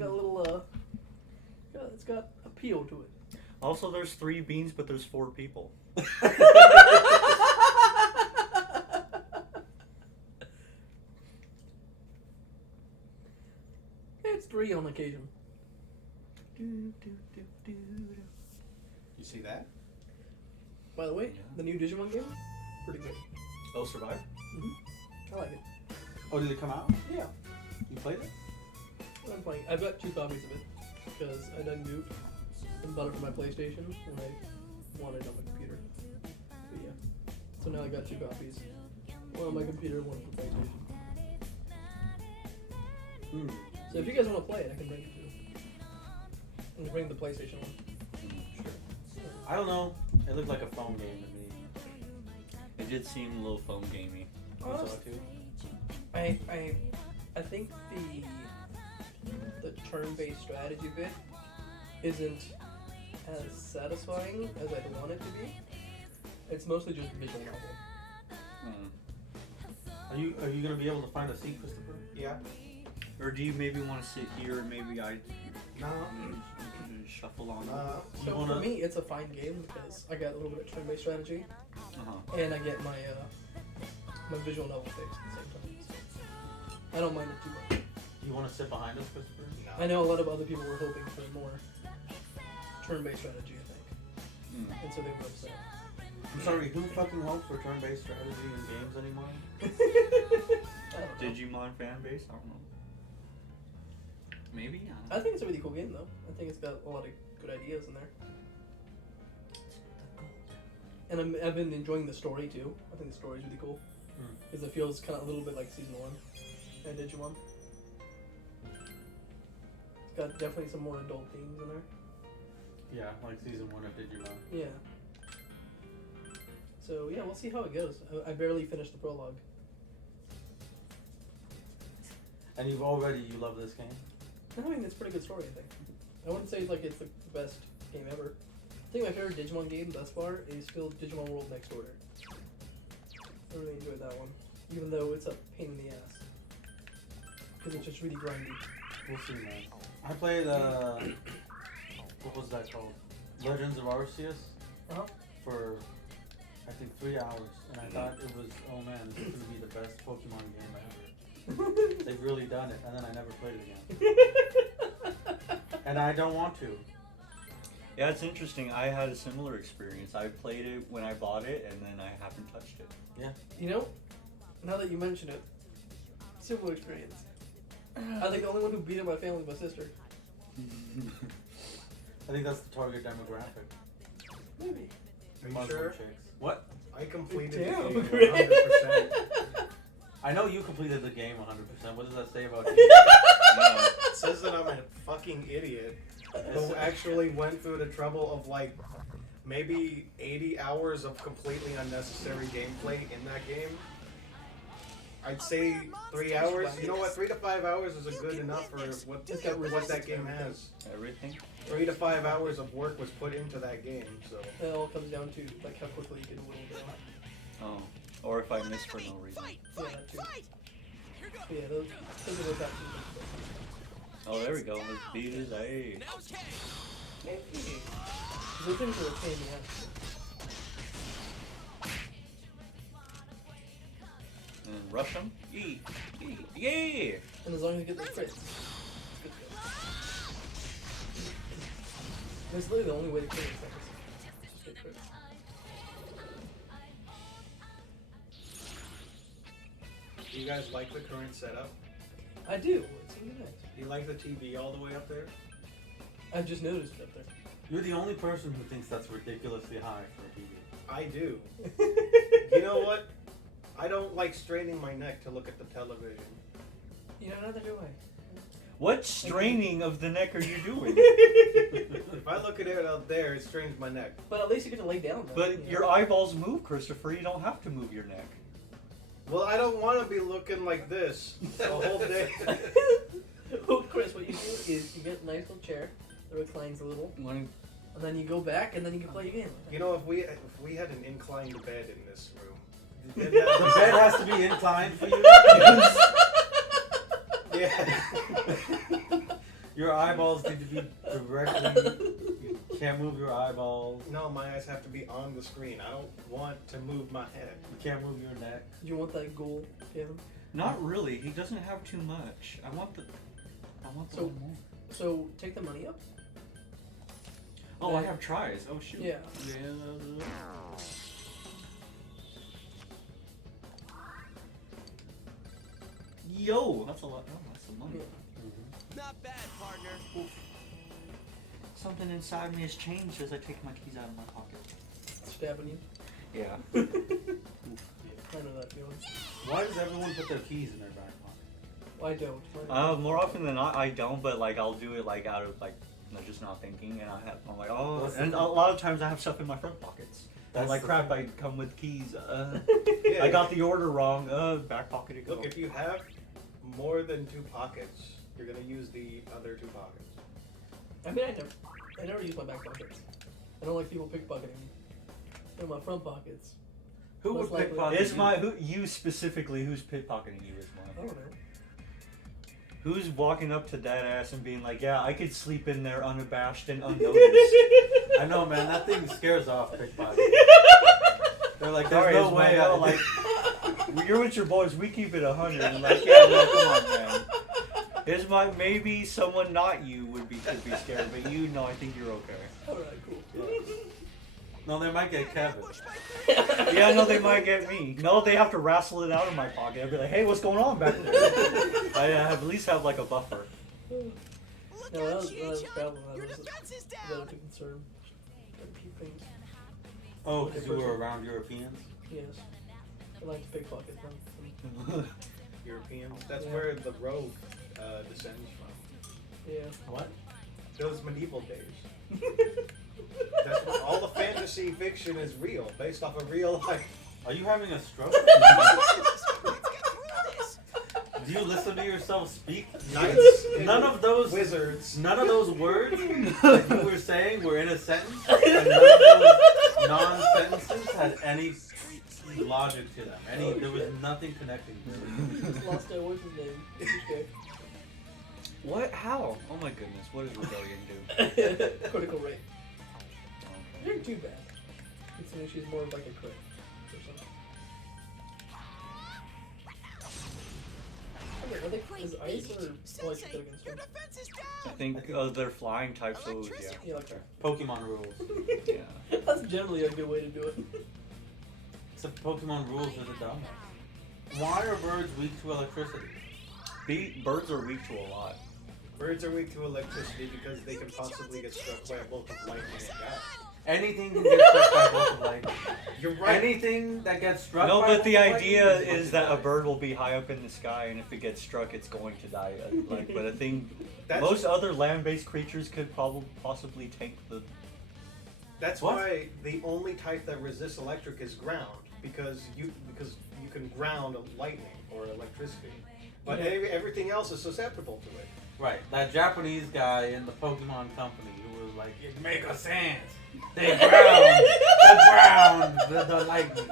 got a little, it's got appeal to it. Also, there's 3 beans, but there's 4 people. It's 3 on occasion. You see that? By the way, the new Digimon game, pretty good. Oh, Survive? Mm-hmm. I like it. Oh, did it come out? Yeah. You played it? I'm playing. I've got 2 copies of it because I done goofed and bought it for my PlayStation when I wanted it on my computer. But yeah. So now I got 2 copies. One on my computer, one for PlayStation. So if you guys want to play it, I can bring it to you. I can bring the PlayStation one. Sure. I don't know. It looked like a phone game to me. It did seem a little phone gamey. You saw it too? I think the turn-based strategy bit isn't as satisfying as I'd want it to be. It's mostly just visual novel. Are you gonna be able to find a seat, Christopher? Yeah. Or do you maybe want to sit here and maybe I No. shuffle on? So for me, it's a fine game because I got a little bit of turn-based strategy, and I get my my visual novel fixed at the same time. So I don't mind it too much. Do you want to sit behind us, Christopher? No. I know a lot of other people were hoping for more turn-based strategy, I think, and so they were upset. I'm sorry, who fucking hopes for turn-based strategy in games anymore? Digimon fan base? I don't know. Maybe? I think it's a really cool game, though. I think it's got a lot of good ideas in there. And I've been enjoying the story, too. I think the story's really cool. Because it feels kind of a little bit like Season 1 and Digimon. It's got definitely some more adult themes in there. Yeah, like Season 1 of Digimon. Yeah. So, yeah, we'll see how it goes. I barely finished the prologue. And you love this game? I mean, it's a pretty good story, I think. I wouldn't say it's like it's the best game ever. I think my favorite Digimon game thus far is still Digimon World Next Order. I really enjoyed that one, even though it's a pain in the ass. Because it's just really grindy. We'll see, man. I played, what was that called? Legends of Arceus for, I think, 3 hours. And I thought it was, oh man, this is going to be the best Pokemon game ever. They've really done it, and then I never played it again. And I don't want to. Yeah, it's interesting. I had a similar experience. I played it when I bought it, and then I haven't touched it. Yeah. You know, now that you mention it, similar experience. I think the only one who beat it in my family was my sister. I think that's the target demographic. Maybe. Are you Muslim sure? chicks. What? I completed Damn, the game Chris. 100%. I know you completed the game 100%. What does that say about you? It says that I'm a fucking idiot who actually went through the trouble of like maybe 80 hours of completely unnecessary gameplay in that game. I'd say 3 hours. You know what? 3 to 5 hours is a good enough for what that game has. Everything? 3 to 5 hours of work was put into that game, so. It all comes down to like how quickly you can whittle down. Oh. Or if I miss for no reason. Yeah, that too. Yeah, those are those actions. Oh, there we go. Let's beat his A. Those things are a pain in the ass. And then rush him. Yeah! And as long as you get the crits, it's good to go. That's literally the only way to kill these things. Just get crits. Do you guys like the current setup? I do. It's really nice. Do you like the TV all the way up there? I've just noticed it up there. You're the only person who thinks that's ridiculously high for a TV. I do. You know what? I don't like straining my neck to look at the television. You know, neither do I. What straining of the neck are you doing? If I look at it out there, it strains my neck. But at least you get to lay down, though. But your eyeballs move, Christopher. You don't have to move your neck. Well, I don't want to be looking like this the whole day. Oh, Chris, what you do is you get a nice little chair that reclines a little, and then you go back, and then you can play a game. You know, if we had an inclined bed in this room, The bed has to be inclined for you? yeah. Your eyeballs need to be directly. You can't move your eyeballs. No, my eyes have to be on the screen. I don't want to move my head. You can't move your neck. You want that goal, Kevin? Not really. He doesn't have too much. I want the So- one more. So take the money up. Oh, I have tries. Oh shoot. Yeah. Yo, that's a lot. Oh, that's some money. Not bad, partner. Something inside me has changed as I take my keys out of my pocket. Stabbing you. Yeah. I know that feeling. Why does everyone put their keys in their back pocket? I don't. More often than not, I don't. But like, I'll do it like out of like, just not thinking, and I'm like, oh. That's And the- a lot of times I have stuff in my front pockets. That's I'm like, the crap! thing. I come with keys. Yeah, I got the order wrong. Back pocket it goes. Look, if you have more than 2 pockets, you're gonna use the other 2 pockets. I mean, I never use my back pockets. I don't like people pickpocketing me. In my front pockets. Who Most would likely. pickpocket Is you? my you specifically? Who's pickpocketing you? Is I mine. don't know. Who's walking up to that ass and being like, yeah, I could sleep in there unabashed and unnoticed. I know, man. That thing scares off pickpockets. They're like, there's Sorry, no it's way. my- I, like, you're with your boys. We keep it 100. And like, yeah, no, come on, man. Here's my maybe someone not you could be scared, but you know, I think you're okay. Alright, cool. no, they might get Kevin. Yeah, no, they might get me. No, they have to wrestle it out of my pocket. I'd be like, hey, what's going on back there? I at least have like a buffer. Look No, that out, was GHL. travel. Your That was defense is a down. big concern. Trying to keep things. Oh, because you were around Europeans? Yes. I like to pickpocket them. Europeans. That's Yeah. where the rogue descends from. Yeah. What? Those medieval days. That's what, all the fantasy fiction is real, based off of real life. Are you having a stroke? Let's get through this. Do you listen to yourself speak? Knights and None of those wizards. None of those words that you were saying were in a sentence, and none of those non-sentences had any logic to them. There was nothing connecting to them. Just lost that, what's his name? Okay. What? How? Oh my goodness, what does rebellion do? Critical rate. Okay. Not too bad. Considering she's more of like a crit or something. Okay, I think is ice or electric Sensei, against your him? defense is I down. think they're flying type, so yeah. Yeah, electric. Pokemon rules. Yeah. That's generally a good way to do it. Except Pokemon rules are the dumb. Why are birds weak to electricity? Birds are weak to a lot. Birds are weak to electricity because they can possibly get struck by a bolt of lightning and die. Anything can get struck by a bolt of lightning. You're right. Anything that gets struck No, by a but bolt the of idea lightning going is to that a die. bird will be high up in the sky, and if it gets struck, it's going to die. Like, but I think That's- most other land-based creatures could possibly tank the. That's What? why the only type that resists electric is ground, because you can ground lightning or electricity, but Yeah. everything else is susceptible to it. Right, that Japanese guy in the Pokemon company who was like, it make a sense. They ground the lightning.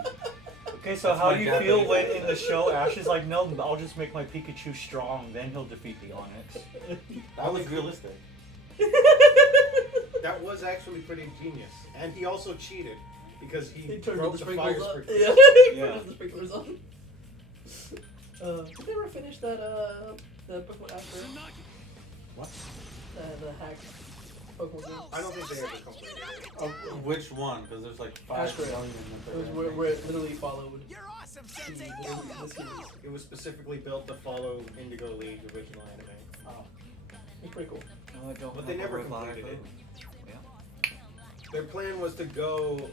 Okay, so That's how my do you feel Japanese when accent. in the show Ash is like, no, I'll just make my Pikachu strong, then he'll defeat the Onyx. That was realistic. That was actually pretty genius, and he also cheated because he, He turned broke the the fire sprinklers on. sprinkler. Yeah, he Yeah. turned the sprinklers on. Did they ever finish that, the Pokemon after? What? The hack Pokemon game? I don't think they ever completed it. Oh, which one? Because there's like 5 Astro. million It was where it literally followed You're awesome, the Sensei. Go, go, this go. series. It was specifically built to follow Indigo League original anime, Oh. It's pretty cool. No, I don't but they have a never revive completed it. Yeah. Their plan was to go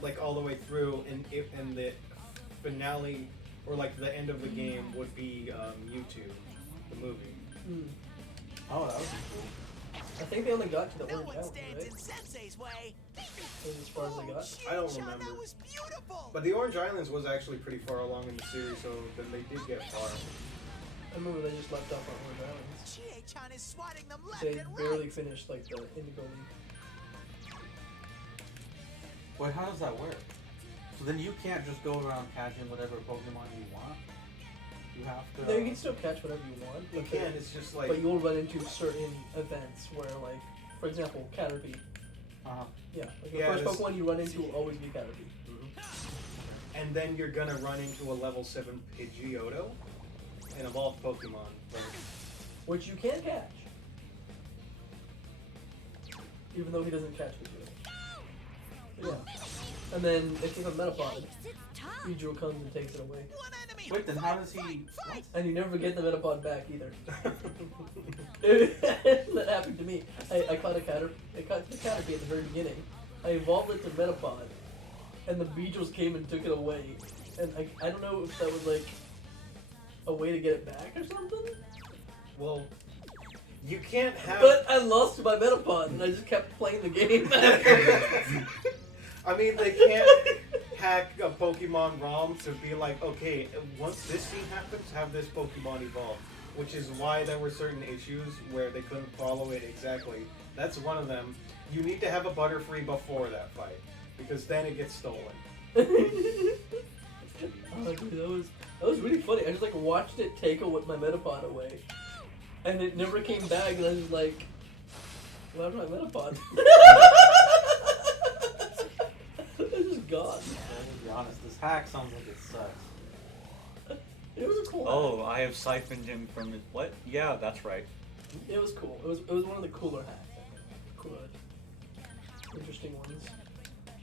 like all the way through, and the finale or like the end of the game would be Mewtwo, the movie. Hmm. Oh, that was cool. I think they only got to the No orange one island, stands right? in Sensei's way. That was as far as they got. I don't Chiei-chan, remember. That was beautiful. But the Orange Islands was actually pretty far along in the series, so then they did get far. I remember they just left off on Orange Islands. Chiei-chan is swatting them left They and barely right. finished like the Indigo League. Wait, how does that work? So then you can't just go around catching whatever Pokemon you want? You have to. No, you can still catch whatever you want. You can. It's just like. But you'll run into certain events where, like, for example, Caterpie. Uh-huh. Yeah, like the Yeah, first this- Pokemon you run into will always be Caterpie. And then you're gonna run into a level 7 Pidgeotto, an evolved Pokemon. Which you can catch. Even though he doesn't catch with you. Yeah. And then if you have a Metapod, Pidgeot comes and takes it away. One enemy. Wait, then how does he? Fight. And you never get the Metapod back either. That happened to me. I caught the Caterpie at the very beginning. I evolved it to Metapod, and the Beedrills came and took it away. And I don't know if that was like a way to get it back or something. Well, you can't have. But I lost my Metapod, and I just kept playing the game. I mean, they can't hack a Pokemon ROM to be like, okay, once this scene happens, have this Pokemon evolve. Which is why there were certain issues where they couldn't follow it exactly. That's one of them. You need to have a Butterfree before that fight, because then it gets stolen. Oh, dude, that was really funny. I just like watched it take my Metapod away, and it never came back. And I was like, "Where's my Metapod?" It's just gone. To be honest, this hack sounds like it sucks. It was a cool. Oh, I have siphoned him from his. What? Yeah, that's right. It was cool. It was one of the cooler hacks. I think. Cooler, interesting ones.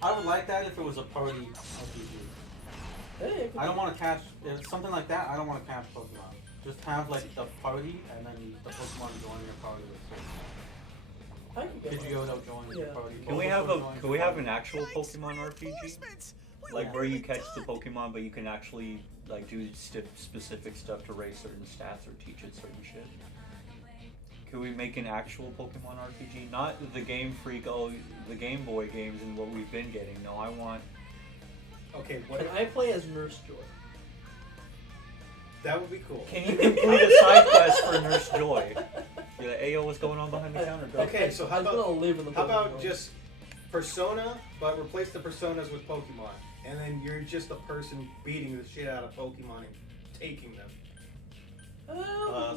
I would like that if it was a party RPG. Hey, I don't want to catch if it's something like that. I don't want to catch Pokemon. Just have like the party and then the Pokemon join your party. I can get Did you one. go join your Yeah. party? Can we have an actual Yikes. Pokemon RPG? Reinforcements. Like Yeah. where you catch the Pokemon, but you can actually like do specific stuff to raise certain stats or teach it certain shit. Could we make an actual Pokemon RPG? Not the Game Freak, the Game Boy games and what we've been getting. No, I want. Okay, what? And I play as Nurse Joy. That would be cool. Can you complete a side quest for Nurse Joy? You're like, Ayo, what's going on behind the counter? Go. Okay, so how I'm gonna about live in the how Pokemon about world. just Persona, but replace the Personas with Pokemon, and then you're just a person beating the shit out of Pokemon and taking them.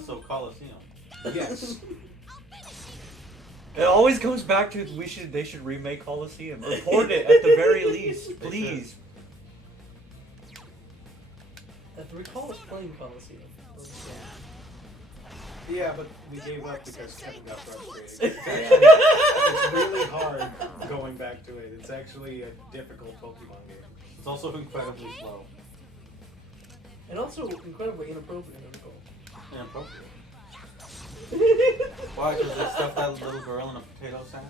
So Coliseum. Yes. It always goes back to they should remake Coliseum. Report it at the very least, please. I recall us playing Coliseum. Yeah, but we gave up because Kevin got frustrated. Yeah. It's really hard going back to it. It's actually a difficult Pokemon game. It's also incredibly slow. And also incredibly inappropriate. I recall. Inappropriate. Why? Because they stuffed that little girl in a potato sack,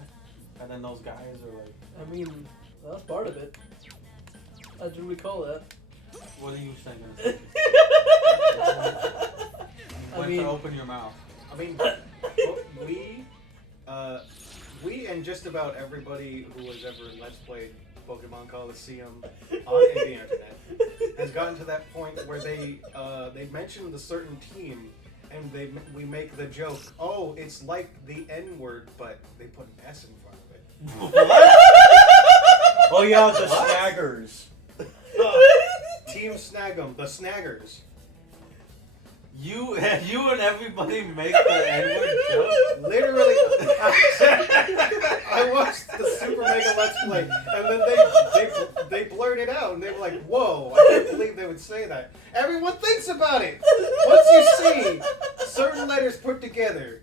and then those guys are like, I mean, that was part of it. I do recall that. "What are you saying?" You went to open your mouth. I mean, we and just about everybody who has ever Let's Played Pokemon Coliseum on the internet has gotten to that point where they mention the certain team and we make the joke, oh, it's like the N-word, but they put an S in front of it. Oh yeah, the Snaggers. Team Snag'em, the Snaggers. You and everybody make the N-word joke. Literally, I watched the Super Mega Let's Play, and then they blurted out, and they were like, "Whoa! I can't believe they would say that." Everyone thinks about it. Once you see certain letters put together,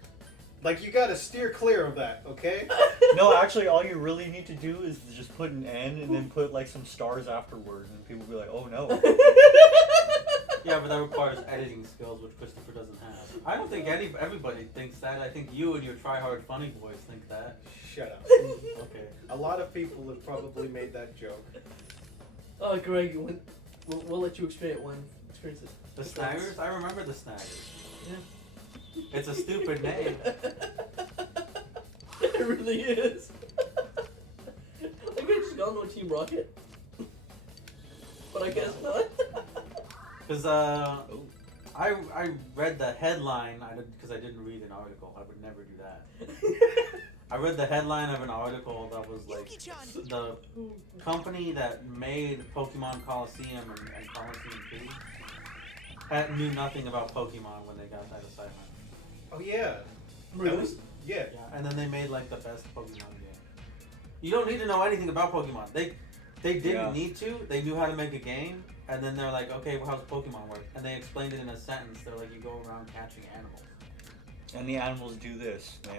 like you gotta steer clear of that, okay? No, actually, all you really need to do is just put an N and then put like some stars afterwards, and people will be like, "Oh no." Yeah, but that requires editing skills, which Christopher doesn't have. I don't think everybody thinks that. I think you and your try-hard funny boys think that. Shut up. Okay. A lot of people have probably made that joke. Oh, Greg, we'll let you experience it. The Snaggers? I remember the Snaggers. Yeah. It's a stupid name. It really is. I could have just gone to a Team Rocket. But I guess not. Because I read the headline, because I didn't read an article. I would never do that. I read the headline of an article that was like the company that made Pokemon Coliseum and Coliseum 2 knew nothing about Pokemon when they got that assignment. Oh yeah. Really? That was, yeah. Yeah, and then they made like the best Pokemon game. You don't need to know anything about Pokemon. They didn't need to. They knew how to make a game, and then they're like, okay, well, how's Pokemon work? And they explained it in a sentence. They're like, you go around catching animals, And the animals do this. They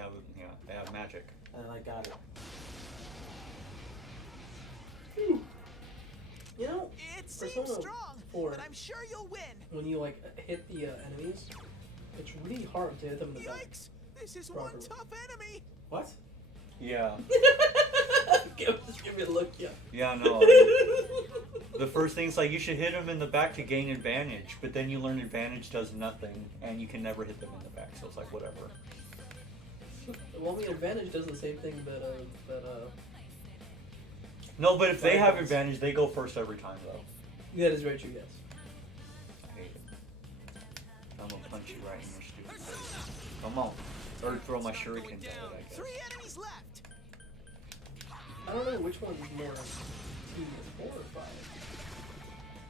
have magic. and I got it. You know, It seems Persona strong, 4. but I'm sure you'll win. when you like hit the enemies, it's really hard to hit them in the back. Yikes! This is Properly. one tough enemy. What? Yeah. Just give me a look, yeah. Yeah, no. The first thing's like you should hit them in the back to gain advantage, but then you learn advantage does nothing, and you can never hit them in the back. So it's like whatever. Well, the advantage does the same thing that No, but if they have Violence. advantage, they go first every time though. that is very true. Yes. I hate it. I'm gonna punch you right in your stupid face. Come on. Or throw my shuriken at it, I guess. 3 enemies left. I don't know which one is more tedious, 4 or 5.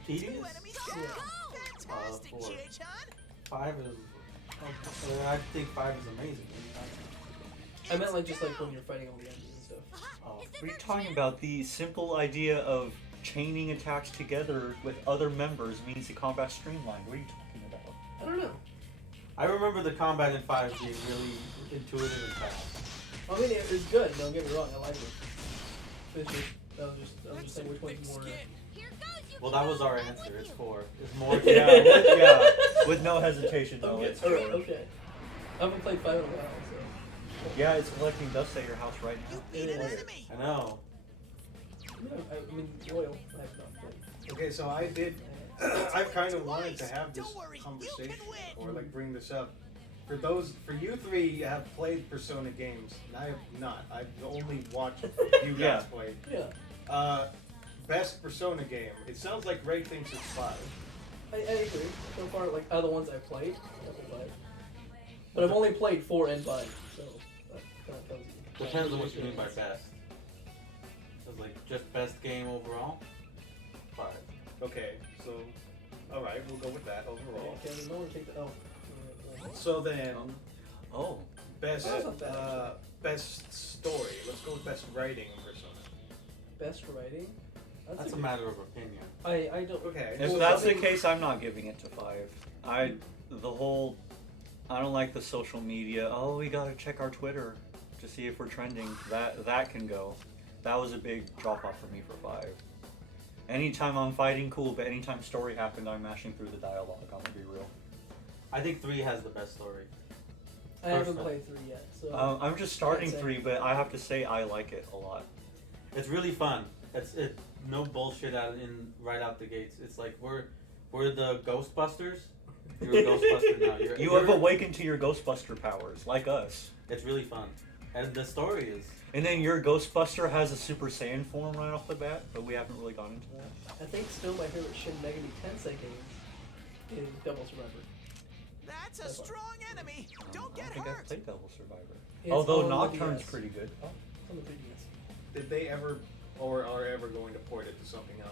2 Tedious? enemies down. Yeah. Fantastic, 4. Chie-chan. 5 is. I think 5 is amazing. I meant like just like when you're fighting all the enemies and stuff. Oh. What are you talking about? The simple idea of chaining attacks together with other members means the combat's streamlined. What are you talking about? I don't know. I remember the combat in 5 being really intuitive and fast. I mean, it's good. Don't get me wrong. I like it. It's just, I was just saying which one's more. Well, that was our answer. It's 4. It's more. Yeah, with no hesitation, though. Okay. It's Alright, four. okay. I haven't played 5 in a while, so. Yeah, it's collecting dust at your house right now. You beat an Yeah. enemy. I know. I mean, loyal. I have not played. Okay, so I did. I've kind of wanted to have this Don't worry, you conversation can win. or like bring this up. For you three have played Persona games, and I have not. I've only watched you guys Yeah. play. Yeah. Best Persona game. It sounds like Ray thinks it's 5. I agree. So far, like, out of the ones I've played, definitely 5. But I've only played 4 and 5, so that kind of tells you. Depends on what you mean by best. It's like just best game overall. 5. Okay, so all right, we'll go with that overall. Okay, no one take the L. So then, Oh. best That's not bad. best story. Let's go with best writing in Persona. Best writing? That's a good- matter of opinion. I don't. Okay. If Well, that's the something- case, I'm not giving it to 5. I don't like the social media. Oh, we gotta check our Twitter to see if we're trending. That can go. That was a big drop off for me for 5. Anytime I'm fighting, cool, but anytime story happened, I'm mashing through the dialogue. I'm gonna be real. I think 3 has the best story. I haven't Personally. played 3 yet, so. I'm just starting Can't say. 3, but I have to say I like it a lot. It's really fun. It's no bullshit right out the gates. It's like we're the Ghostbusters. You're a Ghostbuster now. You have awakened to your Ghostbuster powers, like us. It's really fun, and the story is. And then your Ghostbuster has a Super Saiyan form right off the bat, but we haven't really gone into that. I think still my favorite Shin Megami Tensei game is Devil Survivor. That's a That's fine. strong enemy. Don't I get don't think hurt. I've played Devil Survivor. It's Although on the Nocturne's DS. pretty good. Oh. It's on the 3DS. Did they ever or are ever going to port it to something else?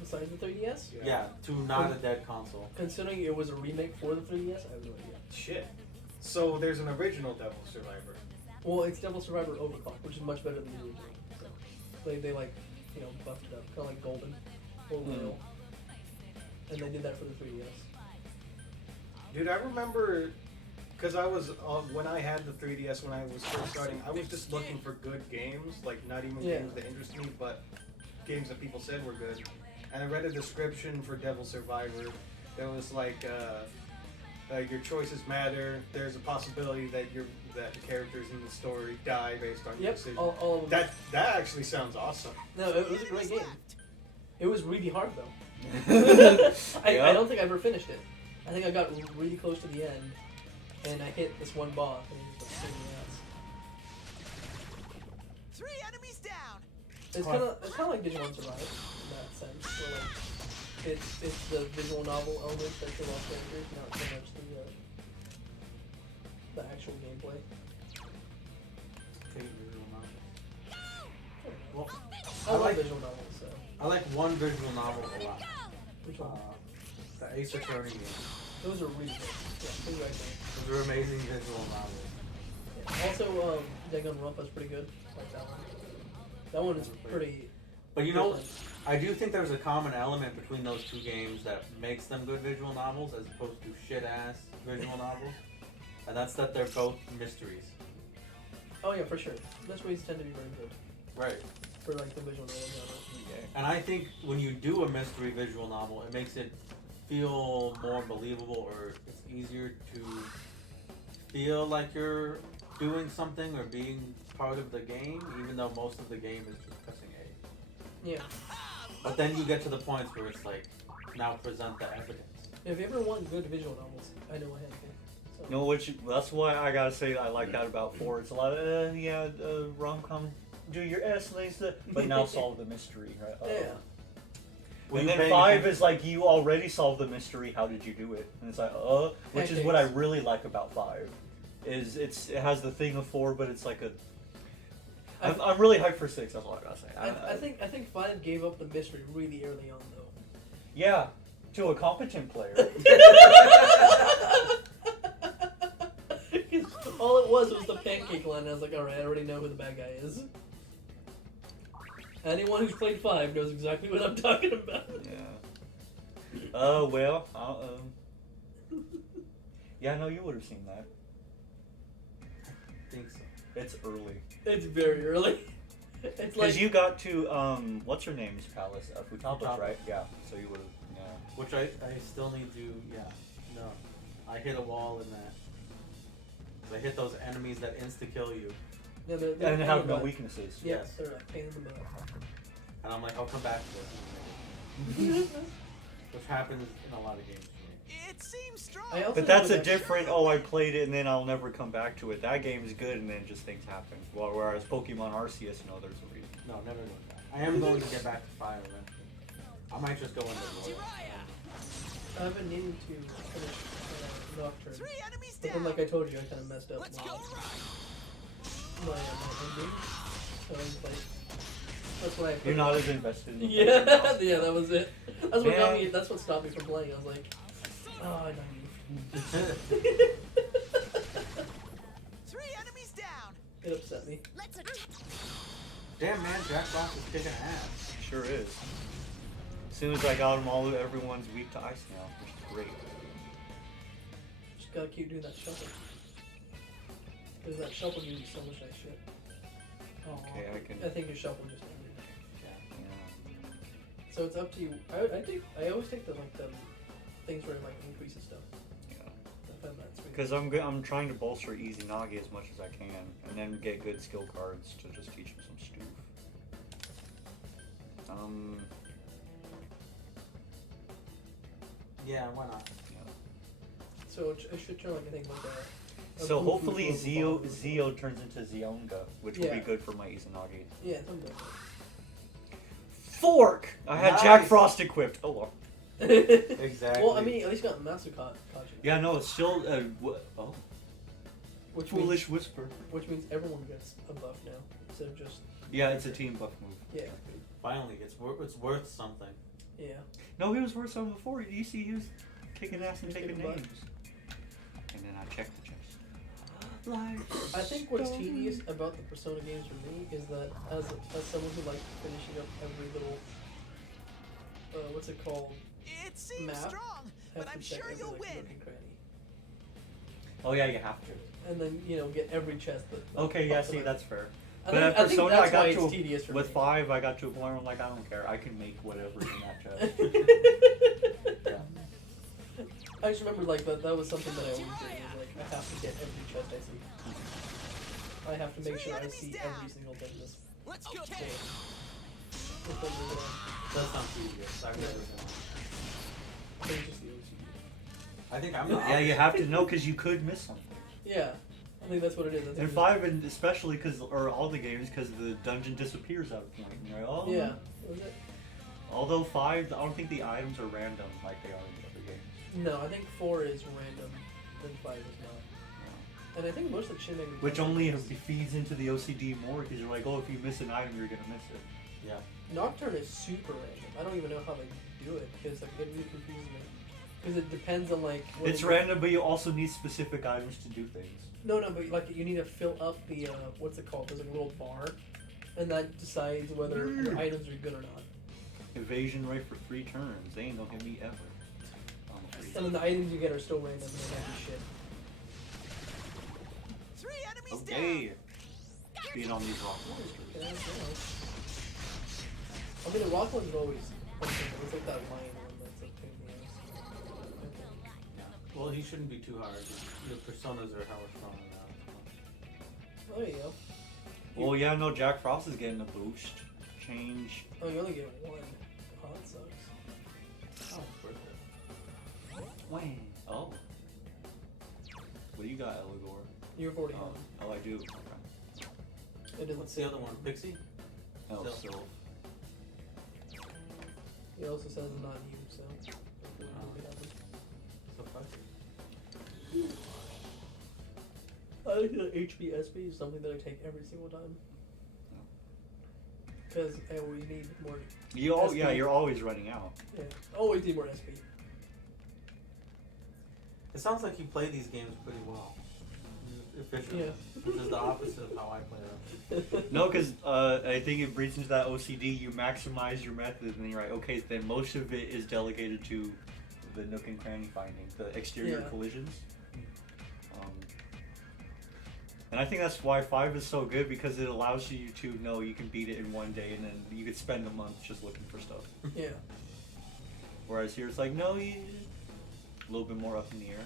Besides the 3DS? Yeah, to not a dead console. Considering it was a remake for the 3DS, I have no idea. Shit. So there's an original Devil Survivor. Well, it's Devil Survivor Overclock, which is much better than the original. So they like, buffed it up. Kind of like Golden or Royal. And they did that for the 3DS. Dude, I remember, because I was, when I had the 3DS when I was first starting, I was just looking for good games, like not even Yeah. games that interest me, but games that people said were good. And I read a description for Devil Survivor that was like, your choices matter, there's a possibility that the characters in the story die based on your Yep, decision. all of them. That actually sounds awesome. No, it was a great game. It was really hard though. I Yeah. don't think I ever finished it. I think I got really close to the end, and I hit this one boss, and he was like kicking my ass. 3 enemies down. It's kind of like Digimon Survive in that sense, where like it's the visual novel element that show off characters, not so much the actual gameplay. Well, I I love like visual novels, so I like one visual novel a lot. which one? The Ace Attorney game. Those are really good. Yeah, those are excellent. Those are amazing visual novels. Yeah. Also, Danganronpa's pretty good. I like that one. That one is pretty. But you know, different. I do think there's a common element between those two games that makes them good visual novels as opposed to shit-ass visual novels. And that's that they're both mysteries. Oh yeah, for sure. Mysteries tend to be very good Right. for like the visual novel genre. And I think when you do a mystery visual novel, it makes it feel more believable, or it's easier to feel like you're doing something or being part of the game, even though most of the game is just pressing A. Yeah. But then you get to the points where it's like, now present the evidence. If you ever want good visual novels, I know a handful. So. No, which that's why I gotta say I like that about 4. It's a lot of rom-com. Do your S, Lisa, but now solve the mystery, right? Yeah. Were And you then paying 5 attention? is like you already solved the mystery. How did you do it? And it's like, which is what I really like about 5. Is it has the thing of 4, but it's like a. I'm really hyped for 6. That's all I gotta say. I think 5 gave up the mystery really early on though. Yeah, to a competent player. All it was the pancake line, and I was like, alright, I already know who the bad guy is. Anyone who's played 5 knows exactly what I'm talking about. Yeah. Well, yeah, no, you would have seen that. I think so. It's early. It's very early. It's Because like you got to, what's her name's palace? Futaba's, Futaba. right? Yeah, so you would have, yeah. Which I still need to, no. I hit a wall in that. I hit those enemies that insta-kill you. yeah, they're And pain have in no the butt. weaknesses. Yeah, Yes. they're a pain in the butt. And I'm like, I'll come back to this. Which happens in a lot of games for me. It seems strong. I also But that's know a that- different, I played it and then I'll never come back to it. That game is good and then just things happen. Well, whereas Pokemon Arceus, no, there's a reason. No, never going back. I am going to get back to fire eventually. I might just go into Royal. I've been needing to finish Nocturne. 3 enemies But down. then, like I told you, I kind of messed up Let's my go right. ending. So I was like, that's why I put You're it not off. as invested in Yeah, yeah, that was it. That's what got Man. me. That's what stopped me from playing. I was like, oh, I know you. 3 enemies down. It upset me. Let's attack. Damn man, Jack Frost is kicking ass. Sure is. As soon as I got them all, everyone's weak to ice now, which is great. Just gotta keep doing that shuffle. Because that shuffle gives you so much nice shit. Oh, Okay, I can. I think your shuffle just ended. Yeah. So it's up to you. I always take the things where it like increases stuff. Yeah. I find that sweet. Because I'm trying to bolster Easy Nagi as much as I can, and then get good skill cards to just teach him some stoof. Yeah, why not? So it should turn like I think like a So Goofy hopefully Pokemon. Zeo turns into Zeonga, which will be Yeah. good for my Izanagi. Yeah, something like that. Fork! I had Nice. Jack Frost equipped. Oh well. Exactly. Well, I mean, at least got Masukaji. Yeah, no, it's still Which foolish whisper. Means, which means everyone gets a buff now instead of just Yeah, it's a team buff move. yeah, Finally, it's worth something. yeah. No, he was worse than before. You see, he was kicking ass and He's taking kicking butt. names. And then I checked the chest. Like I think what's stone. tedious about the Persona games for me is that as someone who likes finishing up every little what's it called? It seems Map. strong, Have but I'm to check sure every you'll like, win. nook and cranny. Oh yeah, you have to. And then get every chest that. Okay, yeah, pops see, up. that's fair. I But think- at I think Persona, that's I got why to it's tedious for with me. 5, I got to a point where I'm like, I don't care. I can make whatever in that chest. Yeah. I just remember like that was something that I always did. Was, like I have to get every chest I see. I have to make sure I see every single thing in this Let's go. game. Before we go on. Does sound tedious. I've never done. I think it's just the OCD. I think I'm not. Yeah, you have to know because you could miss something. Yeah, I think that's what it is. I think And it's- 5, and especially or all the games, because the dungeon disappears at a point. And you're like, oh. Yeah. Was it? Although 5, I don't think the items are random like they are in the other games. No, I think 4 is random, and 5 is not. And I think most of the Shin Megami Which Tensei only games- feeds into the OCD more because you're like, oh, if you miss an item, you're gonna miss it. Yeah. Nocturne is super random. I don't even know how they do it because like it really confuses me. Because it depends on like. What It's random, but you also need specific items to do things. No, but like you need to fill up the what's it called? There's like a little bar, and that decides whether your items are good or not. Evasion rate for 3 turns. They ain't gonna hit me ever. And then the items you get are still random and they might be shit. 3 enemies Okay. down. Being on these rock monsters. Yeah, I mean, the rock ones are always. It's like that lion one that's like pain in the ass. Yeah. Well, he shouldn't be too hard. The personas are hella strong now. Oh, there you go. Well, yeah, no, Jack Frost is getting a boost. Change. Oh, you only get one. Oh, that sucks. Oh, it's worth it. Wang. Oh. What do you got, Eligor? You've already Oh, gone. I do. Okay. It doesn't What's say the other one? Pixie? Oh, Sylph. Sylph. It also says not you, so. Hopefully it happens. So far. I think the HBSB is something that I take every single time. Because I always need more. Yeah, SP. you're always running out. Yeah, always need more SP. It sounds like you play these games pretty well. Efficiently. Yeah. Which is the opposite of how I play them. No, because I think it breeds into that OCD. You maximize your method, and then you're like, okay, then most of it is delegated to the nook and cranny finding, the exterior Yeah. collisions. And I think that's why 5 is so good, because it allows you to know you can beat it in one day, and then you could spend a month just looking for stuff. Yeah. Whereas here it's like, no, a little bit more up in the air.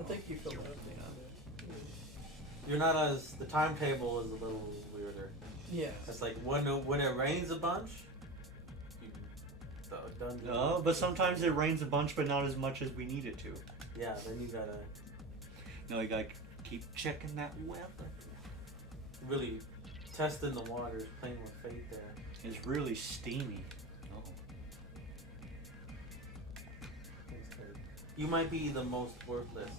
I think you filled it up. You're not as the timetable is a little weirder. Yeah. It's like when it rains a bunch, you done. No, but sometimes it rains a bunch, but not as much as we need it to. Yeah, then you gotta No, you gotta keep checking that weather. really testing the waters, playing with fate there. It's really steamy. Oh. It's good. You might be the most worthless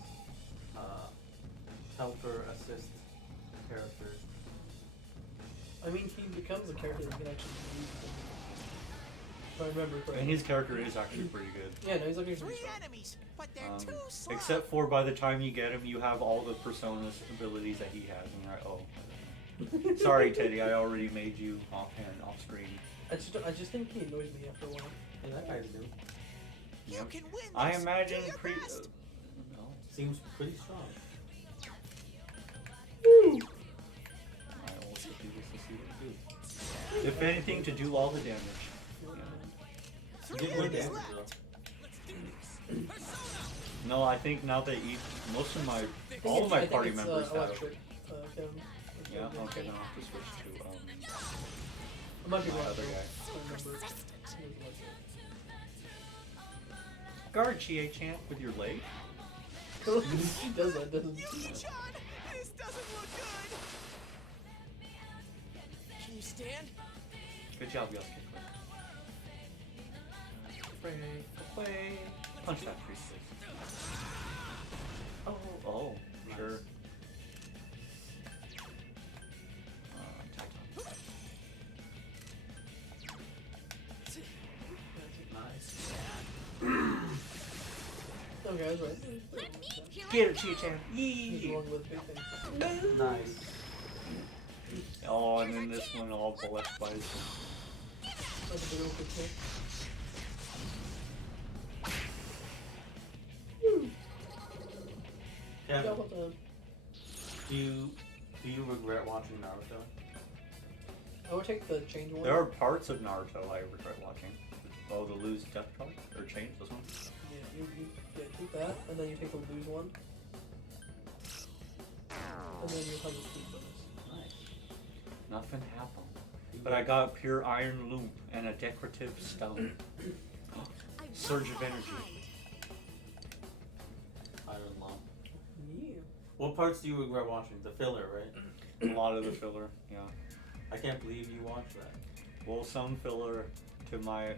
helper assist character. I mean, he becomes a character that can actually use them. If I remember correctly. And his character is actually pretty good. Yeah, no, he's looking for 3 strong. enemies, but they're too slow. Except for by the time you get him, you have all the personas abilities that he has, and you're like, oh. Sorry, Teddy, I already made you offhand, off screen. I just think he annoys me after a while. Yeah, that guy's new. You Yep. can win I this. imagine Do your best. no. Seems pretty strong. Woo! I also do this to see what it do. If anything, to do all the damage. Yeah. 3 Get good enemies damage left. though. No, I think now that most of my, I think all of my I think party it's, members have. electric. Kevin. Yeah, okay, now I have to switch to It might be my wrong. other though. guy. I remember. Guard Chie-chan with your leg. He does that, doesn't he? Yuki-chan, this doesn't look good. Can you stand? Good job, y'all. Play. Punch that priestess. Oh, sure. Attack on. Nice. Okay, that's right. Get it, Chie-chan. He's the Yee! one with big things. Nice. Oh, and then this one all bullet spies. That's a big old picture. Kevin, Double time. do you regret watching Naruto? I would take the change one. There are parts of Naruto I regret watching. Oh, the lose death card? Or change this one? Yeah, you keep that, and then you take the lose one. And then you have the speed bonus. Nice. Nothing happened. But I got pure iron loop and a decorative stone. Surge of energy. Iron Lump. Yeah. What parts do you regret watching? The filler, right? A lot of the filler, yeah. I can't believe you watched that. Well, some filler to my. In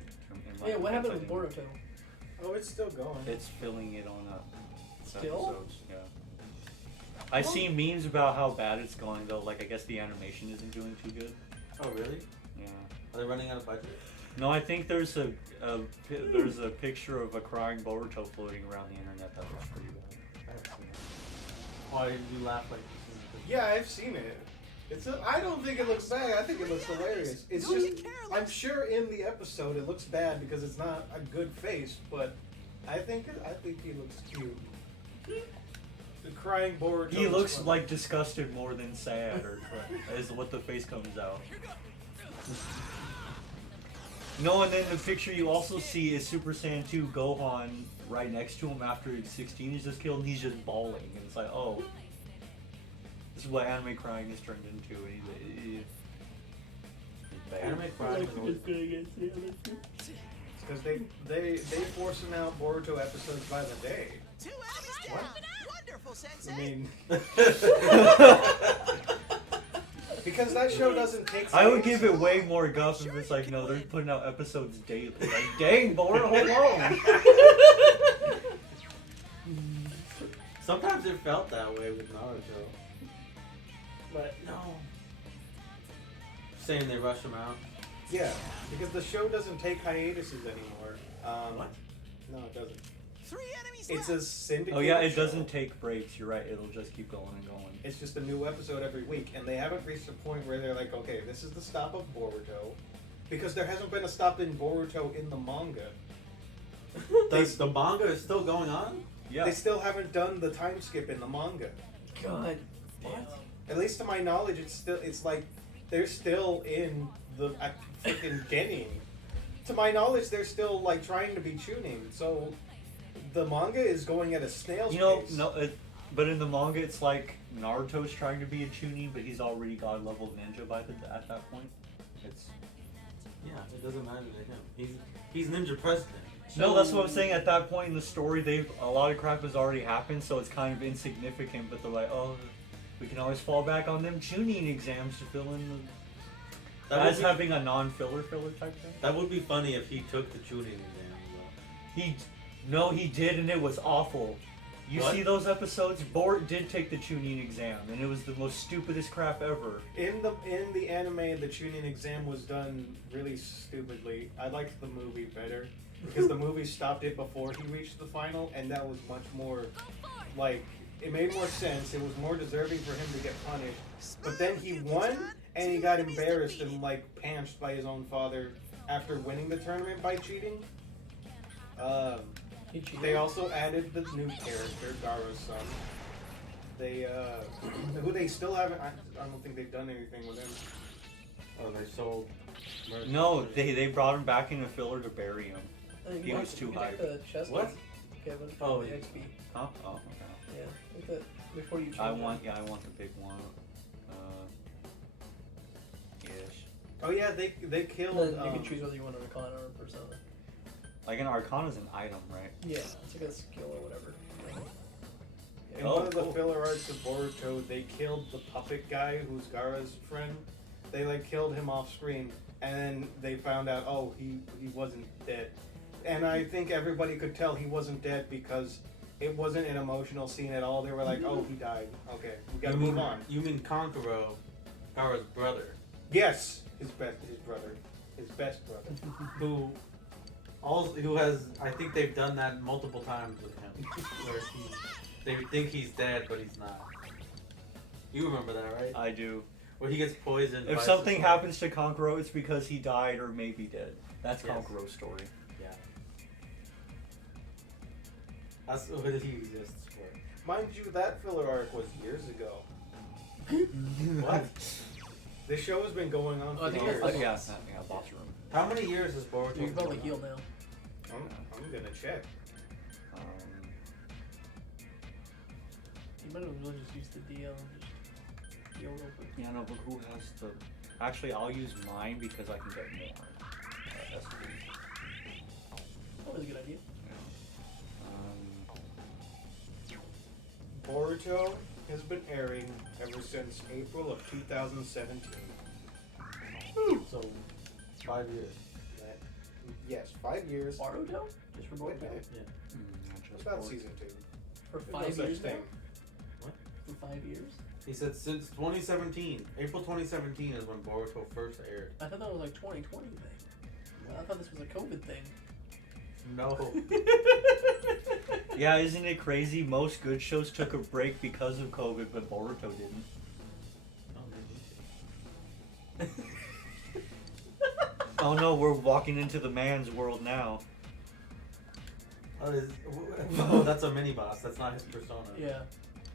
my Yeah, what defense, happened I with think Boruto? Oh, it's still going. It's filling it on a Still? episodes, yeah. I've seen memes about how bad it's going though. Like I guess the animation isn't doing too good. Oh, really? Yeah. Are they running out of budget? No, I think there's a picture of a crying Boruto floating around the internet that looks pretty bad. I haven't seen it. Why did you laugh like this? Yeah, I've seen it. I don't think it looks bad. I think it looks hilarious. It's Don't just, be careless. I'm sure in the episode it looks bad because it's not a good face, but I think he looks cute. The crying Boruto. He is looks funny. like disgusted more than sad, or is what the face comes out. No, and then the picture you also see is Super Saiyan 2 Gohan right next to him after he's 16. He's just killed and he's just bawling, and it's like, oh, this is what anime crying has turned into. And he's bad. Anime crying is always It's because they forcing out Boruto episodes by the day. 2 enemies down. Wonderful, Sensei. I mean, because that show doesn't take. I would give it way more guff if it's like, no, they're putting out episodes daily. Like, dang, Boruto, hold on. Sometimes it felt that way with Naruto. But no. Saying they rush him out. Yeah, because the show doesn't take hiatuses anymore. What? No, it doesn't. 3 enemies It's left. a syndicated Oh yeah, it show. doesn't take breaks. You're right. It'll just keep going and going. It's just a new episode every week, and they haven't reached a point where they're like, okay, this is the stop of Boruto, because there hasn't been a stop in Boruto in the manga. The manga is still going on? Yeah. They still haven't done the time skip in the manga. God. At least to my knowledge, it's like they're still in the freaking Genin. To my knowledge, they're still like trying to be tuning. So the manga is going at a snail's pace. But in the manga, it's like Naruto's trying to be a chunin, but he's already god level ninja at that point. It's Yeah, it doesn't matter to him. He's ninja president. no, that's what I'm saying. At that point in the story, a lot of crap has already happened, so it's kind of insignificant. But they're like, oh, we can always fall back on them tuning exams to fill in the. As having a non-filler type thing. That would be funny if he took the tuning exam. He did, and it was awful. You What? see those episodes? Bort did take the tuning exam, and it was the most stupidest crap ever. In the anime, the tuning exam was done really stupidly. I liked the movie better because the movie stopped it before he reached the final, and that was much more like it made more sense. It was more deserving for him to get punished. But then he won, and he got embarrassed and like panched by his own father after winning the tournament by cheating. They also added the new character, Gaara's son. They who they still haven't. I don't think they've done anything with him. Oh, they sold. No, they brought him back in a filler to bury him. He was too high. hype. The chest What? Kevin. Oh, the yeah. XP. Huh? Oh, okay. Yeah, like that before you. I change want the big one. Yes. Oh yeah, they it. killed. Then you can choose whether you want an Arcana or a Persona. Like an Arcana is an item, right? Yeah, it's like a skill or whatever. In Oh, one of the cool. filler arcs of Boruto, they killed the puppet guy who's Gaara's friend. They like killed him off screen, and then they found out, oh, he wasn't dead. And I think everybody could tell he wasn't dead because it wasn't an emotional scene at all. They were like, oh, he died. Okay, we gotta move on. You mean Konkoro, Gaara's brother, Yes, his best brother. who has, I think they've done that multiple times with him, where they think he's dead, but he's not. You remember that, right? I do. Where he gets poisoned. If by something some- happens to Konkoro, it's because he died or maybe dead. That's Yes. Konkoro's story. Yeah. That's what he exists for. Mind you, that filler arc was years ago. What? This show has been going on Oh, I for think years. that's Yeah, boss room. How many years has Boruto? You can probably been heal going now. I'm gonna check. You might as well just use the DL and just heal real quick. Yeah, no, but who has the? Actually, I'll use mine because I can get more. SP. That was a good idea. Boruto has been airing ever since April of 2017. on? So, 5 years. Yes, 5 years. Baruto? Just for Boruto? What about season 2? For There's no 5 such years now? thing. For 5 years? He said since 2017, April 2017 is when Boruto first aired. I thought that was like 2020 thing. I thought this was a COVID thing. No. Yeah, isn't it crazy? Most good shows took a break because of COVID, but Boruto didn't. Oh no, we're walking into the man's world now. Oh, that's a mini boss. That's not his persona. Yeah.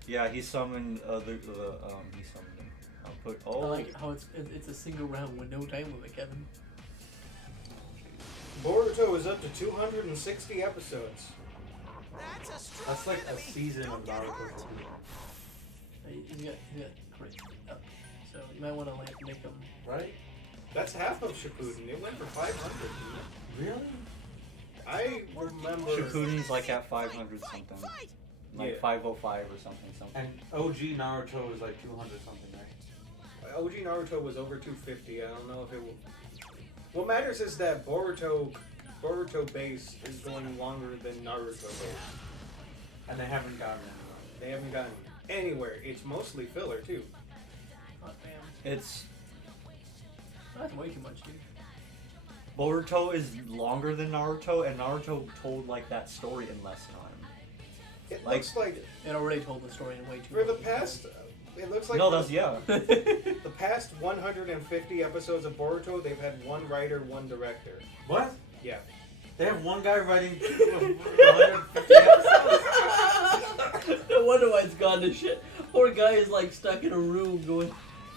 Yeah, he summoned he summoned him. I'll put. Oh, I like how it's a single round with no time limit, Kevin. Boruto is up to 260 episodes. That's like a season of Naruto. You got great. So you might want to like make them. Right? That's half of Shippuden. It went for 500. Really? I remember. Shippuden's like at 500 something, like Yeah. 505 or something. And OG Naruto is like 200 something, right? OG Naruto was over 250. I don't know if it will. What matters is that Boruto base is going longer than Naruto base. And they haven't gotten anywhere. They haven't gotten anywhere. It's mostly filler too. Oh damn. It's That's way too much, dude. Boruto is longer than Naruto, and Naruto told like that story in less time. It Like- looks like It already told the story in way too for the much. past. It looks like No, for that's yeah. the past 150 episodes of Boruto, they've had one writer, one director. What? Yeah. They have one guy writing 150 episodes? No wonder why it's gone to shit. Poor guy is like stuck in a room going,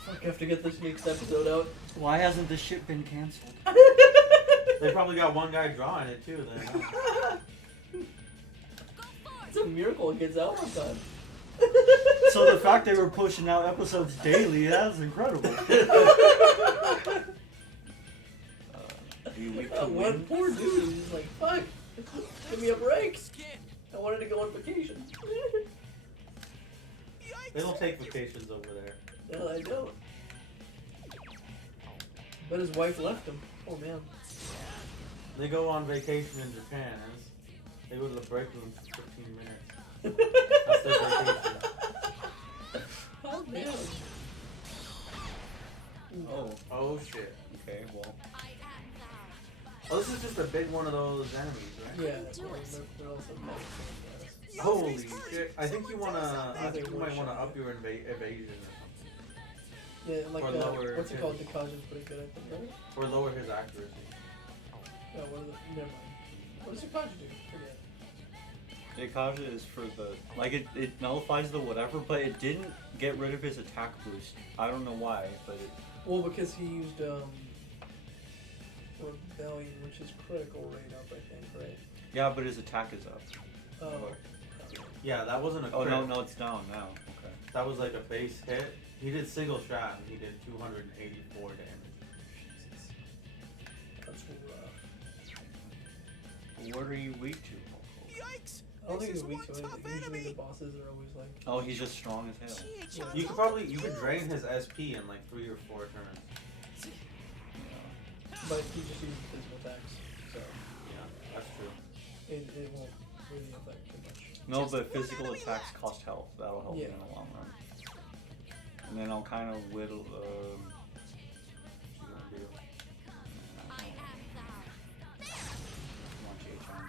fuck, I have to get this next episode out. Why hasn't this shit been canceled? They probably got one guy drawing it too then. It's a miracle it gets out on time. So the fact they were pushing out episodes daily, that's incredible. Week to One win. poor dude is like, fuck, give me a break. I wanted to go on vacation. They don't take vacations over there. No, I don't. But his wife left him. Oh man. They go on vacation in Japan. They go to the break room for 15 minutes. That's their vacation. Oh man. Oh, Oh shit. okay, well. Oh, this is just a big one of those enemies, right? Yeah, they're also nice. Holy shit. I think you might wanna up your evasion or something. Yeah, like Or lower what's it his- called? Dekaja's pretty good, I think, right? Or lower his accuracy. No, what is it? Never mind. What does Dekaja do? Forget. Dekaja is for the it nullifies the whatever, but it didn't get rid of his attack boost. I don't know why, but it. Well, because he used Rebellion, which is critical rate up, I think, right? Yeah, but his attack is up. Oh. Yeah, that wasn't a Oh crit. no, it's down now. Okay. That was like a base hit. He did single shot and he did 284 damage. Jesus. That's rough. What are you weak to? Yikes! I don't think This he's is weak one to tough anything. Usually enemy. the bosses are always like. Oh, he's just strong as hell. Chie-chan's You could drain his SP in like 3 or 4 turns. But he just uses physical attacks, so Yeah, that's true. it won't really affect too much. No, but physical attacks cost health. That'll help Yeah. you in the long run. And then I'll kind of whittle. What you gonna do? Come on, Chie-chan.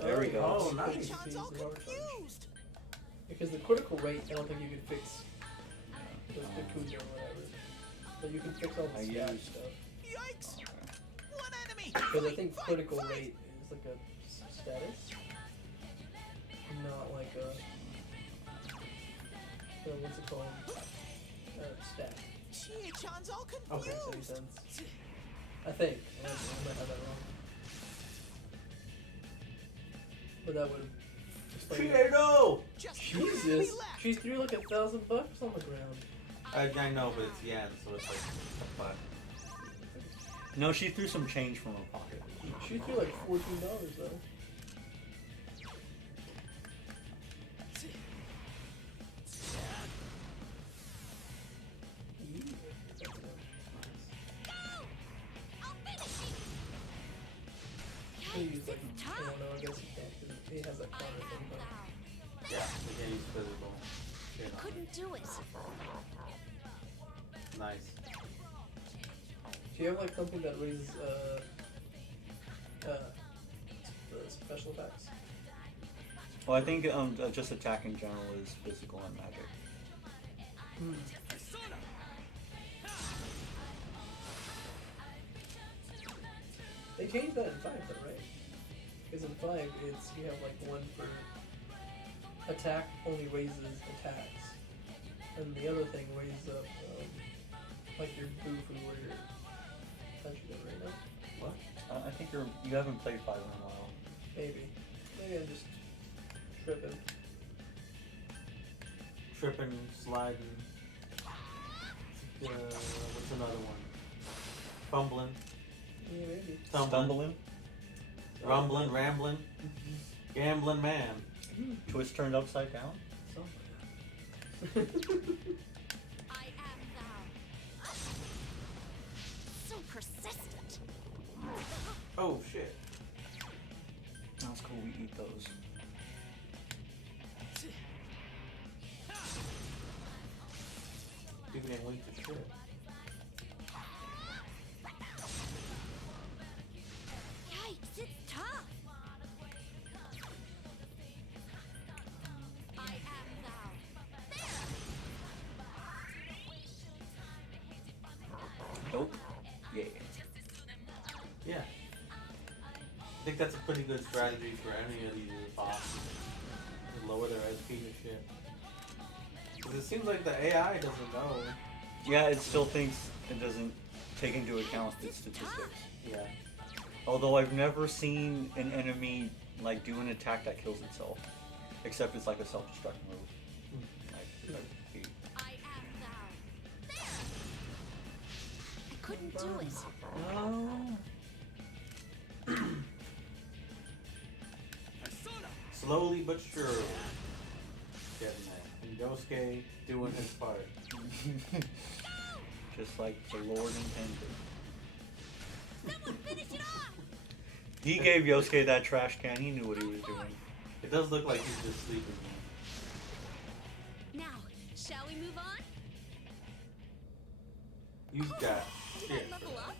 There we go. Oh, nice. Chie-chan's all confused. Because the critical rate, I don't think you can fix the Kuja or whatever. But you can fix all I the stat used- Yikes! stuff. One enemy. Because I think Fight, critical fight. rate is like a status, not like a what's it called? Stat. Chie-chan's all Makes any confused. sense? I think. I might have that wrong. But that would explain it. no! Just Jesus! barely left. She threw like $1,000 on the ground. I know, but it's yen, so it's like a buck. No, she threw some change from her pocket. She threw like $14 though. I don't know, I guess you can't, because he has that counter thing, but... Yeah, you can't use physical. Couldn't do it. Nice. Do you have like something that raises special attacks? Well, I think just attack in general is physical and magic. They changed that in 5 though, right? Because in 5 it's you have like one for attack only raises attacks. And the other thing raises up like your bufu or your punching it right now. What? I think you haven't played 5 in a while. Maybe. Maybe I'm just tripping. Tripping, sliding. What's another one? Fumbling. Yeah, maybe. Stumbling. Rumbling, rambling. Gambling man. Twist turned upside down. Something. I am thou. So persistent. Oh shit. That's cool. We eat those. People ain't weak to shit. Yikes, it's tough. I am thou. Nope. Yeah. Yeah. I think that's a pretty good strategy for any of these bosses. To lower their SP and shit. Because it seems like the AI doesn't know. Yeah, it still thinks it doesn't take into account its statistics. Yeah. Although I've never seen an enemy like do an attack that kills itself, except it's like a self-destruct move. Like, I am thou. I couldn't do it. Slowly but surely. Getting there. And Yosuke doing his part. Just like the Lord intended. Someone finish it off. He gave Yosuke that trash can. He knew what he was doing. It does look like he's just sleeping. Now, shall we move on? You've got Did shit. I level up?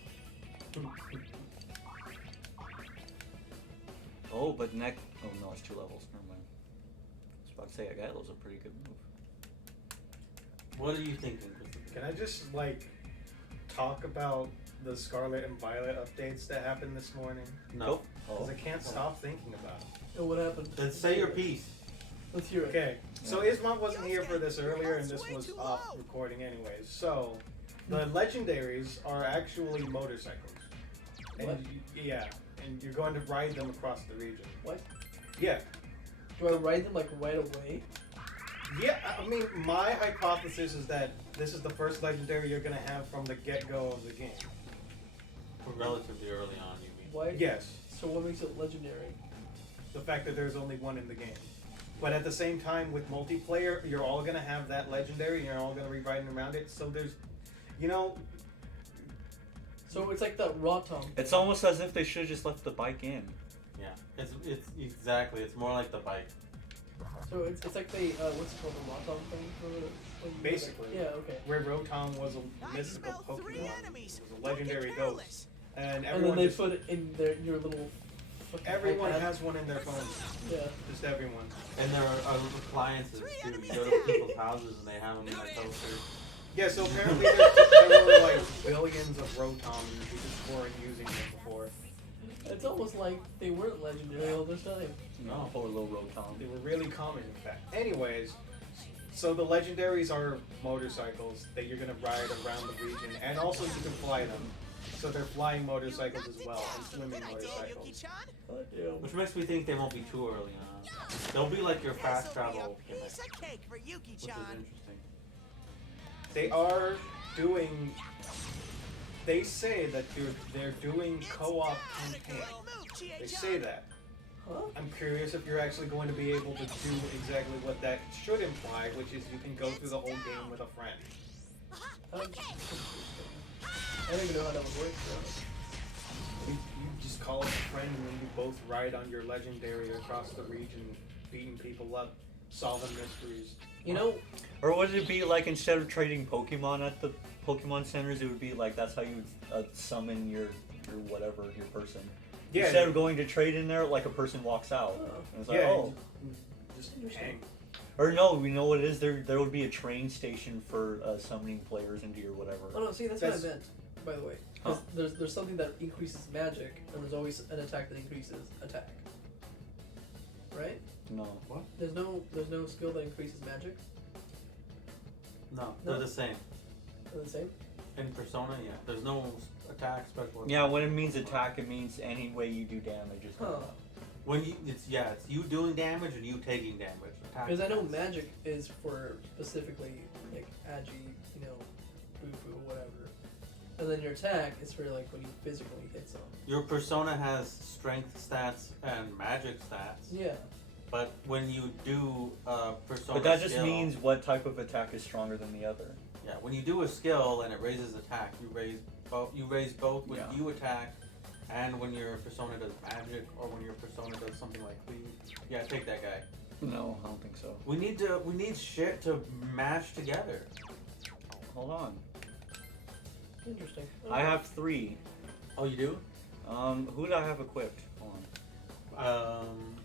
Oh, but neck. Oh no, it's 2 levels. Never mind. I was about to say Agailo's a pretty good move. What are you thinking, Christopher? Can I just like talk about the Scarlet and Violet updates that happened this morning? No. Nope. Because I can't stop thinking about it. Oh, what happened? Then say your piece. Let's hear it. Okay, so Isma wasn't here for this earlier, and this was off recording anyways. So, the legendaries are actually motorcycles. And What? yeah, and you're going to ride them across the region. What? Yeah. Do I ride them like right away? Yeah, I mean, my hypothesis is that this is the first legendary you're going to have from the get-go of the game. Relatively early on, you mean? Why? Yes, So what makes it legendary? the fact that there's only one in the game. But at the same time, with multiplayer, you're all going to have that legendary, and you're all going to be riding around it. So there's, you know, So it's like the Rotom. It's almost as if they should have just left the bike in. Yeah. It's exactly. It's more like the bike. So it's like the what's it called, the Rotom thing for Basically. Yeah. Okay. where Rotom was a I mystical smell 3 Pokemon. enemies. It was a Don't get legendary careless. ghost. And And then everyone they just, put it in your little. fucking everyone iPad. has one in their phone. Yeah. Just everyone. And there are appliances Three too. You enemies go to down. people's houses and they have them in their toasters. Yeah, so apparently there were like billions of Rotoms and we just weren't using them before. It's almost like they weren't legendary all this time. No, poor little Rotom. They were really common, in fact. Anyways, so the legendaries are motorcycles that you're gonna ride around the region, and also you can fly them. So they're flying motorcycles as well, and swimming Good idea, motorcycles. Yuki-chan. But, yeah. Which makes me think they won't be too early on. They'll be like your fast This'll be travel a gimmick, piece of cake for which is Yuki-chan. interesting. They are doing. They say that they're doing co-op campaign. Good move, They Chie-chan. say that. Huh? I'm curious if you're actually going to be able to do exactly what that should imply, which is you can go through the whole game with a friend. I don't even know how that would work. So. You just call up a friend and then you both ride on your legendary across the region, beating people up, solving mysteries. You know, Or would it be like instead of trading Pokemon at the Pokemon centers, it would be like that's how you summon your whatever, your person. Yeah. Instead of going to trade in there, like a person walks out. Oh. And it's like, Yeah. oh. Just Interesting. hang. Or no, we know what it is. There would be a train station for summoning players into your whatever. Oh no, see that's what I meant, by the way. 'Cause there's something that increases magic, and there's always an attack that increases attack. Right? No. What? There's no skill that increases magic. No, they're the same. They're the same. In Persona, yeah. There's no attack, special attack. Yeah, when it means attack, it means any way you do damage. It's not Huh. that. When it's you doing damage and you taking damage. Attack Because I know attacks. magic is for specifically like agi, bufu, whatever. And then your attack is for like when you physically hit someone. Your Persona has strength stats and magic stats, Yeah. but when you do Persona But that just skill, means what type of attack is stronger than the other. yeah, when you do a skill and it raises attack, you raise both when Yeah. you attack and when your Persona does magic or when your Persona does something like cleave. Yeah, take that guy. No, I don't think so. We need shit to mash together. Hold on. Interesting. I have 3. Oh, you do? Who do I have equipped? Hold on.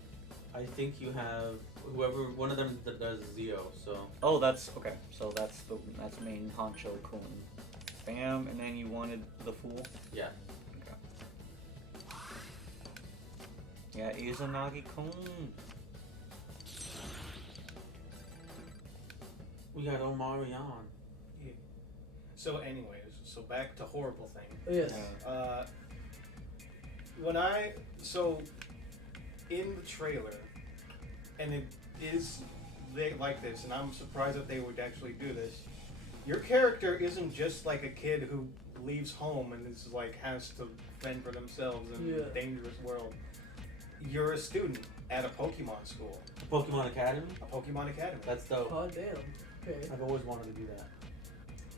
I think you have one of them that does Zeo. So Oh, that's okay. So that's main honcho Kun. Bam, and then you wanted the fool. yeah. Okay. Yeah, Izanagi Kun. We got Omarion. So, anyways, back to horrible thing. Yes. In the trailer, and it is like this, and I'm surprised that they would actually do this. Your character isn't just like a kid who leaves home and is like has to fend for themselves in a dangerous world. You're a student at a Pokemon school, Pokemon Academy. a Pokemon Academy. That's dope. God damn. Okay. I've always wanted to do that.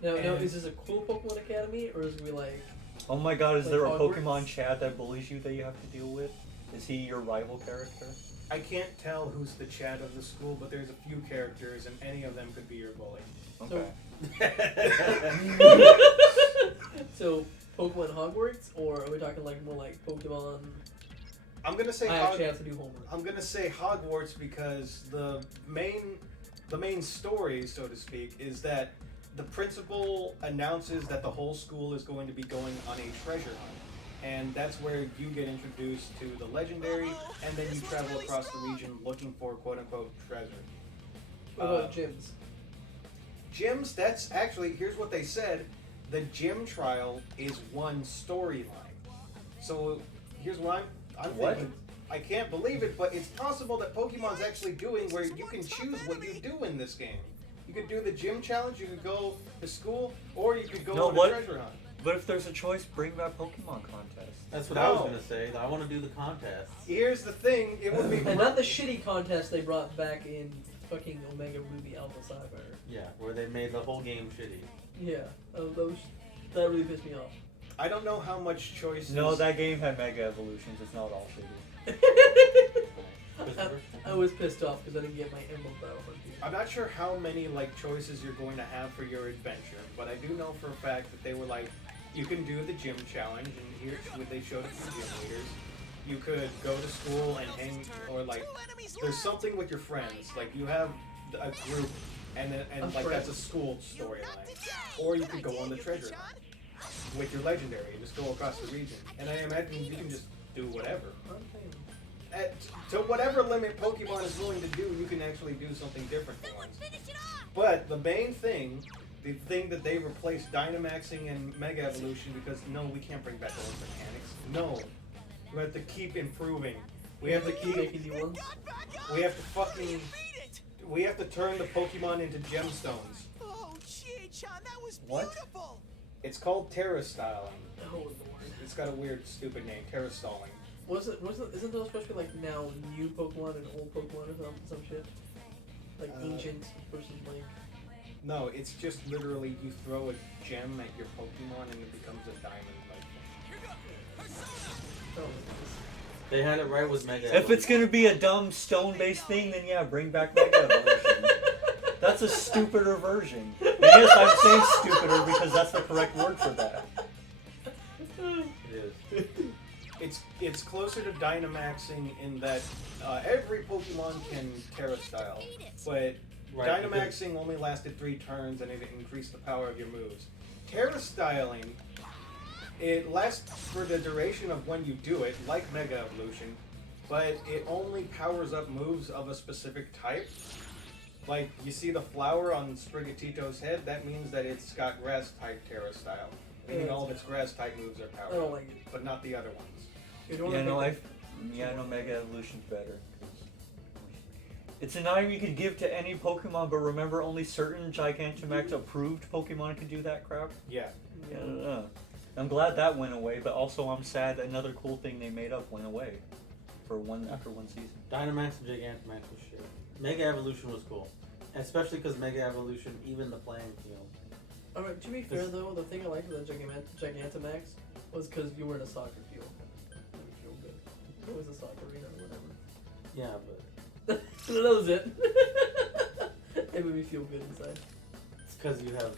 Now, And- is this a cool Pokemon Academy, or is we like? Oh my god, is Like there a Hogwarts? Pokemon Chad that bullies you that you have to deal with? Is he your rival character? I can't tell who's the Chad of the school, but there's a few characters, and any of them could be your bully. Okay. So Pokemon Hogwarts, or are we talking like more like Pokemon? I'm gonna say I actually have to do homework. I'm gonna say Hogwarts because the main story, so to speak, is that the principal announces that the whole school is going to be going on a treasure hunt, and that's where you get introduced to the legendary, and then you travel across the region looking for quote unquote treasure. What about gyms? Gyms, that's actually, here's what they said, the gym trial is one storyline. So here's what I'm What? thinking. I can't believe it, but it's possible that Pokemon's actually doing where you can choose what you do in this game. You could do the gym challenge, you could go to school, or you could go No, on what? a treasure hunt. But if there's a choice, bring back Pokemon contest. That's what I was No. gonna say. I want to do the contests. Here's the thing, it would be And not the shitty contest they brought back in fucking Omega Ruby Alpha Sapphire. Yeah, where they made the whole game shitty. Yeah, that really pissed me off. I don't know how much choice No, is- that game had Mega Evolutions. It's not all shitty. I was pissed off because I didn't get my Emerald Battle from you. I'm not sure how many choices you're going to have for your adventure, but I do know for a fact that they were like, you can do the gym challenge, and here's what they showed it to the gym leaders. You could go to school and hang, or there's something with your friends, like you have a group, and that's a school storyline, or you could go on the treasure hunt with your legendary and just go across the region. And I imagine you can just do whatever. To whatever limit Pokemon is willing to do, you can actually do something different for once. But the main thing, the thing that they replaced Dynamaxing and Mega Evolution because no, we can't bring back those mechanics. No. We have to keep improving. We have to keep making new ones. We have to we have to turn the Pokemon into gemstones. Oh, Chie-chan, that was What? beautiful. It's called Terra Styling. Oh Lord. It's got a weird, stupid name, Terra Stalling. Isn't those supposed to be like now new Pokemon and old Pokemon or some shit? Like ancient versus like. No, it's just literally you throw a gem at your Pokemon and it becomes a diamond. Oh, They had it right with Mega. If it's gonna be a dumb stone-based thing, then yeah, bring back Mega Evolution. That's a stupider version. And yes, I'm saying stupider because that's the correct word for that. It is. It's closer to Dynamaxing in that every Pokemon can Terra Style, but Right, Dynamaxing only lasted 3 turns and it increased the power of your moves. Terra Styling, it lasts for the duration of when you do it, like Mega Evolution, but it only powers up moves of a specific type. Like, you see the flower on Sprigatito's head, that means that it's got Grass type Terra Style. Meaning all of its Grass type moves are powered I don't up, like it. but not the other ones. You don't Yeah, wanna no, make no, Mega Evolution's better. It's an item you could give to any Pokemon, but remember only certain Gigantamax approved Pokemon could do that crap? Yeah. Yeah. I'm glad that went away, but also I'm sad that another cool thing they made up went away after one season. Dynamax and Gigantamax was shit. Mega Evolution was cool. Especially because Mega Evolution evened the playing field. Alright, to be fair though, the thing I liked about Gigantamax was because you were in a soccer field. It made me feel good. It was a soccer arena or whatever. Yeah, but That was it. It made me feel good inside. it's because you have,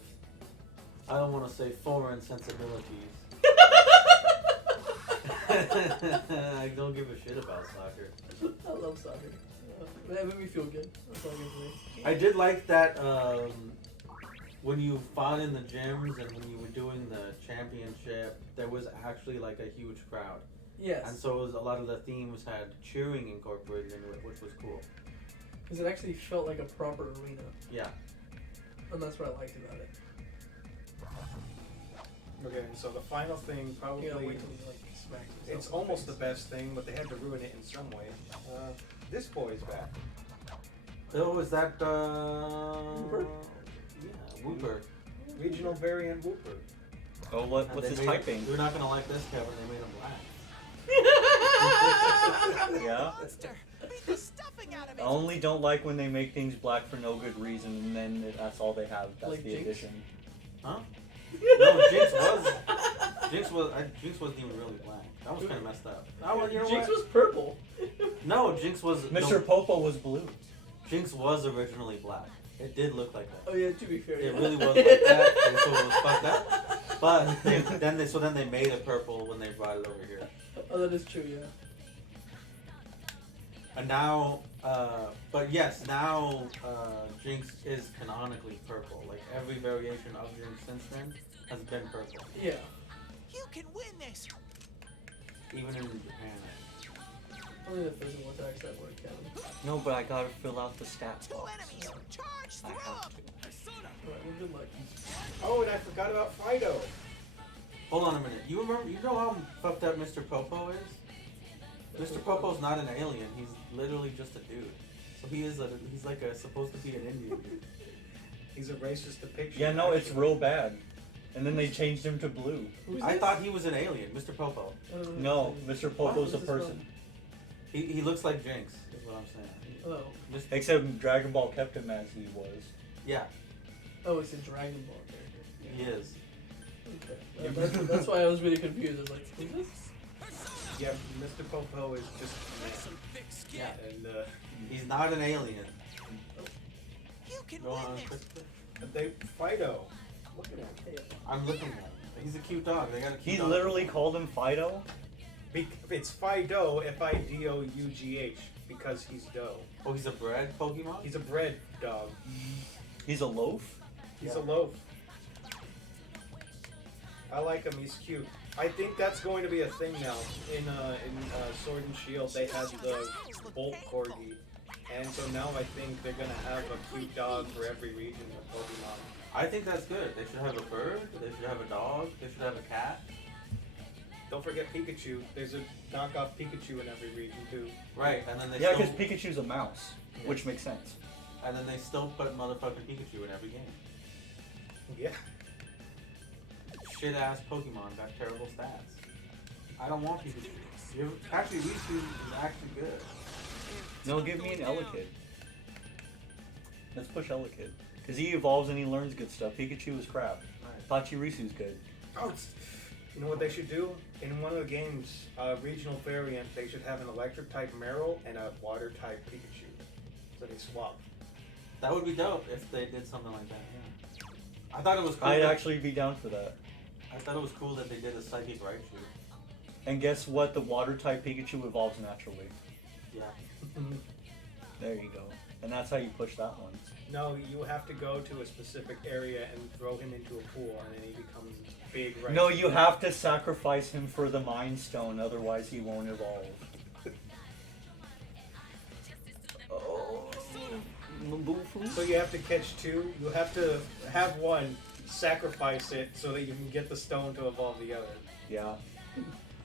I don't want to say foreign sensibilities. I don't give a shit about soccer. I love soccer. That made me feel good. That's all I can say. I did like that when you fought in the gyms and when you were doing the championship, there was actually like a huge crowd. Yes. And so it was, a lot of the themes had cheering incorporated into it, which was cool. Because it actually felt like a proper arena. Yeah. And that's what I liked about it. Okay, so the final thing probably... You gotta wait till he like smacks himself It's in the almost the face. best thing, but they had to ruin it in some way. This boy's back. Oh, is that, Wooper? Yeah, Wooper. Regional variant Wooper. Oh, And what's they his made- typing? You're not gonna like this, Kevin. They made him black. Yeah? Monster, beat the stuffing out of I it. only don't like when they make things black for no good reason, and then that's all they have. That's Like the Jinx? addition. Huh? No, Jinx wasn't even really black. That was kind of messed up. Oh, well, you know Jinx what? was purple. No, Jinx was. Mr. No, Popo was blue. Jinx was originally black. It did look like that. Oh yeah, to be fair. It yeah. really was like that, and so it was fucked up. But then they made it purple when they brought it over here. Oh, that is true, yeah. And now, but yes, now Jinx is canonically purple. Like every variation of Jinx since then has been purple, Yeah. You can win this. even in Japan. Only the physical attacks that work, Kevin. No, but I gotta fill out the stat Two box. enemies. Charge I through have 'em. to. Alright, well, good luck. Oh, and I forgot about Fido. Hold on a minute. You know how fucked up Mr. Popo is? Mr. Popo's not an alien. He's literally just a dude. So he's like supposed to be an Indian dude. He's a racist depiction. Yeah, no, it's actually. real bad. And then they changed him to blue. Who's I this? thought he was an alien, Mr. Popo. I don't No, know. Mr. Popo's a Who's this person. He looks like Jinx, is what I'm saying. Oh. Just, Except Dragon Ball kept him as he was. yeah, Oh, it's a Dragon Ball character. he is. Okay. That's why I was really confused. I was like, who's this? Yeah, Mr. Popo is just a man. Yeah. And He's not an alien. You can Go win on, this. Christopher. Fido. Look at him. I'm looking at him. He's a cute dog. They got a cute He dog. literally called him Fido? It's Fido, Fidough, because he's dough. Oh, he's a bred Pokemon? He's a bread dog. He's a loaf? He's Yeah. a loaf. I like him. He's cute. I think that's going to be a thing now. In Sword and Shield, they had the Bolt Corgi, and so now I think they're gonna have a cute dog for every region of Pokemon. I think that's good. They should have a bird. They should have a dog. They should have a cat. Don't forget Pikachu. There's a knockoff Pikachu in every region too. Right, and then they Yeah, still, because Pikachu's a mouse, which makes sense. and then they still put motherfucking Pikachu in every game. Yeah. Shit ass Pokemon got terrible stats. I don't want Pikachu. Actually, Riku is actually good. No, give me an Elekid. Let's push Elekid. Because he evolves and he learns good stuff. Pikachu is crap. Pachirisu's good. Oh, you know what they should do? In one of the games, regional variant, they should have an electric type Meryl and a water type Pikachu. So they swap. That would be dope if they did something like that. Yeah. I thought it was cool. I'd actually be down for that. I thought it was cool that they did a psychic Raichu. And guess what? The water type Pikachu evolves naturally. Yeah. There you go. And that's how you push that one. No, you have to go to a specific area and throw him into a pool, and then he becomes big. Right. No, you have to sacrifice him for the Mind Stone, otherwise he won't evolve. Oh, So you have to catch two. You have to have one, sacrifice it so that you can get the stone to evolve the other. yeah.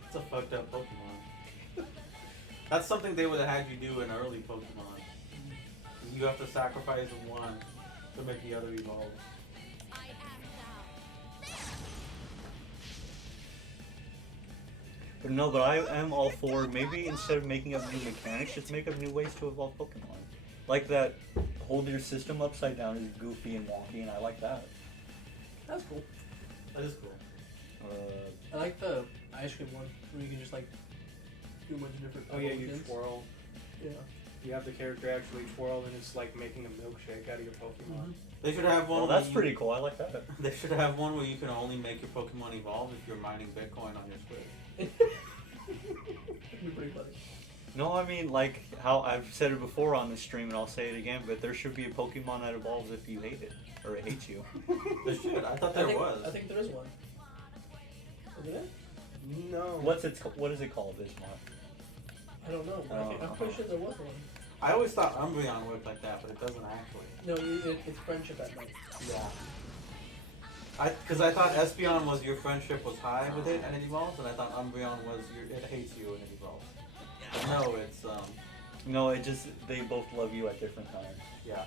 It's a fucked up Pokemon. That's something they would have had you do in early Pokemon. You have to sacrifice one to make the other evolve. I am thou. But no, but I am all for maybe instead of making up new mechanics, just make up new ways to evolve Pokemon. Like that hold your system upside down is goofy and wonky, and I like that. That's cool. That is cool. I like the ice cream one where you can just like do a bunch of different. Oh yeah, you Pokemons. twirl. Yeah. You have the character actually twirl, and it's like making a milkshake out of your Pokemon. They should have one. Well, where that's you- pretty cool. I like that. They should have one where you can only make your Pokemon evolve if you're mining Bitcoin on your Switch. That'd be pretty funny. No, I mean, like how I've said it before on the stream, and I'll say it again, but there should be a Pokemon that evolves if you hate it, or it hates you. There should. I thought there was. I think there is one. Isn't it? No. What is it called, Bismarck? I don't know. But I'm pretty sure there was one. I always thought Umbreon worked like that, but it doesn't actually. No, it's friendship at night. Yeah. Because I thought Espeon was your friendship was high with it and it evolves, and I thought Umbreon was it hates you and it evolves. But no, it's No, it just they both love you at different times. yeah.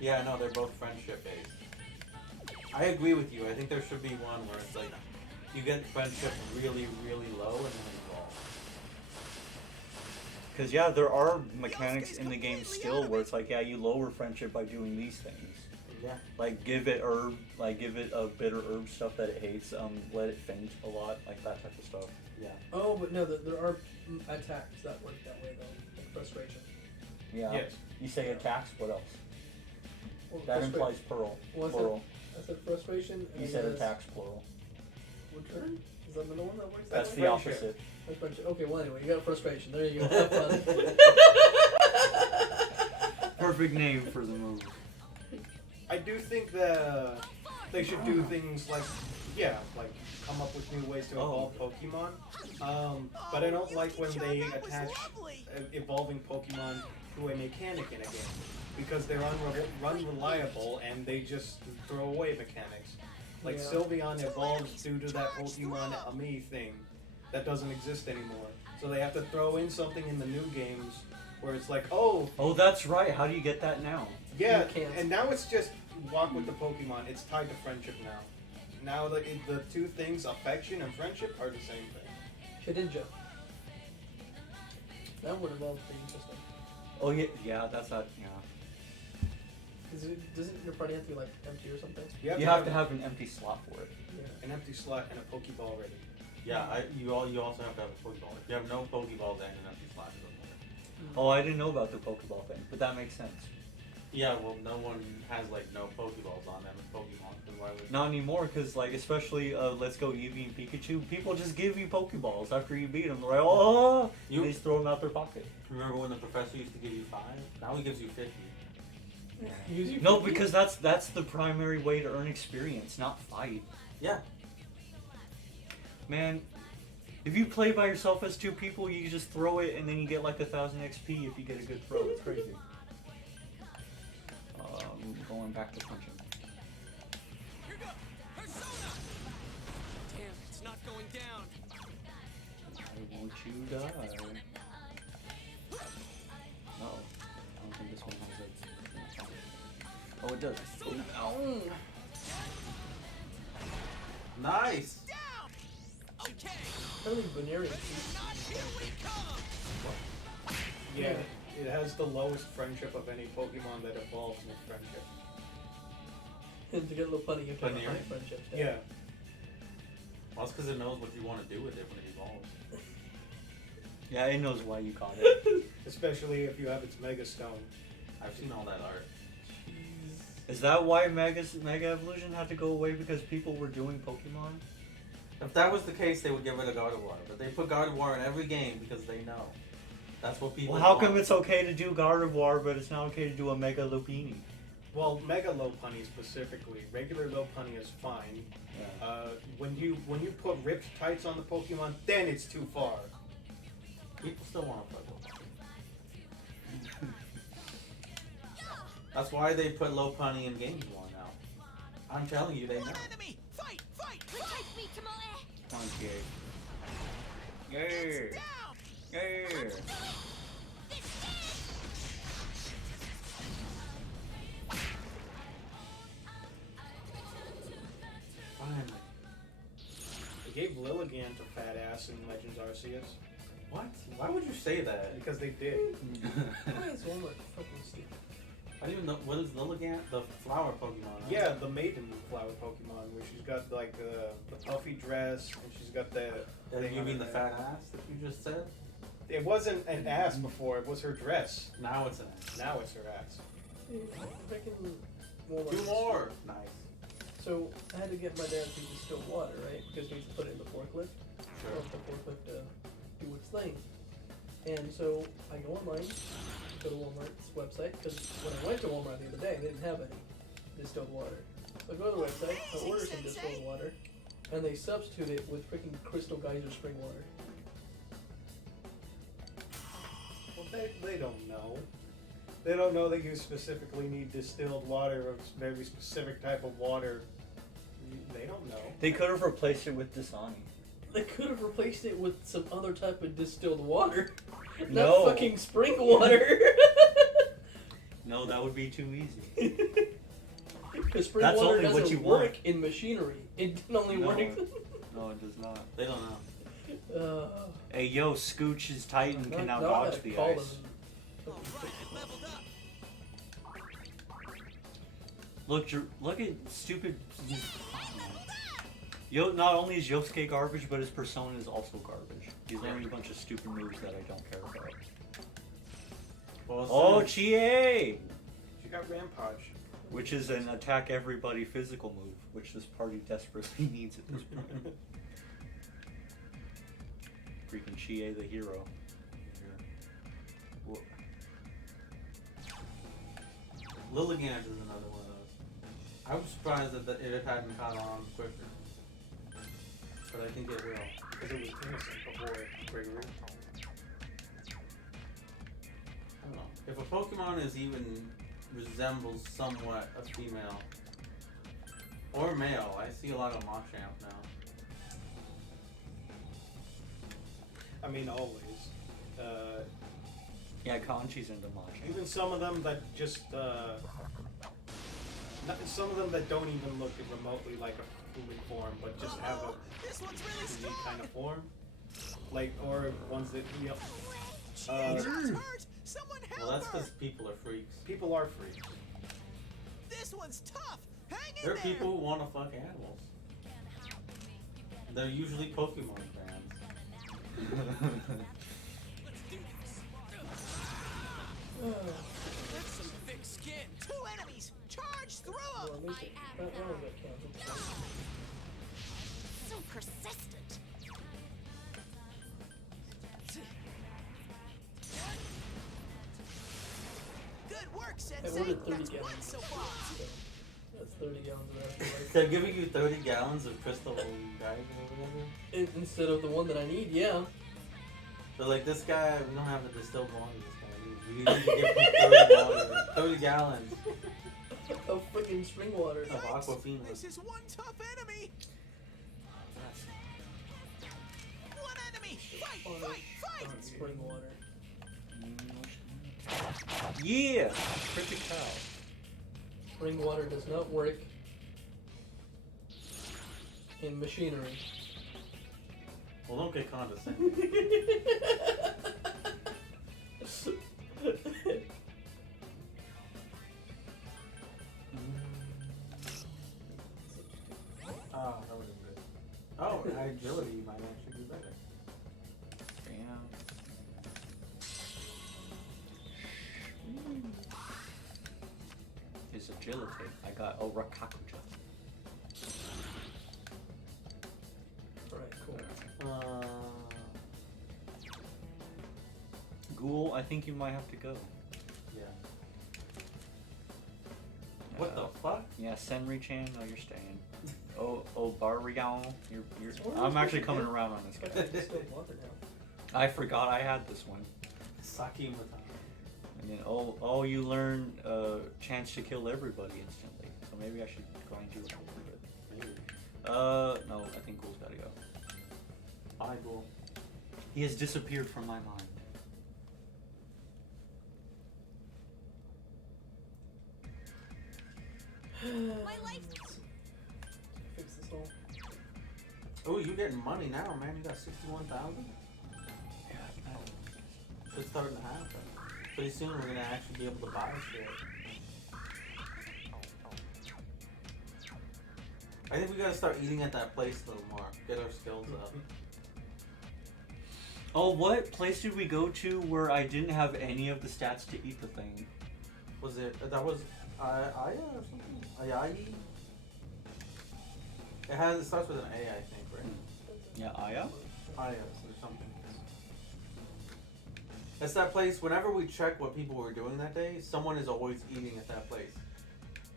Yeah, no, they're both friendship based. I agree with you. I think there should be one where it's like you get friendship really, really low and then it evolves. Because yeah, there are mechanics in the game still where it's like, yeah, you lower friendship by doing these things. Yeah. Like give it herb, like give it a bitter herb stuff that it hates. Let it faint a lot, like that type of stuff. Yeah. Oh, but no, there are attacks that work that way though. Like frustration. Yeah. Yes. You say attacks. What else? Well, That frustra- implies plural. What's it? Plural. I said frustration. And You then said there's attacks plural. Return? Is that another one that works? That's that the way? opposite. That's friendship. Okay, well anyway, you got frustration. There you go. Have fun. Perfect name for the move. I do think that they should do things like, like come up with new ways to evolve Pokemon. But I don't like when they attach evolving Pokemon to a mechanic in a game because they're unreliable and they just throw away mechanics. Like Yeah. Sylveon evolves due to that Pokemon Ami thing that doesn't exist anymore. So they have to throw in something in the new games where it's like, oh, Oh, that's right. How do you get that now? yeah, You can't. and now it's just walk with the Pokemon. It's tied to friendship now. Now the two things, affection and friendship, are the same thing. Shedinja. That would evolve pretty interesting. Oh yeah, that's not. Yeah. Doesn't your party have to be like empty or something? You have to have an empty slot for it. Yeah. an empty slot and a Pokeball ready. Yeah, you also have to have a Pokeball. If you have no Pokeballs and an empty slot, it doesn't work. Oh, I didn't know about the Pokeball thing, but that makes sense. Yeah, well, no one has like no Pokeballs on them as Pokemon. So why would? Not anymore, because like especially Let's Go Eevee and Pikachu, people just give you Pokeballs after you beat them. They're like, oh, You- they just throw them out their pocket. Remember when the professor used to give you 5? Now he gives you 50. Use your No, Pokemon. because that's the primary way to earn experience, not fight. Yeah. Man, if you play by yourself as 2 people, you just throw it and then you get like 1,000 XP if you get a good throw. It's crazy. Going back to punching. Here go. Persona. Damn, it's not going down. I want you die. No, I don't think this one has it. Oh, it does. Oh. Nice. Down. Okay. I think Venerian. Not here we come. Yeah, it has the lowest friendship of any Pokemon that evolves with friendship. And to get a little punny, you have to have a Venereal? high friendship. Yeah. Well, that's because it knows what you want to do with it when it evolves. Yeah, it knows why you caught it. Especially if you have its Mega Stone. I've seen all that art. Is that why Mega Evolution had to go away because people were doing Pokemon? If that was the case, they would get rid of Gardevoir. But they put Gardevoir in every game because they know. That's what people Well, how want. come it's okay to do Gardevoir, but it's not okay to do a Mega Lupini? Well, Mega Lopunny specifically. Regular Lopunny is fine. Yeah. When you put ripped tights on the Pokemon, then it's too far. People still want to play Lopunny. That's why they put Lopunny in games more now. I'm telling you, they know. One enemy! Fight! Fight! Protect me, Tomoe. Come on, kid. It's Yeah. down! Yeah. Finally. They gave Lilligant a fat ass in Legends Arceus What? Why would you say that? because they did. Why is Walmart fucking stupid? I don't even know. What is Lilligant? The flower Pokemon. Right? Yeah, the maiden flower Pokemon, where she's got like the puffy dress and she's got the. thing You on mean her the neck. fat ass that you just said? It wasn't an ass before; it was her dress. Now it's an ass. Now it's her ass. Freaking Walmart. Two more. Nice. So I had to get my dad to distill water, right? Because he needs to put it in the forklift. I want the forklift to do its thing. And so I go online, go to Walmart's website, because when I went to Walmart the other day, they didn't have any distilled water. So I go to the website, I order some distilled water, and they substitute it with freaking Crystal Geyser spring water. Well, they don't know. They don't know that you specifically need distilled water, a very specific type of water. They don't know. They could have replaced it with Dasani. They could have replaced it with some other type of distilled water. No. Not fucking spring water. No, that would be too easy. Because spring That's water only what doesn't you work want. in machinery. It can only No. work. No, it does not. They don't know. Hey, yo, Scooch's Titan can now I dodge gotta the call ice. them. Alright, it leveled up. Look at stupid. Yo, not only is Yosuke garbage, but his persona is also garbage. He's learning a bunch of stupid moves that I don't care about. Well, Oh, since- Chie! She got Rampage. Which is an attack everybody physical move, which this party desperately needs at this point. Freaking Chie the hero. Wha- Lilligant is another one of those. I was surprised that it hadn't caught on quicker. But I think it will. Because it was innocent before Gregory. I don't know. If a Pokemon is even resembles somewhat a female or male, I see a lot of Machamp now. I mean, always. Yeah, Kanji's into Machamp. Even some of them that just, some of them that don't even look remotely like a human form, but just have a This one's really strong. unique kind of form. Like, or ones that, you know, Jeez, it's hurt. Someone help Well, that's her. because people are freaks. people are freaks. This one's tough. Hang in There are there. people who want to fuck animals. They're usually Pokemon fans. Let's do this. That's some thick skin. Two enemies. Charge through Well, them. at least that one got counted. So persistent. Good work, I Sensei. ordered 30 That's one gallons. so far. That's 30 gallons of electrolytes. They're giving you 30 gallons of Crystal Geyser or whatever. Instead of the one that I need, yeah. They're like, this guy, we don't have the distilled water this guy needs. We need to give him 30 gallons Of freaking spring water. of Aquafina. This is one tough enemy. One enemy. Fight, fight, fight. Not spring water. Yeah! Perfect cow. Spring water does not work in machinery. Well, don't get condescending. Oh, that would have been good. Oh, agility might actually be better. Damn. His is agility. I got Orakakuja. Alright, cool. Ghoul, I think you might have to go. Yeah. What the fuck? Yeah, Senri-chan, no, you're staying. Barion, you're. So what I'm was actually the coming game? around on this Okay, guy. I still want it now. I forgot I had this one. Saki Mata. And then you learn chance to kill everybody instantly. So maybe I should grind you a little bit. Maybe. No, I think Ghoul's gotta go. Bye, Ghoul. He has disappeared from my mind. My life. Fix this all. Oh, you getting money now, man. You got 61,000? Yeah, It's starting to happen. Pretty soon we're gonna actually be able to buy shit. I think we gotta start eating at that place a little more. Get our skills up. Oh, what place did we go to where I didn't have any of the stats to eat the thing? Was it? That was Aya or something? Ayayi? It starts with an A, I think, right? Yeah, Aya? Aya or something. It's that place. Whenever we check what people were doing that day, someone is always eating at that place.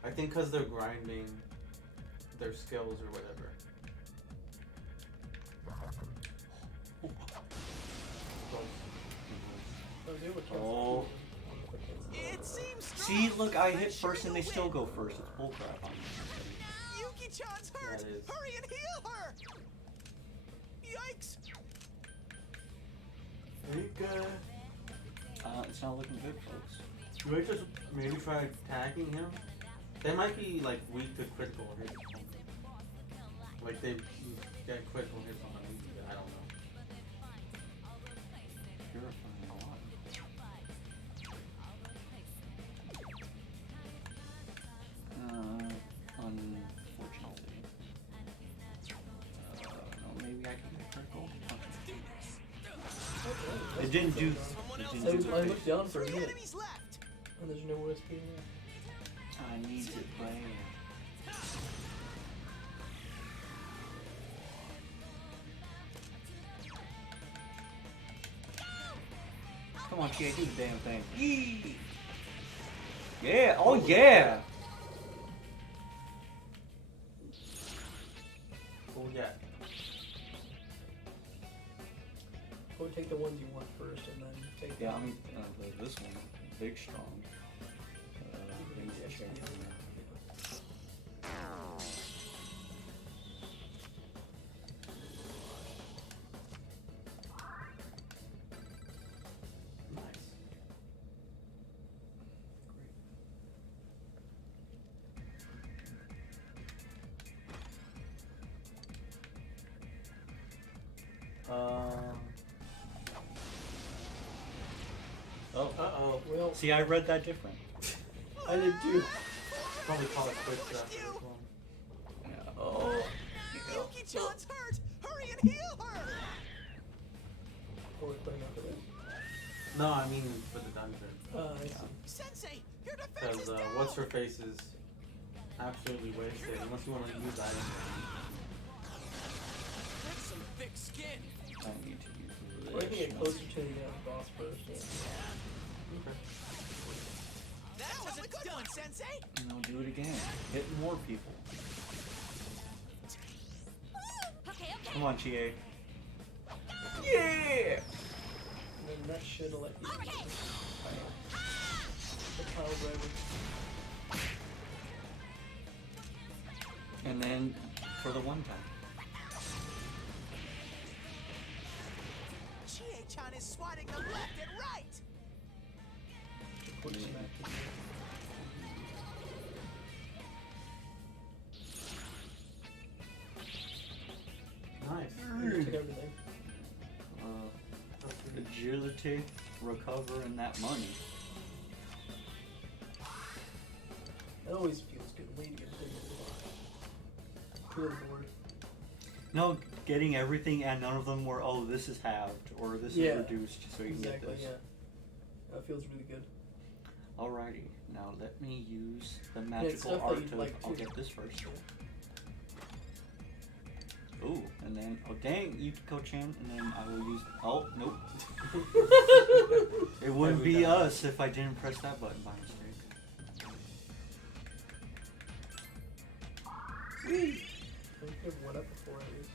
I think because they're grinding their skills or whatever. Oh. It seems strong. See, look, I I'm hit sure first and they you'll still win. go first. It's bullcrap on me. Yuki-chan's hurt. Yeah, it is. Hurry and heal her. Yikes. It's not looking good, folks. Should we just maybe try attacking him? They might be like weak to critical hits. Like they get critical hits on them. I don't know. Purifying a lot. Unfortunately. No, maybe I can get critical. It didn't do. Someone It else didn't I, do is the I big- looked down for a Three minute, enemies left. and there's no SP in there. I need to play. Come on, Chia, do the damn thing. Yee! Yeah! Oh yeah! Oh yeah. Go take the ones you want first, and then take. Yeah, I them. mean this one, big strong. Needs to check. Nice. Oh. Uh-oh. Well, See, I read that different. I did too. Probably call it quits after this one. Yeah. Oh. Yuki-chan's hurt. Hurry and heal her. Or we're putting up with it. No, I mean for the dungeon. I see. Sensei, your defense Because is down. what's her face is absolutely wasted unless you want to use items. That's some thick skin. I don't need to use this. Or I can get closer to the boss first. Yeah. Okay. That was a good one, Sensei. And I'll do it again. Hit more people. Okay. Come on, Chie. Yeah! And then that should let you. Okay. The pile driver. And then for the one time. Chie-chan is swatting them left and right. Quick smack. Nice. You took everything. Agility, recover, and that money. It always feels good when you get big. Feels bored. No, getting everything and none of them were, oh, this is halved or this Yeah, is reduced, so you can Exactly, get this. yeah. That feels really good. Alrighty, now let me use the it's magical stuff that art you'd to. like I'll too. get this first. Ooh, and then oh dang, Yukiko-chan, and then I will use. Oh nope. It wouldn't Every be time. us if I didn't press that button by mistake. Whee! I think you have one up before at least.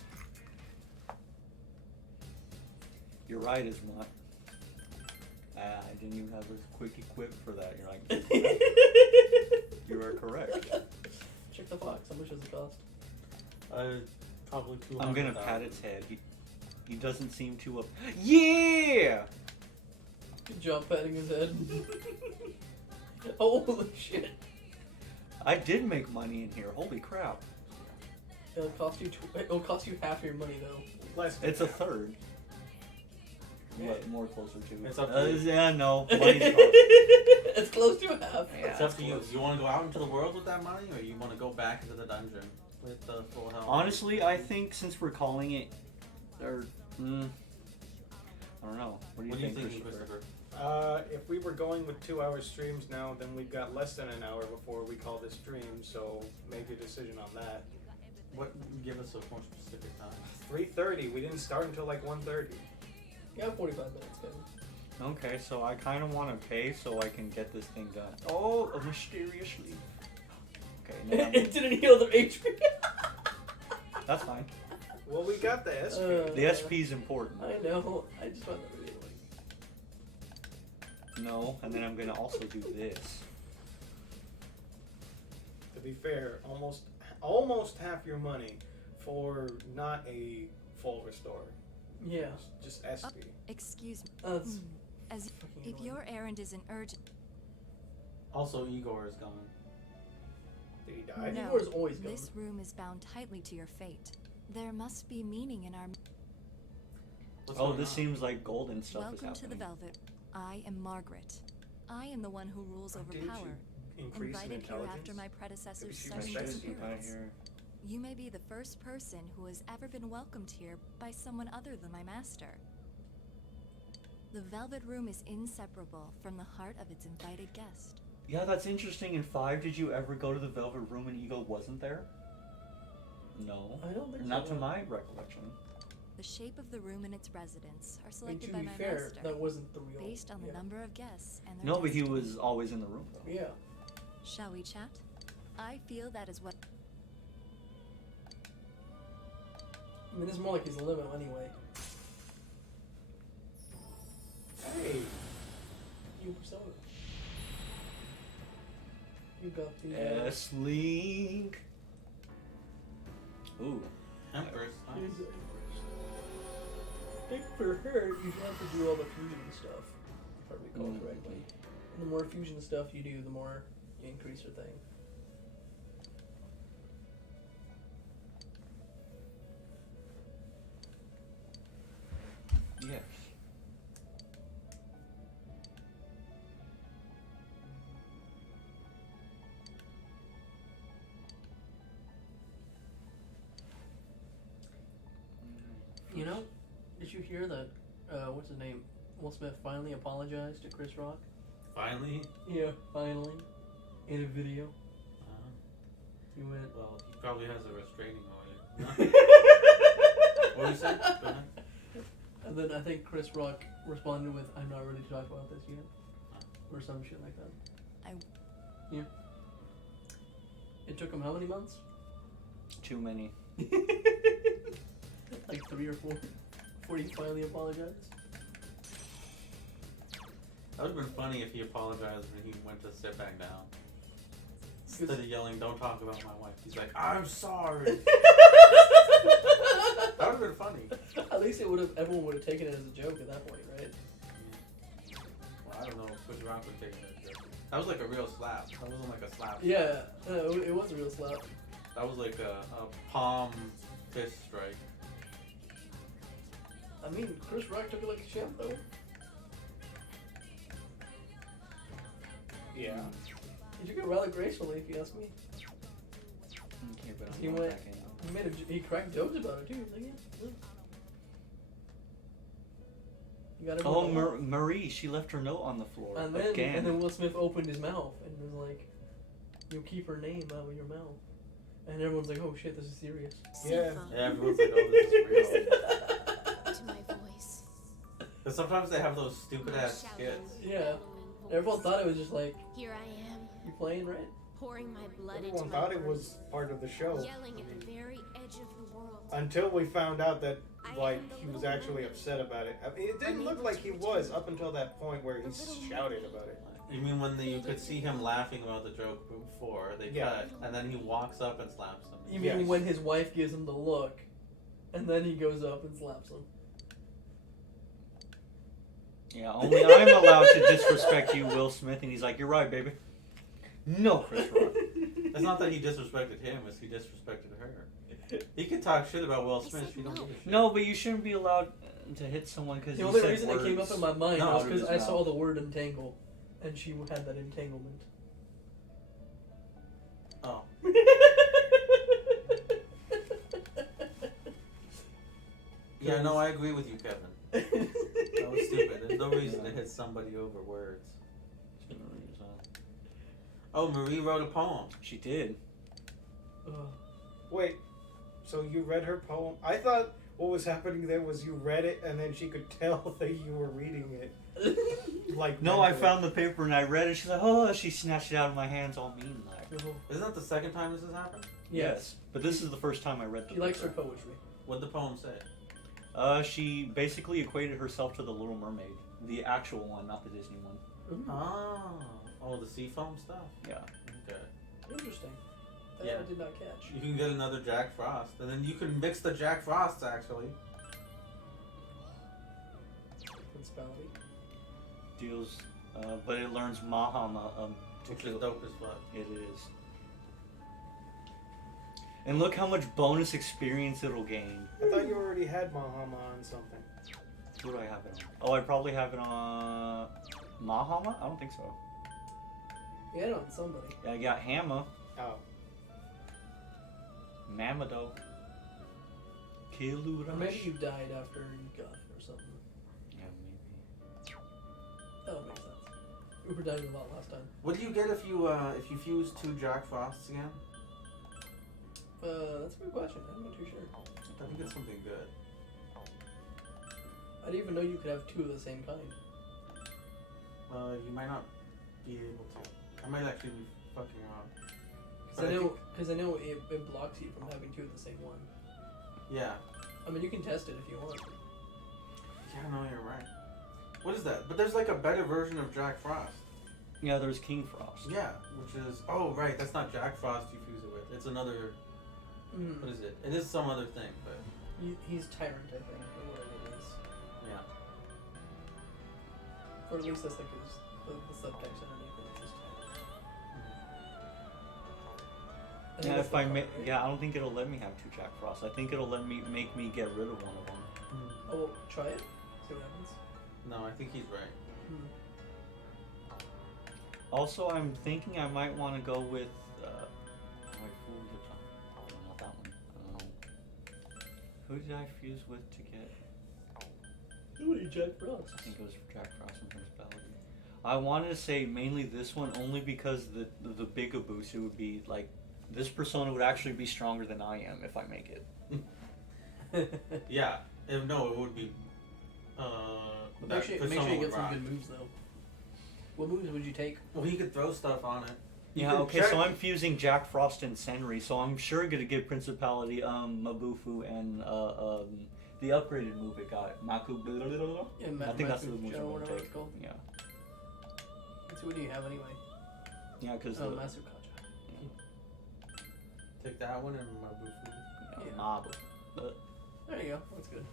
You're right, Ismont. I didn't even have a quick equip for that. You're like, you are correct. Check the box. How much does it cost? Probably 200. I'm gonna pat its head. He doesn't seem too up. Yeah! Good job patting his head. Holy shit. I did make money in here. Holy crap! It'll cost you. It'll cost you half your money though. Less than It's a half. third. Yeah. What more closer to? It's up to you. Yeah, no. Money's cost. It's close to half. Yeah, It's up it's to you. close. You want to go out into the world with that money, or you want to go back into the dungeon with the full health? Honestly, I think since we're calling it, or I don't know. What do you think, Christopher? If we were going with 2-hour streams now, then we've got less than an hour before we call this stream, so make a decision on that. What? Give us a more specific time. 3:30. We didn't start until like 1:30. You got 45 minutes, Kevin. Okay, so I kind of want to pay so I can get this thing done. Oh, mysteriously. Okay, now It didn't heal their HP. that's fine. Well, we got the SP. The SP is important. I know. I just found that really annoying. No, and then I'm gonna also do this. To be fair, almost half your money for not a full restore. Yeah. Just SP. Excuse me. That's As fucking if annoying. your errand isn't urgent. Also, Igor is gone. Did he die? No, Igor's always gone. this room is bound tightly to your fate. There must be meaning in our. What's Oh, going this on? seems like golden stuff Welcome is to the happening. Velvet. I am Margaret. I am the one who rules over Didn't power. you increase in Invited here intelligence? after my predecessor's Maybe she sudden respects you. disappearance. Here. You may be the first person who has ever been welcomed here by someone other than my master. The Velvet Room is inseparable from the heart of its invited guest. Yeah, that's interesting. In 5, did you ever go to the Velvet Room and Ego wasn't there? No. I don't think Not so. to my recollection. The shape of the room and its residents are I mean, selected to by be my fair, master, that wasn't the real. based on the yeah. number of guests and their No, but he destiny. was always in the room though. Yeah. Shall we chat? I feel that is what. I mean, this is more like his limo anyway. Hey, You persona. You got the. S-Link. Ooh. Empress. Nice. I think for her, you have to do all the fusion stuff, if I recall Mhm. correctly. And the more fusion stuff you do, the more you increase your thing. Yes. You know, did you hear that? What's his name? Will Smith finally apologized to Chris Rock. Finally. Yeah, finally, in a video. Uh, He went. well, he probably has a restraining order. What did you say? Go ahead. And then I think Chris Rock responded with, "I'm not ready to talk about this yet," or some shit like that. Yeah. It took him how many months? Too many. Like 3 or 4 before he finally apologized. That would have been funny if he apologized when he went to sit back down. Instead of yelling, "Don't talk about my wife," he's like, "I'm sorry." That would have been funny. At least everyone would have taken it as a joke at that point, right? Well, I don't know if Chris Rock would take it as a joke. That was like a real slap. That wasn't like a slap. Yeah, it was a real slap. That was like a palm fist strike. I mean, Chris Rock took it like a champ, though. yeah. He took it rather gracefully, if you ask me. Okay, but I'm He not went- back in. He cracked jokes about it too. Like, yeah, You gotta Oh, remove the wall. Marie, she left her note on the floor And again. then Will Smith opened his mouth and was like, "You'll keep her name out of your mouth." And everyone's like, "Oh shit, this is serious." Yeah. Yeah, everyone's like, oh, this is real. To my voice. But sometimes they have those stupid ass My skits. shallow, Yeah. bellowing voice. Everyone thought it was just like, Here I am, you playing, right? pouring my blood Everyone into my thought it words, was part of the show. yelling at the very edge of the world. Until we found out that, I like, am the he was little actually woman. upset about it. I mean, it didn't look like he was up until that point where he shouted about it. You mean when you could see him laughing about the joke before they Yeah. cut, and then he walks up and slaps him? You mean Yes. when his wife gives him the look, and then he goes up and slaps him? Yeah, only I'm allowed to disrespect you, Will Smith, and he's like, "You're right, baby." No, Chris Rock. It's not that he disrespected him; it's he disrespected her. He could talk shit about Will Smith. She don't give a shit. No, but you shouldn't be allowed to hit someone because The you only said reason words. it came up in my mind No, was out of because his I saw mouth. the word entangle, and she had that entanglement. Oh, yeah, no, I agree with you, Kevin. That was stupid. There's no reason to hit somebody over words. Oh, Marie wrote a poem. She did. Ugh. Wait, so you read her poem? I thought what was happening there was you read it and then she could tell that you were reading it. Like No, I mentally. found the paper and I read it. She's like, "Oh," she snatched it out of my hands, all mean like. Isn't that the second time this has happened? Yes. But this is the first time I read the She likes her paper. poetry. What'd the poem say? She basically equated herself to the Little Mermaid, the actual one, not the Disney one. Oh, the seafoam stuff? Yeah. Okay. Interesting. That Yeah. I did not catch. You can get another Jack Frost, and then you can mix the Jack Frosts, actually. Principality. Deals, but it learns Mahama to Which kill. is dope as fuck. It is. And look how much bonus experience it'll gain. I thought you already had Mahama on something. Who do I have it on? Oh, I probably have it on Mahama? I don't think so. You had it on somebody. Yeah, I got Hammer, Oh. Mamado, Or Kilurash. maybe you died after you got it or something. Yeah, maybe. That would make sense. Uber died a lot last time. What do you get if you fuse two Jack Frosts again? That's a good question. I'm not too sure. I think it's something good. I didn't even know you could have two of the same kind. You might not be able to. I might actually be fucking around. Because I know it blocks you from having two of the same one. Yeah. I mean, you can test it if you want. Yeah, no, you're right. What is that? But there's like a better version of Jack Frost. Yeah, there's King Frost. Yeah, which is... Oh, right, that's not Jack Frost you fuse it with. It's another... Mm. What is it? It is some other thing, but... He's Tyrant, I think, or whatever it is. Yeah. Or at least that's like the subtext underneath it. It's just Tyrant. I think Yeah, that's if the I card, make, right? yeah, I don't think it'll let me have two Jack Frosts. I think it'll let me make me get rid of one of them. Oh, well, try it. See what happens. No, I think he's right. Hmm. Also, I'm thinking I might want to go with. Wait, who was it? Oh, not that one. Who did I fuse with to get? Nobody Jack Frost. I think it was Jack Frost and Principality. I wanted to say mainly this one only because the bigger boost, it would be like this persona would actually be stronger than I am if I make it. Yeah. No, it would be... Make sure you get some good moves though. What moves would you take? Well, he could throw stuff on it. You Yeah, could okay, check- so I'm fusing Jack Frost and Senri, so I'm sure gonna give Principality, Mabufu, and the upgraded move it got. Maku. Yeah, I think that's the Maku move Joe, I'm whatever gonna it's take. called. Yeah. So what do you have anyway? Yeah, because Oh, the. Masukaja. Take that one and Mabufu. Yeah. Mabu. There you go. That's good.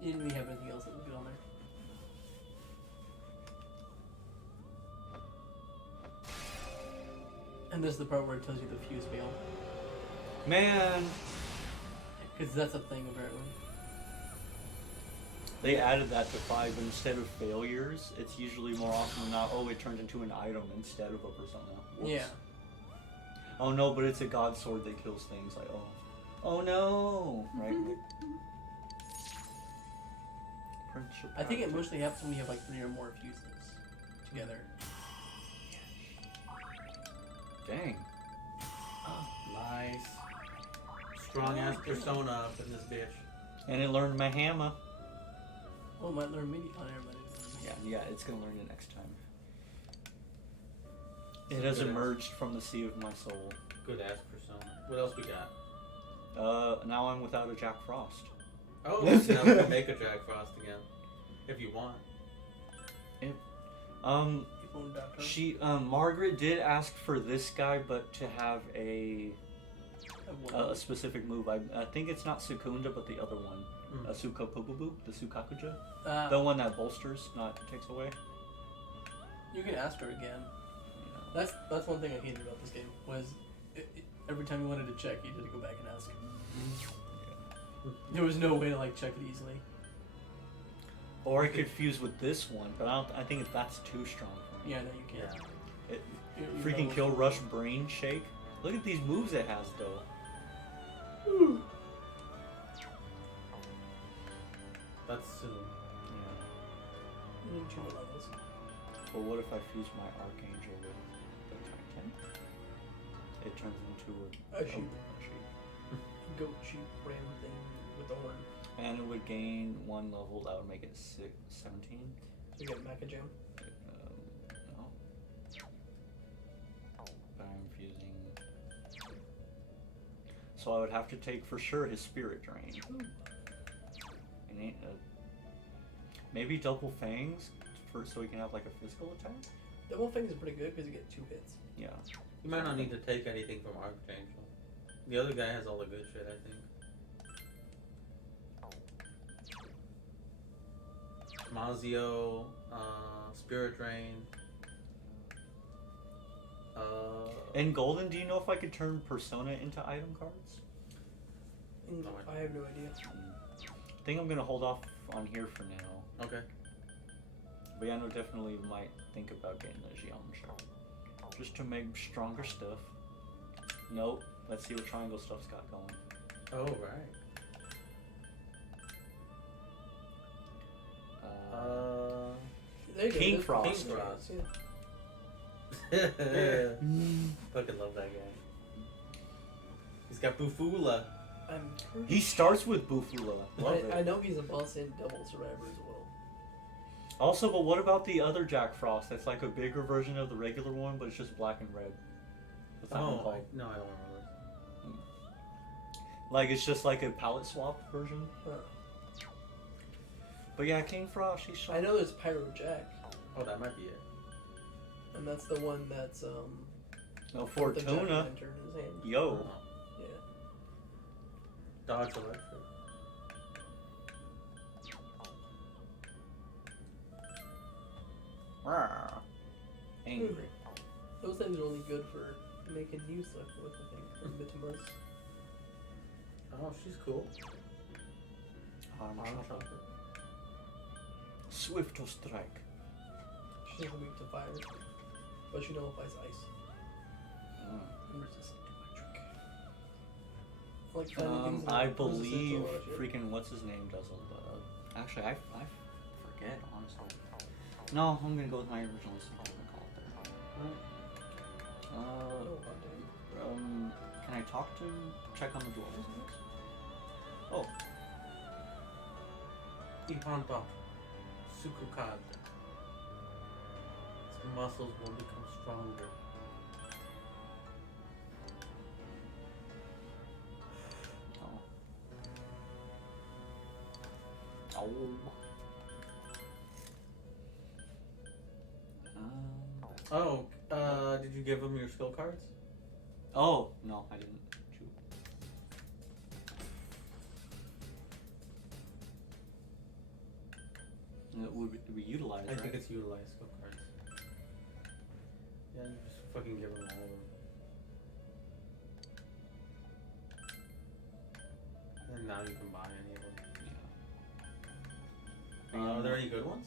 You didn't really have anything else that was good on there. And this is the part where it tells you the fuse failed. Man, Because that's a thing apparently. they added that to 5, but instead of failures, it's usually more often than not, oh, it turned into an item instead of a persona. Whoops. Yeah. Oh no, but it's a god sword that kills things. Like, oh no, right? Prince or I think it Path. mostly happens when you have like 3 or more fuses together. Dang. Nice. Strong ass persona up in this bitch. And it learned my hammer. Oh, might learn mini on everybody. Yeah, it's gonna learn it next time. It has emerged from the sea of my soul. Good ass persona. What else we got? Now I'm without a Jack Frost. Oh, so now we can make a Jack Frost again. If you want. Margaret did ask for this guy, but to have a specific move. I think it's not Sukunda, but the other one. Sukapububu, the Sukakuja. The one that bolsters, not takes away. You can ask her again. Yeah. That's one thing I hated about this game, was every time you wanted to check, you had to go back and ask. There was no way to like check it easily. Or I could fuse with this one, but I think that's too strong for me. Yeah, no, you can't. Freaking Kill Rush Brain Shake. Look at these moves it has, though. That's soon. Yeah. You need 2 more levels. But what if I fuse my Archangel with the Titan? It turns into A sheep. Goat sheep ram thing with the horn. And it would gain 1 level. That would make it 17. So you get Mecha Jam. No. But I'm fusing. So I would have to take for sure his Spirit Drain. And maybe Double Fangs so he can have like a physical attack? Double Fang is pretty good because you get 2 hits. Yeah. You might not need to take anything from Archangel. The other guy has all the good shit, I think. Mazio, Spirit Drain. In Golden, do you know if I could turn Persona into item cards? I have no idea. I think I'm gonna hold off on here for now. Okay. But yeah, no, definitely might think about getting the Xion shard. Just to make stronger stuff. Nope. Let's see what Triangle stuff's got going. Oh, right. There you go. King This- Frost. King Frost. Yeah. Fucking love that guy. He's got Bufula. I'm pretty He starts with Bufula. Love it. I know he's a boss in Double Survivor as well. Also, but what about the other Jack Frost? That's like a bigger version of the regular one, but it's just black and red. What's that one called? No, I don't remember. Like, it's just like a palette swap version. Huh. But yeah, King Frost, he's I know there's Pyro Jack, Oh, that might be it. and that's the one that's No, the Fortuna. jack-o'-lantern in his hand. Yo. Yeah. Dodge Electric. Rawr. Angry. Those things are only good for making new stuff with, I think, from Mitimus. Oh, she's cool. Arm Arm chopper. Chopper. Swift to strike. She's weak to fire, but she nullifies ice Mm. and resistant to electric. Like finding things that I are resistant to a believe lot of shit. freaking what's his name does all the. Actually, I forget honestly. No, I'm gonna go with my original instinct. I'm gonna call it there. Oh, goddamn. Can I talk to check on the dwellers? Oh, Ihanta. Sukukad. Its muscles will become stronger. oh. Did you give him your skill cards? Oh no, I didn't. Shoot. It would be utilized, I right? think it's utilized skill cards. Yeah, you just fucking give him all of them. And now you can buy any of them. Are there any good ones?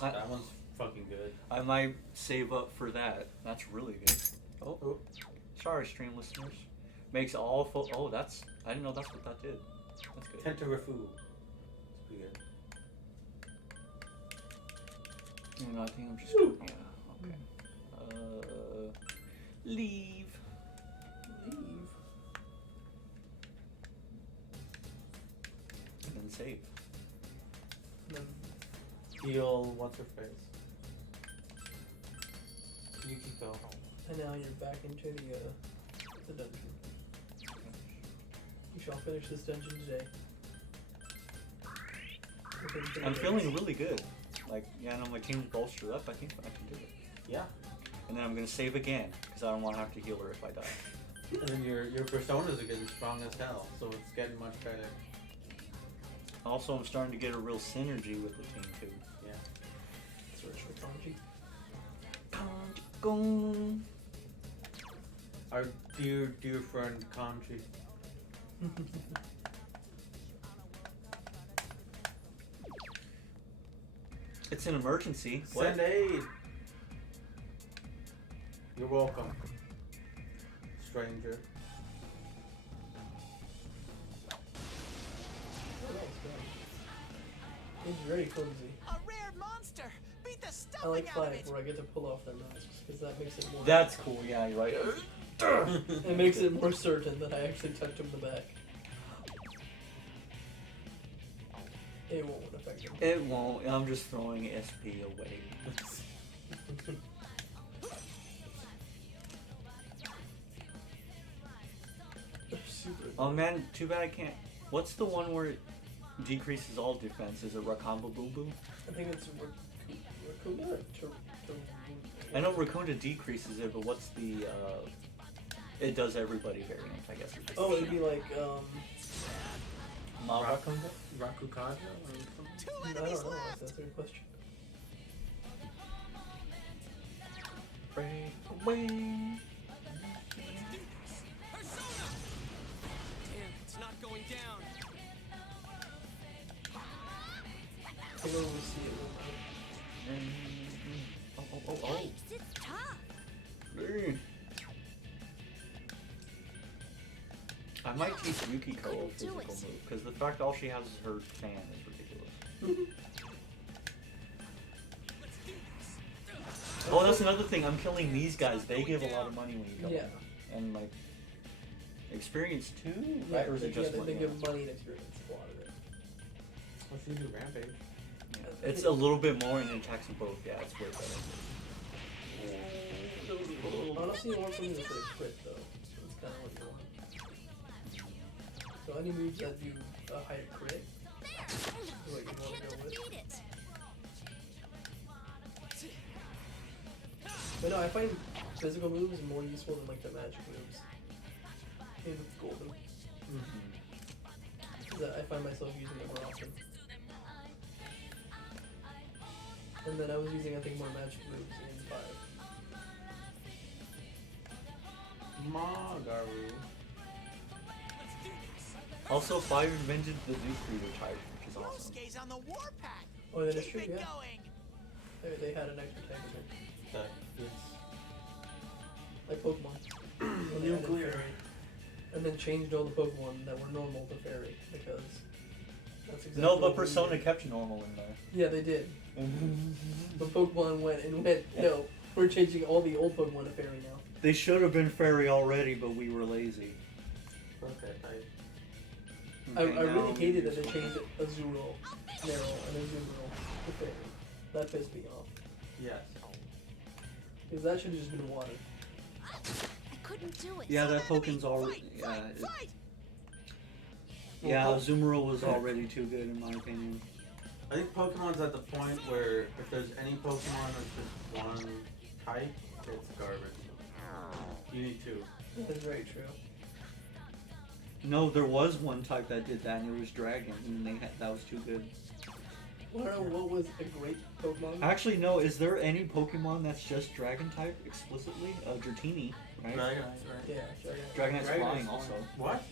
That one's fucking good. I might save up for that. That's really good. Oh, sorry, stream listeners. Makes all full. Oh, that's. I didn't know that's what that did. That's good. Tentarifu. It's pretty good. I think I'm just gonna, yeah, okay. Leave. Leave. And then save. And then Heal, what's her face? Yukiko. and now you're back into the dungeon. You shall finish this dungeon today. Within 3 I'm days. feeling really good. Like, yeah, no, my team's bolstered up. I think I can do it. Yeah. And then I'm gonna save again because I don't want to have to heal her if I die. And then your personas are getting strong as hell, so it's getting much better. Also, I'm starting to get a real synergy with the team too. Yeah. Search for Kanji. Kanji. Our dear friend Kanji. It's an emergency. Send aid. You're welcome, stranger. Oh, nice, man. It's very flimsy. A rare monster. Beat the I stuffing like out of 5 it. where I get to pull off their masks because that makes it more. That's cool. Yeah, you're right. It makes it more certain that I actually touched him in the back. It won't affect him. It won't. I'm just throwing SP away. They're super. Oh man, too bad I can't. What's the one where it decreases all defense? Is it Rakamba Boo Boo? I think it's Rakuma or I know Rakunda decreases it, but what's the it does everybody variant, I guess. Oh, it'd be like, Ma Rakunda? Rakukaja? Two I don't enemies know, left. that's a good question. Break away. Persona. Damn, it's not going down. I don't really see it. Oh. Yikes, it's tough. Mm. I might teach Yukiko a Couldn't do physical it. move, because the fact all she has is her fan is ridiculous. Let's do this. Oh, that's another thing. I'm killing these guys. They give a lot of money when you kill Yeah. them. And, like, experience too? Yeah, Right? Or is it just they money? give money and experience, a lot of it. Let's do Rampage. Yeah. It's a little bit more and it attacks them both. Yeah, it's way better. Honestly, you want something that's like crit though. That's kind of what you want. So any moves that do a higher crit, is what you want to go Can't with. defeat it. But no, I find physical moves more useful than like the magic moves. Maybe with golden. Because I find myself using them more often. And then I was using, I think, more magic moves in 5. Magaru. Also, 5 invented the Duke Reader type, which is awesome. Yosuke's on the warpath. Oh, that is Keep true, it yeah. going. They had an extra type in there. That is Like Pokemon. When they added nuclear. fairy. And then changed all the Pokemon that were normal to fairy, because that's exactly No, but what we Persona did. kept normal in there. Yeah, they did. But Pokemon went, no, we're changing all the old Pokemon to fairy now. They should have been fairy already, but we were lazy. Okay, I Okay, now really hated we that they just- changed Azurill, Meryl, and Azumarill to fairy. That pissed me off. yes. Because that should have just been water. I couldn't do it. Yeah, that Enemy, Pokemon's already. fight, Yeah, fight, fight. yeah, Azumarill was already too good in my opinion. I think Pokemon's at the point where if there's any Pokemon that's just one type, it's garbage. You need two. That is very true. No, there was one type that did that, and it was Dragon, and that was too good. Well, I don't know what was a great Pokemon. Actually, no. Is there any Pokemon that's just Dragon type explicitly? Dratini, right? Dragonite, right? Yeah, Dragon. Dragonite's Dragonite's flying flying. also. What?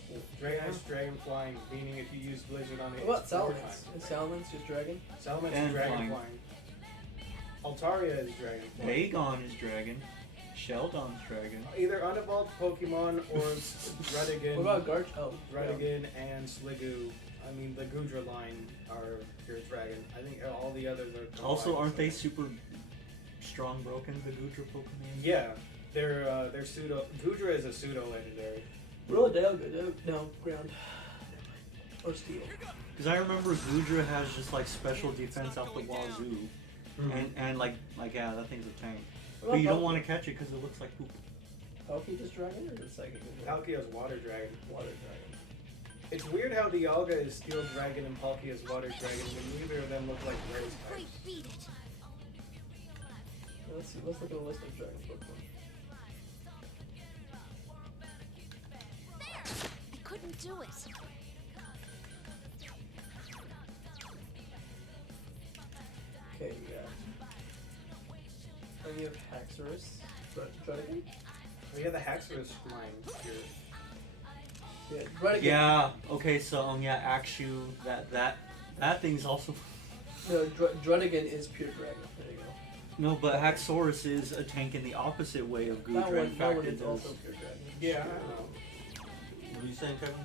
Dragonite's dragon flying, meaning if you use Blizzard on it, What about it's 4 Salamence? times. Is Salamence just Dragon? Salamence And is dragon flying. flying. Altaria is dragon flying. Bagon is Dragon. Sheldon's dragon. Either unevolved Pokemon or Redigan. What about Garch? Oh, Redigan and Sliggoo. I mean, the Goodra line are pure dragon. I think all the others are. Also, aren't they combined. super strong broken, the Goodra Pokemon? Yeah, they're pseudo. Goodra is a pseudo legendary. Really, Dialga? No, ground. Or steel. Because I remember Goodra has just like special defense out the wazoo, and like yeah, that thing's a tank. What But you about don't want to catch it because it looks like poop. Palkia just dragon or is it psychic? Palkia's water dragon. Water dragon. It's weird how Dialga is steel dragon and Palkia's water dragon, but neither of them look like race Great, types. beat it. Let's see. Let's look at a list of dragon Pokemon. There! I couldn't do it. Okay, we got. And you have Haxorus. Dragon? Oh yeah, the Haxorus line here. Yeah, Dragon. Yeah. Okay. So yeah, Axew. That thing's also. No, Druddigan is pure dragon. There you go. No, but Haxorus is a tank in the opposite way of Goodra. That one, In fact, that one it is does. also pure dragon. Yeah. What are you saying, Kevin?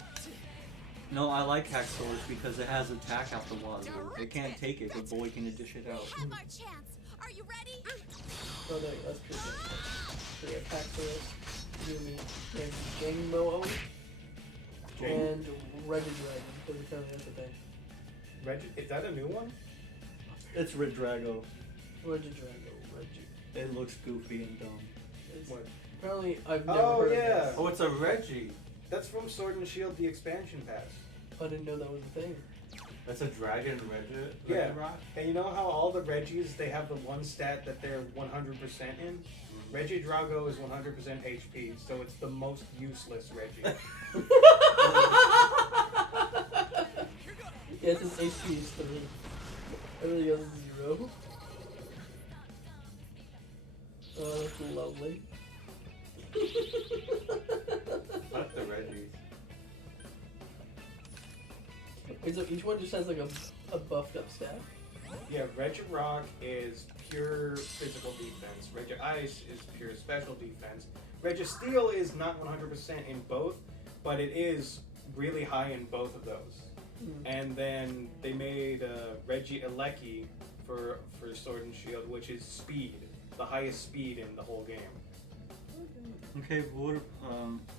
No, I like Haxorus because it has attack out the wazoo. It can't take it, but boy can it dish it out. We have our chance. Are you ready? Oh, there you go. That's pure dragon. So we have Haxorus, Yumi, and Jangmo, and Regidragon. Because apparently that's a thing. Is that a new one? It's Redrago. Regidrago. Regi. It looks goofy and dumb. It's- What? Apparently, I've never Oh heard yeah. of this. Oh, it's a Reggie. That's from Sword and Shield, the expansion pass. I didn't know that was a thing. That's a dragon Reggie. Yeah. Rock? And you know how all the Reggies, they have the one stat that they're 100% in? Regidrago is 100% HP, so it's the most useless Reggie. Yeah, it's his HP is 3. Everything else is 0. Oh, that's lovely. Fuck the Reggies. Wait, so each one just has like a buffed up stat? Yeah, Regirock is pure physical defense. Regice is pure special defense. Registeel is not 100% in both, but it is really high in both of those. And then they made Regieleki for Sword and Shield, which is speed, the highest speed in the whole game. Okay, what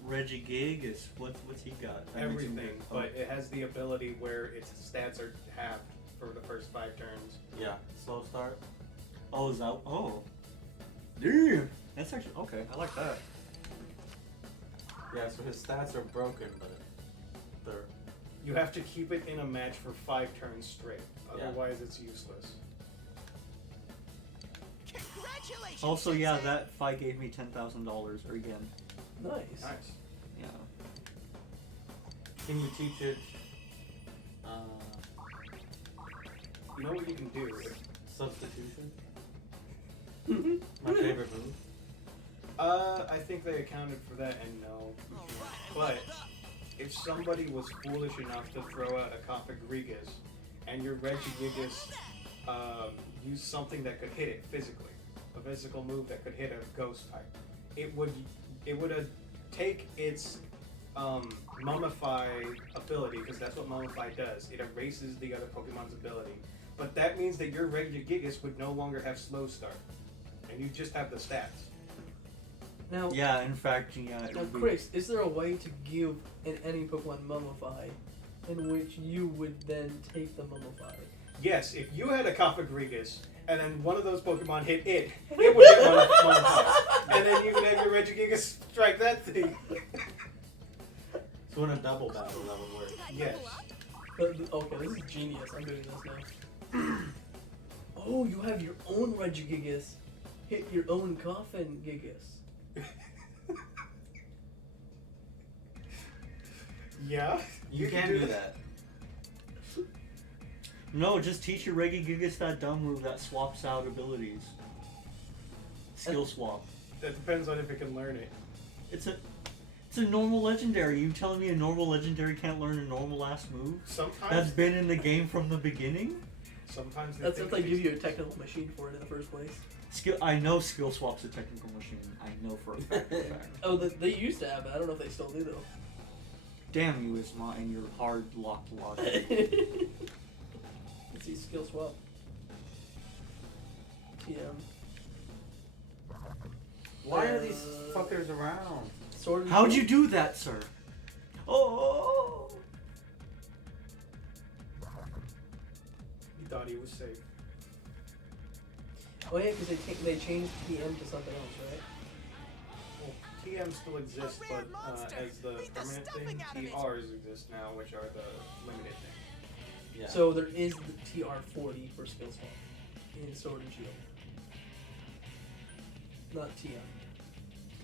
Regigigas? What's he got? That makes him Everything, good. but it has the ability where its stats are halved for the first 5 turns. Yeah, slow start. Oh, is that? Oh, damn. That's actually okay. I like that. Yeah, so his stats are broken, but they're You have to keep it in a match for 5 turns straight, Yeah. otherwise it's useless. Congratulations! Also, yeah, Sensei. that fight gave me $10,000 again. Nice. Nice. Yeah. Can you teach it You know what you can do? substitution? My favorite move. I think they accounted for that and no. But if somebody was foolish enough to throw out a Configrigus and your Regigigas used something that could hit it physically, a physical move that could hit a ghost type, it would take its Mummify ability, because that's what Mummify does. It erases the other Pokemon's ability. But that means that your Regigigas would no longer have slow start. And you just have the stats. Now, Yeah, in fact, yeah. it now, would be- Chris, is there a way to give any Pokemon Mummify in which you would then take the Mummify? Yes, if you had a Configrigus and then one of those Pokemon hit it, it would get Mummify. And then you could have your Regigigas strike that thing. So in a double battle, that would work. Did I Yes. level up? Okay, this is genius. I'm doing this now. Oh, you have your own Regigigas hit your own Coffin Gigas. Yeah? You can do that. No, just teach your Regigigas that dumb move that swaps out abilities. Skill swap. That depends on if it can learn it. It's a normal legendary. You telling me a normal legendary can't learn a normal ass move? Sometimes That's been in the game from the beginning? sometimes That's if they give you a technical machine for it in the first place. I know skill swap's a technical machine. I know for a fact. Oh, they used to have it. I don't know if they still do though. Damn you, Isma, and your hard locked logic. Let's see, skill swap. TM. Why are these fuckers around? Sword and How'd shield. you do that, sir? Oh. He thought he was safe. Oh yeah, because they changed TM to something else, right? Well, TM still exists, but as the permanent thing, TRs exist now, which are the limited thing. Yeah. So there is the TR40 for skill swap in Sword and Shield. Not TM.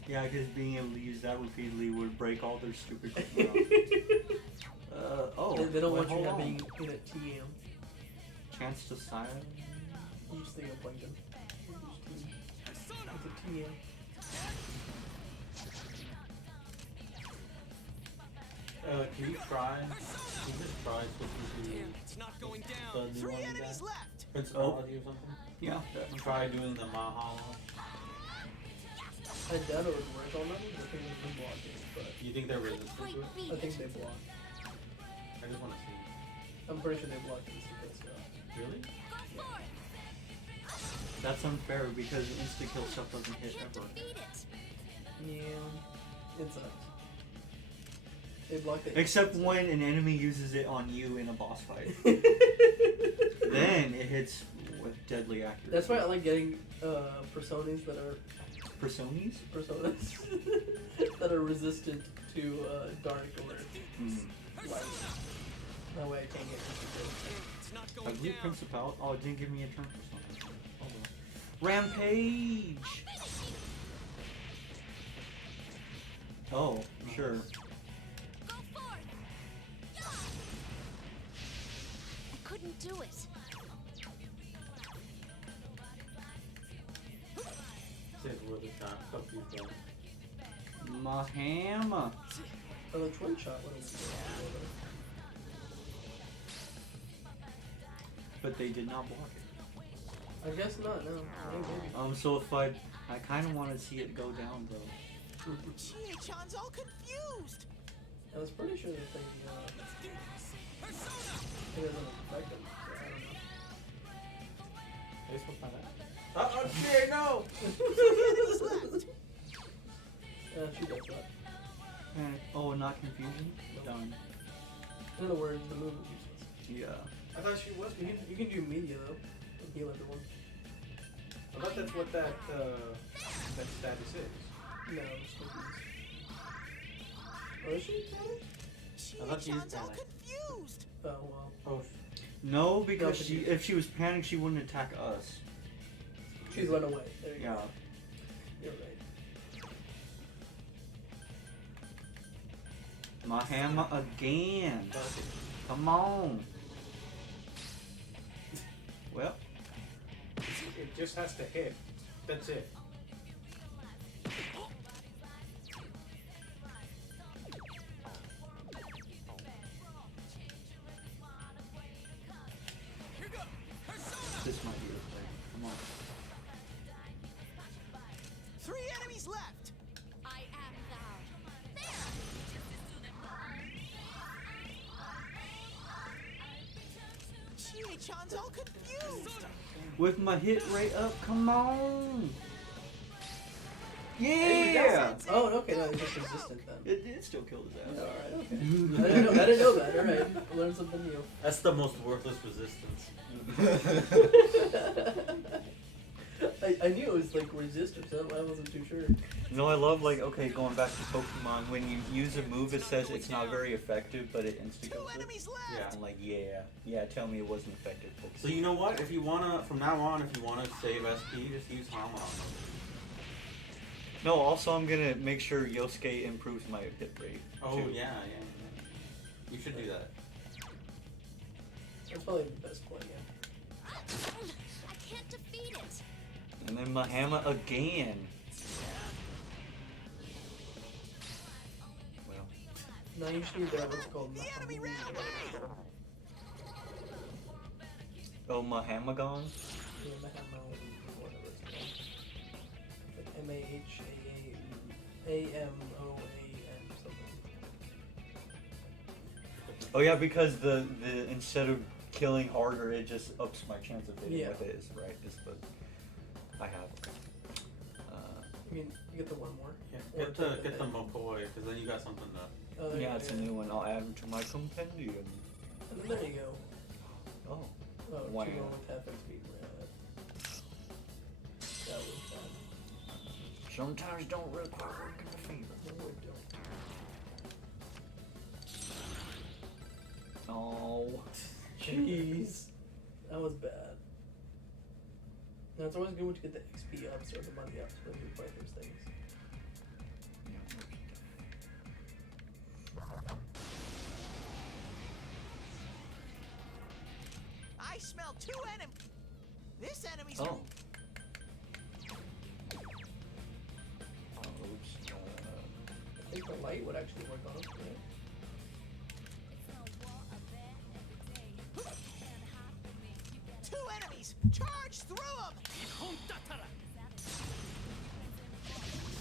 Yeah, because being able to use that repeatedly would break all their stupid. Oh. They don't wait, want you hold having on. in a TM. Chance to silence. You just think of Plankton. It's a TM. Can you try? Can you just try switching Damn, it's not going to down. the new Three one you enemies got? left. Principality or something? Yeah. Try doing the Mahalo. I doubt it would work on them. I think they've been blocking, but You think they're resistant to it? I think they block. I just want to see. I'm pretty sure they block this stuff. Really? That's unfair because insta kill stuff doesn't hit ever. Defeat it. Yeah, it sucks. They block it. Except when an enemy uses it on you in a boss fight. Then it hits with deadly accuracy. That's why I like getting personas that are Personas? that are resistant to dark alert Hmm. light. That way I can't get instant kills. It's not I going believe down. Principal. Oh, it didn't give me a turn for something. Hold on. Rampage! Oh, sure. Go forth. Yeah. I couldn't do it. Said with a shot. Fuck these guys. Mahama. Oh, the twin shot would have been But they did not block it. I guess not, no. Maybe. So if I kind of want to see it go down, though. Chie-chan's all confused. I was pretty sure that thing, Persona. it doesn't affect them, so I I just want to find out. Oh shit, no! Enemies left. don't know. She does that. Oh, not confusion? Done. In other words, the move is useless. Yeah. I thought she was. You can do media though, and heal everyone. I thought that's what that status is. No, it's confused. Oh, is she? I thought she was Chie-chan's all panicked. confused. Oh, well. Oh, No, because No, she, if she was panicked, she wouldn't attack us. She's run away. There you Yeah. go. You're right. Mahama again. Come on. Well, It just has to hit. That's it. Here go. Persona. this might be the play. Come on. Three enemies left. I am thou. Chie-chan's all confused. With my hit rate up, come on. Yeah. Oh, okay, no, it's just resistant then. It still killed his ass. Alright, okay. I didn't know that. Alright, I learned something new. that's the most worthless resistance. I knew it was like resistor, so I wasn't too sure. No, I love okay, going back to Pokemon, when you use a move, it says it's not very effective, but it insta Two kills it. enemies Yeah. left. I'm like, yeah, tell me it wasn't effective. So you know what? If you wanna, from now on, if you wanna save SP, just use Hama. No, also I'm gonna make sure Yosuke improves my hit rate. Oh too. yeah. You should do that. That's probably the best play, yeah. I can't defeat it. And then Mahama again. Well, Now you should do that what's called The enemy ran away. oh, Mahamagon? Yeah, Mahama, whatever it's called. M-A-H-A-A-M-O-A-N something. Oh yeah, because the instead of killing harder, it just ups my chance of hitting with it. Is right? Is the I have. I mean, you get the one more. Yeah, get the McCoy, because then you got something to. Yeah, it's a new one. I'll add them to my compendium. And then there you go. Oh. Oh, Wow. 2 with half XP. That was fun. Sometimes don't require working the fever. No, it don't. Oh. Jeez. That was bad. Now, it's always good when you get the XP ups or the money ups when you fight those things. I smell 2 enemies. This enemy's. Oh. Oops. I think the light would actually work on them. Yeah. 2 enemies. Charge through them.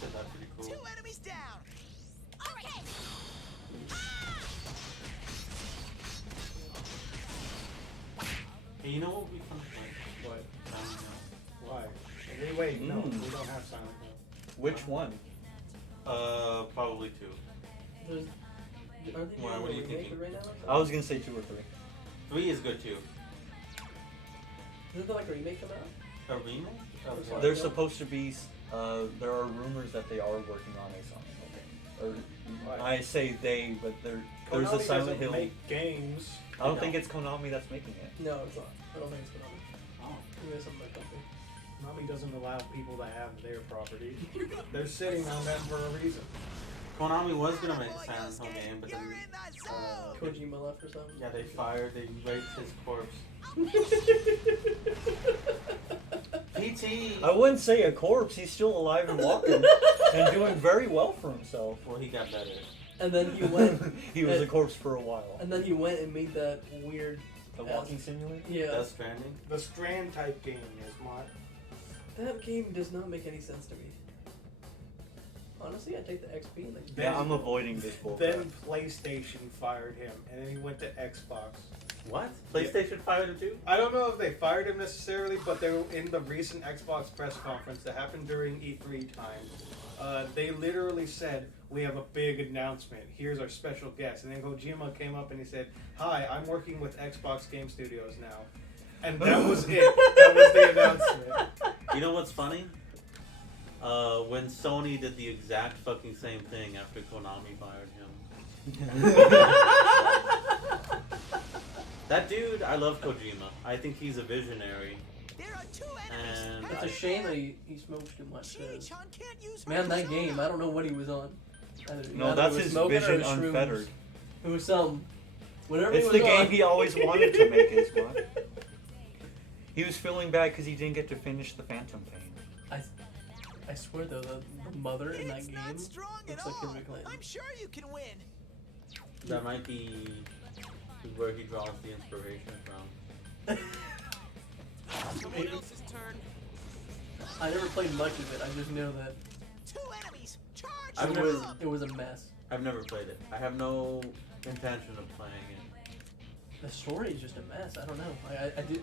Said that's pretty cool. 2 enemies down. Okay. Hey, you know what we can play? What? Silent Hill. Why? Hey, wait, no, Mm. we don't have Silent Hill. Which one? Probably 2. There's, aren't they Why, doing what a are you remake thinking? right now? or something? I was gonna say 2 or 3. 3 is good too. Isn't there like a remake coming out? A remake? Of There's what? There's supposed to be. There are rumors that they are working on a Silent Hill game. Or Right. I say they, but there's Konami a Silent doesn't Hill. make games. I don't think it's Konami that's making it. No, it's not. I don't think it's Konami. Oh. Maybe it's some other company. Konami doesn't allow people to have their property. They're sitting on them for a reason. Konami was gonna make a Silent Hill game, but then You're in the zone. Kojima left or something. yeah, they raped his corpse. PT. I wouldn't say a corpse. He's still alive and walking and doing very well for himself. Well, he got better. And then he went. He was a corpse for a while. And then he went and made that weird. The walking simulator. Yeah. Death Stranding. The Strand type game is what. That game does not make any sense to me. Honestly, I take the XP and the. Yeah, I'm avoiding this bullcrap. Then PlayStation fired him, and then he went to Xbox. What? PlayStation fired him too? I don't know if they fired him necessarily, but they were in the recent Xbox press conference that happened during E3 time. They literally said, "We have a big announcement. Here's our special guest." And then Kojima came up and he said, "Hi, I'm working with Xbox Game Studios now." And that was it. That was the announcement. You know what's funny? When Sony did the exact fucking same thing after Konami fired him. That dude, I love Kojima. I think he's a visionary. There are 2 enemies. And It's a shame that he smokes too much. 'Cause, Chie-chan can't use her man, that persona. game, I don't know what he was on. No, that's his Vision Unfettered. It was some. Whatever It's he the was game on. he always wanted to make, is what? He was feeling bad because he didn't get to finish the Phantom Pain. I swear though, the mother in that It's game not looks strong like at all. Hillary Clinton. I'm sure you can win. that might be where he draws the inspiration from. Someone else's turn. I never played much of it. I just know that 2 enemies. Charge I've through never- them. it was a mess. I've never played it. I have no intention of playing it. The story is just a mess. I don't know.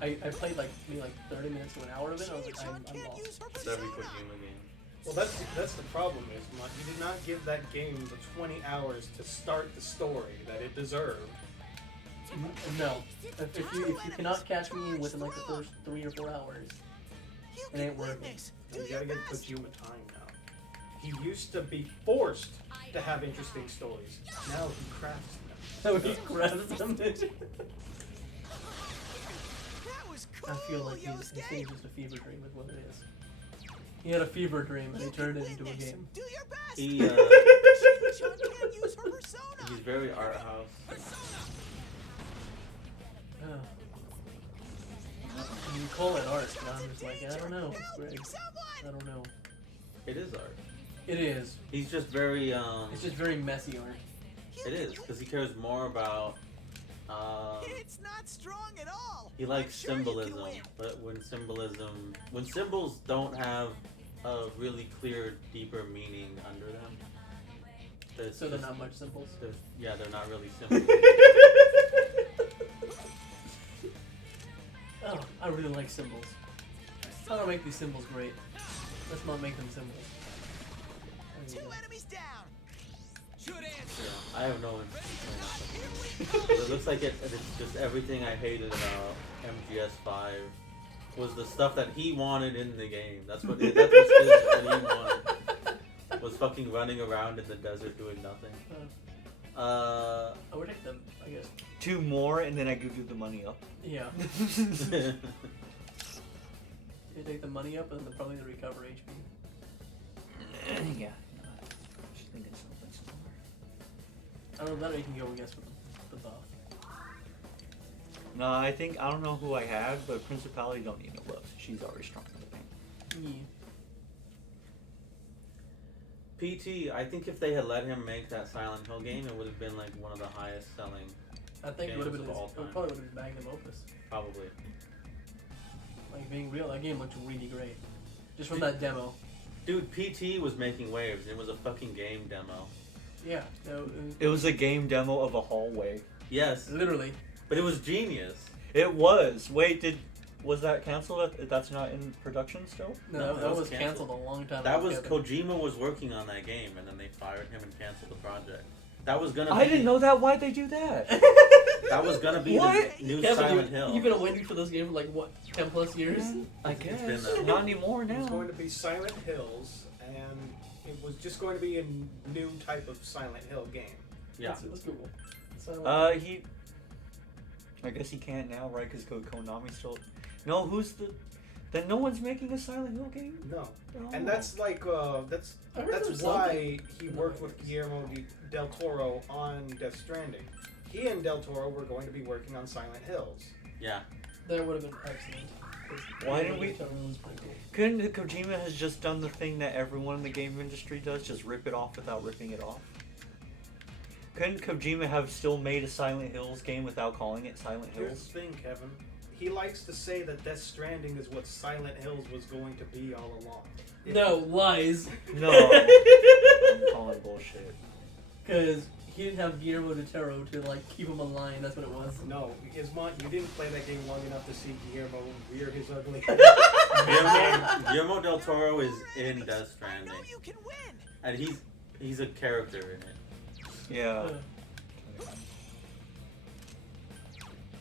I played like maybe like 30 minutes to an hour of it. I was like, Chie-chan I'm can't lost. use her It's every persona. Kojima game. Well, that's the problem is, you did not give that game the 20 hours to start the story that it deserved. No, if you cannot catch me within like the first 3 or 4 hours, You It ain't can win working. this. Do You your gotta give best. Kojima time now. He used to be forced to have interesting stories. Now he crafts them. so he grabs them. That was cool. I feel like he's Yosuke. just a fever dream is what it is. He had a fever dream and he You turned can it into a win this. game. Do your best. He, Chie-chan can't use her persona. he's very art house. Oh. You call it art, and I'm just like, I don't know, Greg. I don't know. It is art. It is. He's just very, It's just very messy art. it is, because he cares more about, It's not strong at all. he likes I'm sure you can symbolism, win. but when symbols don't have a really clear, deeper meaning under them. So they're not much symbols. Yeah, they're not really simple. Oh, I really like symbols. How do I make these symbols great? Let's not make them symbols. Two enemies down. Should answer. Yeah, I have no interest. It looks like it's just everything I hated about MGS5 was the stuff that he wanted in the game. That's what he wanted. Was fucking running around in the desert doing nothing. I would take them, I guess. 2 more, and then I give you the money up. Yeah. You take the money up, and then probably the recover HP. Yeah. I was thinking something similar. I don't know, that you can go against with the buff. No, I don't know who I had, but Principality don't need no buffs. She's already strong in the paint. Yeah. PT, I think if they had let him make that Silent Hill game, it would have been like one of the highest selling. I think it would have been Games of all it time. probably would have been magnum opus. Probably. Like being real, that game looked really great. Just from that demo. Dude, PT was making waves. It was a fucking game demo. Yeah. No, It was a game demo of a hallway. Yes, literally. but it was genius. It was. Wait, was that canceled? That's not in production still? No, that was canceled a long time That ago. was Kojima was working on that game, and then they fired him and canceled the project. That was gonna. I be, didn't know that. Why'd they do that? That was gonna be What? the new Yeah, but Silent Hill. you've been waiting for this game for like what, 10 plus years? I It's guess. been, Not anymore It was now. going to be Silent Hills, and it was just going to be a new type of Silent Hill game. Yeah. Let's Google. I guess he can't now, right? Because Konami still. No, who's the? Then no one's making a Silent Hill game. No, Oh. and that's like that's I heard that's there's why something. he worked with Guillermo del Toro on Death Stranding. He and del Toro were going to be working on Silent Hills. Yeah. That would have been excellent. 'Cause Why didn't we- Tell me it was pretty cool. Couldn't Kojima has just done the thing that everyone in the game industry does, just rip it off without ripping it off? Couldn't Kojima have still made a Silent Hills game without calling it Silent Here's Hills? the thing, Kevin. He likes to say that Death Stranding is what Silent Hills was going to be all along. No, lies. No, I'm calling bullshit. Because he didn't have Guillermo del Toro to like keep him aligned, that's what it was. No, Ismont, you didn't play that game long enough to see Guillermo rear his ugly Guillermo del Toro is in Death Stranding, know you can win. and he's a character in it. Yeah. Uh,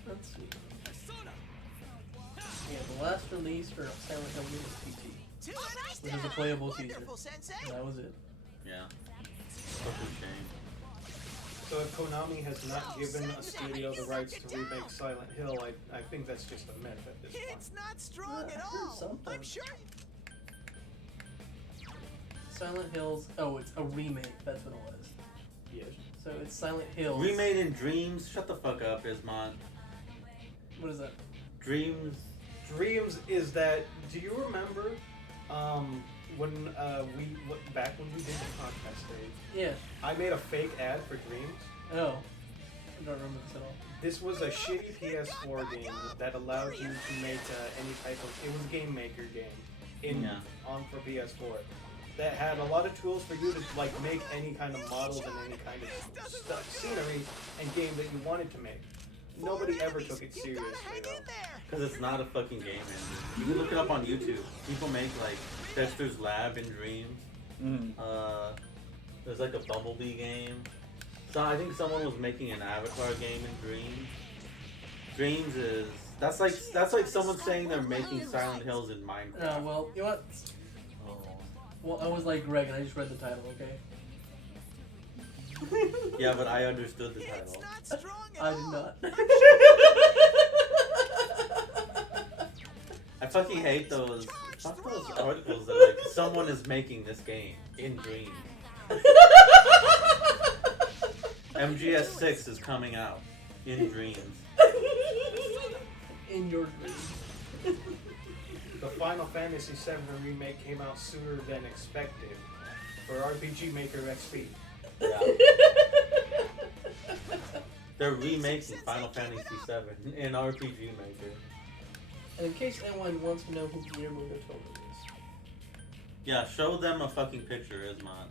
let's see. Persona. Yeah, the last release for Silent Hill game was PT. Two enemies Which is a down. playable teaser. Wonderful, Sensei. And that was it. Yeah. Such a shame. So if Konami has not given a studio the rights to remake Silent Hill, I think that's just a myth at this point. It's not strong Yeah, at I heard all. something. I'm sure. Silent Hills. Oh, it's a remake. That's what it was. Yes. So it's Silent Hills. Remade in Dreams. Shut the fuck up, Ismont. What is that? Dreams. Dreams is that. Do you remember when back when we did the podcast stage? Yeah. I made a fake ad for Dreams. Oh. I don't remember this at all. This was a shitty PS4 game that allowed you to make any type of. It was a game maker game on for PS4 that had a lot of tools for you to like make any kind of models and any kind of scenery and game that you wanted to make. Nobody ever took it seriously though. Because it's not a fucking game engine. You can look it up on YouTube. People make like Chester's Lab in Dreams. Mm. There's like a Bumblebee game. So I think someone was making an Avatar game in Dreams. Dreams is that's like someone saying they're making Silent Hills in Minecraft. Well, you know what? Oh. Well, I was like Greg, and I just read the title. Okay. Yeah, but I understood the It's title. not strong at I all. did not. I fucking hate those. Fuck those articles that like someone is making this game in Dreams. MGS6 is coming out in Dreams. In your dreams. The Final Fantasy VII remake came out sooner than expected for RPG Maker XP. Yeah. They're remaking Final Fantasy VII in RPG Maker. And in case anyone wants to know who Guillermo del Toro is, Yeah, show them a fucking picture, Ismont.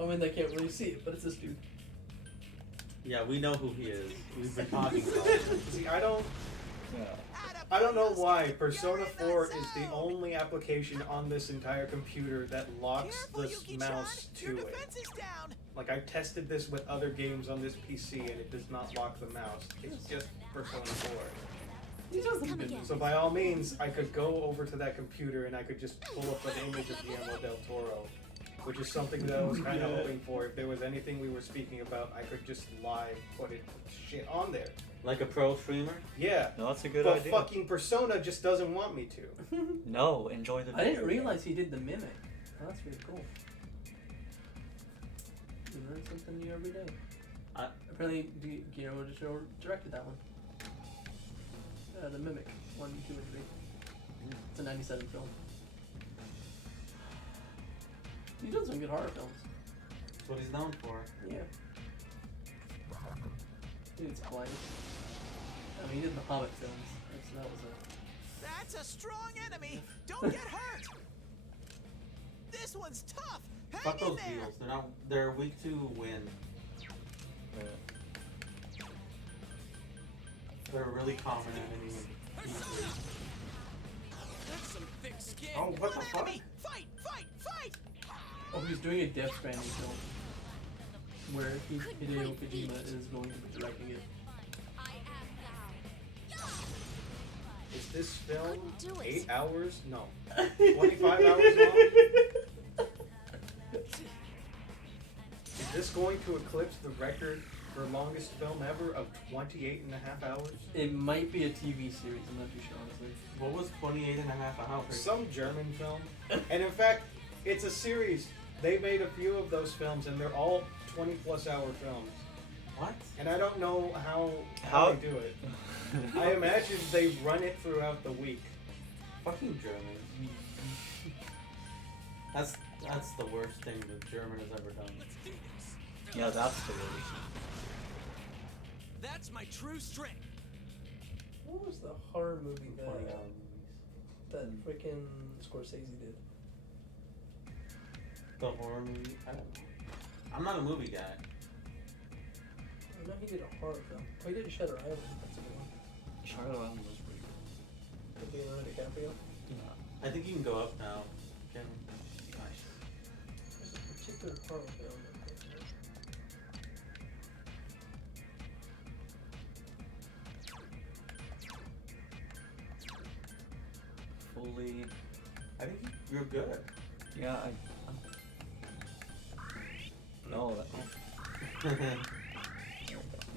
I mean, they can't really see it, but it's this dude. Yeah, we know who he is. We've been talking about him. See, I don't know why Persona 4 is the only application on this entire computer that locks the mouse to it. Like, I tested this with other games on this PC and it does not lock the mouse. It's just Persona 4. He does look good. So by all means, I could go over to that computer and I could just pull up an image of Guillermo del Toro, which is something that I was kind of hoping for. If there was anything we were speaking about, I could just live put shit on there. Like a pro streamer? Yeah. No, that's a good But idea. fucking Persona just doesn't want me to. No, enjoy the I video. didn't realize he did the mimic. Oh, that's really cool. You learn something new every day. Apparently, Guillermo del Toro directed that one. The Mimic 1, 2, and 3. It's a '97 film. He does some good horror films. That's what he's known for. Yeah. Dude's quiet. I mean, he did the Hobbit films. That was a. That's a strong enemy. Don't get hurt. This one's tough. Hang Fuck in those there. beetles. They're weak to wind. They're really common in E3. That's some thick skin. Oh, what the fuck? Enemy. Fight! Fight! Fight! Oh, he's doing a Death Stranding film. Where Hideo Kojima is going to be directing it. I am thou. Is this film Couldn't do it. 8 hours? No. 25 hours long? Is this going to eclipse the record for longest film ever of 28 and a half hours? It might be a TV series, I'm not too sure, honestly. What was 28 and a half hours? Some German film. And in fact, it's a series. They made a few of those films and they're all 20 plus hour films. What? And I don't know how How- they do it. I imagine they run it throughout the week. Fucking Germans. That's the worst thing that German has ever done. Let's do this. Yeah, that's the worst. That's my true strength. What was the horror movie 20 hour that movies. freaking Scorsese did? The horror movie? I don't know. I'm not a movie guy. I know he did a horror film. Oh, he did Shutter Island. That's a good one. Shutter Island was pretty good. With Leonardo DiCaprio. Yeah. I think you can go up now. Can Nice. There's a particular horror film. I'm thinking of. Fully. I think you're good. Yeah, No,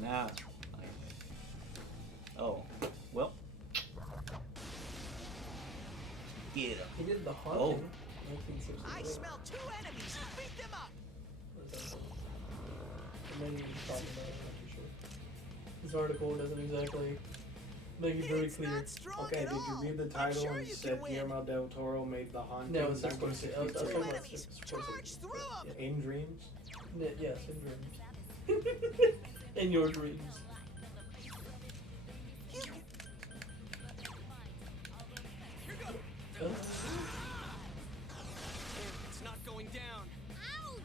nah. Oh, well. Get him. He did The Haunting. Oh. 1968. I smell 2 enemies. Beat them up. What is that? The name he's talking about, I'm not too sure. This article doesn't exactly make it very It's clear. not strong Okay, at did you all. read the I'm title sure and you said can win. Guillermo del Toro made The Haunting? No, it's Scorsese. I was talking 2 about enemies. Scorsese. Charge through them. In Dreams? Yes, in dreams. In your dreams. Here goes. Oh. It's not going down. Ouch!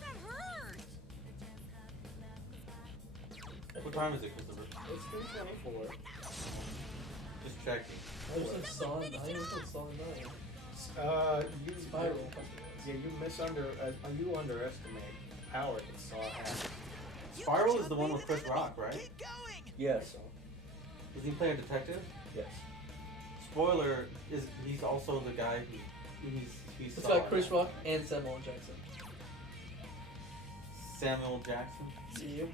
That hurt! What time is it, Christopher? It's 3:24. Just checking. I was like Saw 9. I was like Saw 9. You Spiral. Yeah, you underestimate the power that Saw has. You Spiral can is the one with beat Chris an enemy. Rock, right? Keep going. Yes. Does he play a detective? Yes. Spoiler is he's also the guy he's It's Saw got Chris now. Rock and Samuel L. Jackson. Samuel Jackson. See you.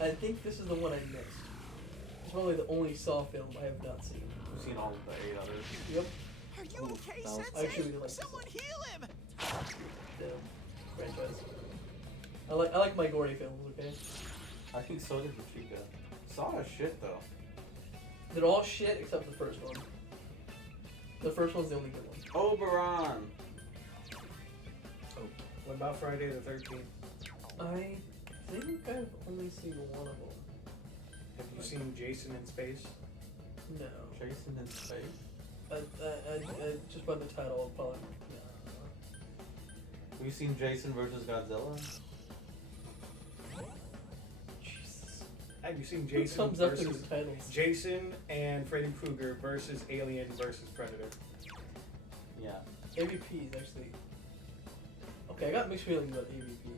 I think this is the one I missed. It's probably the only Saw film I have not seen. We've seen all of the 8 others. Yep. Are you Ooh, okay, that was- Sensei? I actually really like this Someone one. heal him. The franchise. I like my gory films, okay? I think so did Chica. Saw is shit though. They're all shit except the first one. The first one's the only good one. Oberon. What about Friday the 13th? I think I've only seen one of them. Have you seen Jason in Space? No. Jason in Space. I just by the title, I'll probably. Have you seen Jason versus Godzilla? Jesus. Have you seen Who Jason comes up with versus these titles? Jason and Freddy Krueger versus Alien versus Predator? Yeah. AVP is actually. Okay, I got mixed feelings about AVP.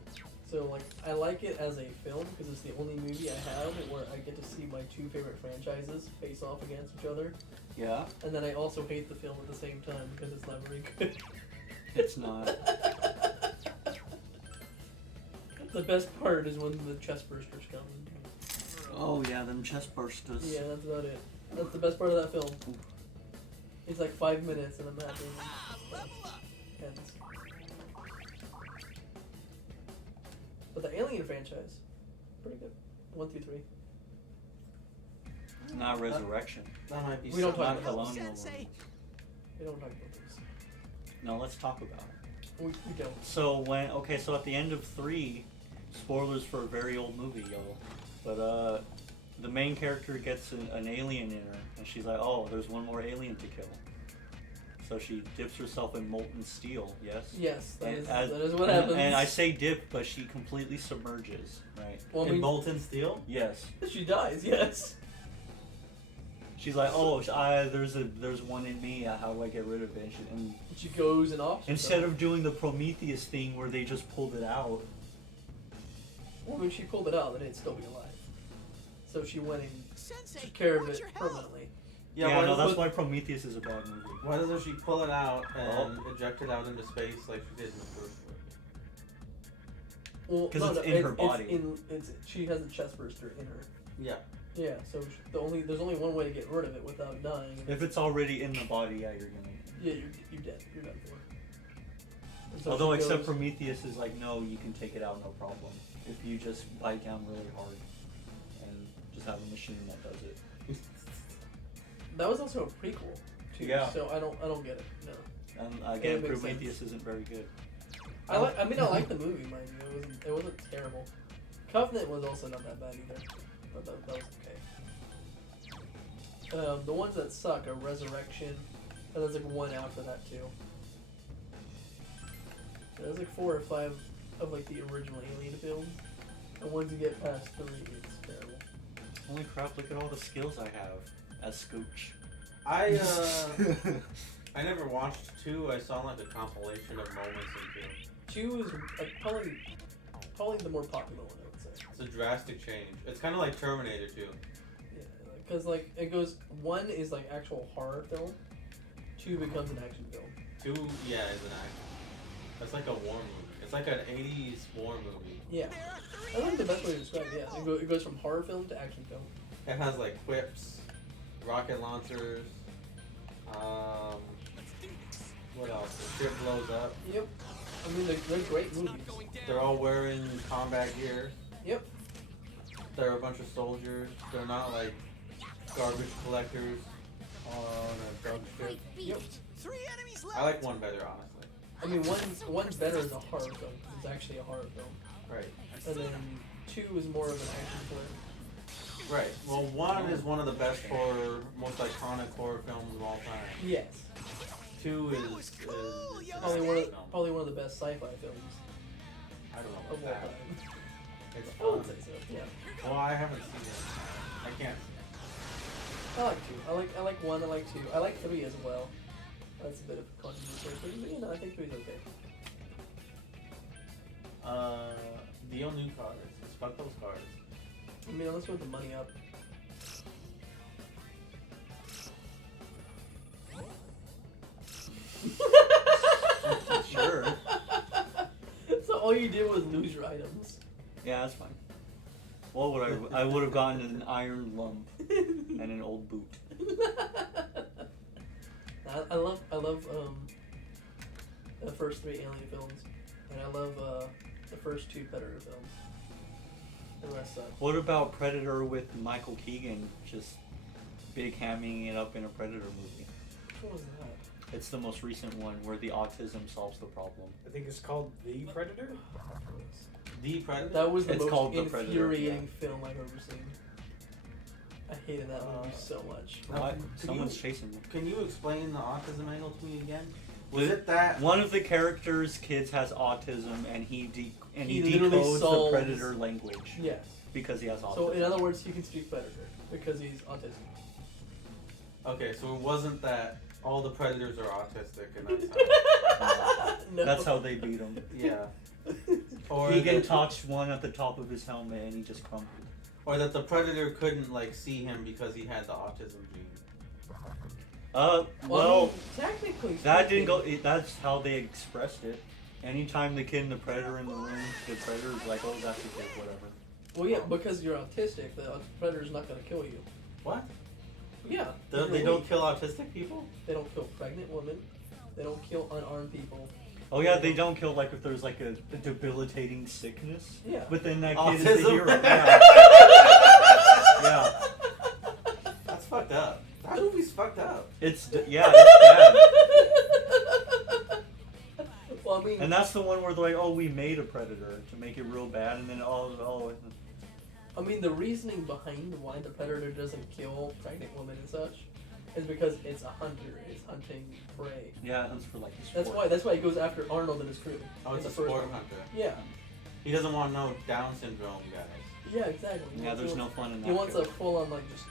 So, like, I like it as a film because it's the only movie I have where I get to see my two favorite franchises face off against each other. Yeah, And then I also hate the film at the same time because it's not very good. it's not. The best part is when the chest bursters come. Oh yeah, them chest bursters. Yeah, that's about it. That's the best part of that film. It's like 5 minutes and I'm happy. Level up. Ends. But the Alien franchise, pretty good. 1 through 3. Not Resurrection. That might be We don't talk Not about Colonial Sensei. Marines. We don't talk about this. No, let's talk about it. We don't. So so at the end of 3, spoilers for a very old movie, y'all. But the main character gets an alien in her, and she's like, oh, there's one more alien to kill. So she dips herself in molten steel, yes? Yes, that And is what happens. And I say dip, but she completely submerges, right? Well, I In mean, molten steel? Yes. she dies, yes. She's like, oh, there's one in me. How do I get rid of it? And She goes and off. instead of doing the Prometheus thing where they just pulled it out, Well, when she pulled it out, then it'd still be alive. So she went and Sensei, took care of watch it your health. permanently. yeah, why no, does that's it- why Prometheus is a bad movie. Why doesn't she pull it out and Oh. eject it out into space like she did in the first movie? Well, 'Cause it's in her body. She has a chest burster in her. Yeah. Yeah, so there's only one way to get rid of it without dying. If it's already in the body, yeah, you're gonna. Yeah, you're dead. You're done for. And so Although, she except goes- Prometheus is like, no, you can take it out, no problem. If you just bite down really hard and just have a machine that does it. That was also a prequel, too. Yeah. So I don't get it. No. Again, It makes Prometheus isn't very good. I like the movie, mind you. It wasn't terrible. Covenant was also not that bad either. But that was okay. The ones that suck are Resurrection, and there's like one after that too. There's like 4 or 5 of like the original Alien films, and once you get past 3, it's terrible. Holy crap! Look at all the skills I have as Scooch. I never watched 2. I saw like a compilation of moments in 2. 2 is like probably the more popular one, I would say. It's a drastic change. It's kind of like Terminator 2. Yeah, because like it goes 1 is like actual horror film, 2 becomes an action film. 2, yeah, is an action. It's like a war movie. It's like an 80s war movie. Yeah, I think the best way to describe it. Yeah, it goes from horror film to action film. It has like quips, rocket launchers. What else? The ship blows up. Yep. I mean, they're great movies. They're all wearing combat gear. Yep. They're a bunch of soldiers. They're not like garbage collectors on a drug ship. Yep. 3 enemies left. I like 1 better, honestly. I mean, one's better as a horror film 'cause it's actually a horror film, Right. and then 2 is more of an action film. Right. Well, 1 is one of the best horror, most iconic horror films of all time. Yes. 2 That is, was cool, is young Probably man. probably one of the best sci-fi films I don't know of about all that. time. It's I would fun. say so. Yeah. Well, I haven't seen it. I can't. I like 2. I like 1. I like 2. I like 3 as well. That's a bit of a controversial thing, but you know, I think 3 is okay. Deal new cards. Just fuck those cards. I mean, unless you want the money up. Sure. So all you did was lose your items. Yeah, that's fine. What would I would have gotten an iron lump and an old boot. I love the first 3 Alien films, and I love the first 2 Predator films. The rest suck. What about Predator with Michael Keegan just big hamming it up in a Predator movie? Which one was that? It's the most recent one where the autism solves the problem. I think it's called The Predator. The Predator? That was the It's most called The Predator, infuriating film I've ever seen. I hated that movie so much. What? Can Someone's you- chasing me. Can you explain the autism angle to me again? Was it that? One of the characters' kids has autism, and he He literally decodes the solves- predator language Yes. because he has autism. So in other words, he can speak predator because he's autistic. Okay, so it wasn't that all the predators are autistic, and that's how. No. That's how they beat him. Yeah. Or He can that- touch one at the top of his helmet, and he just crumpled. Or that the predator couldn't like see him because he had the autism gene. Well, I mean, technically that didn't speaking- go. That's how they expressed it. Anytime the kid and the predator in the room, the predator's like, "Oh, that's the kid, whatever." Well, yeah, because you're autistic, the predator's not gonna kill you. What? Yeah. They you're don't weak. kill autistic people? They don't kill pregnant women. They don't kill unarmed people. Oh yeah, they don't kill like if there's like a debilitating sickness. Yeah. But then that kid is the Autism? hero. Yeah. Yeah. That's fucked up. That movie's fucked up. It's bad. Well, I mean, And that's the one where they're like, "Oh, we made a predator to make it real bad," and then I mean, the reasoning behind why the predator doesn't kill pregnant women and such is because it's a hunter. It's hunting prey. yeah, that's for like the sport. That's why he goes after Arnold and his crew. Oh, in it's a the first sport one. hunter. Yeah. He doesn't want no Down syndrome guys. Yeah, exactly. Yeah, there's no fun in that. He wants show. a full on like just.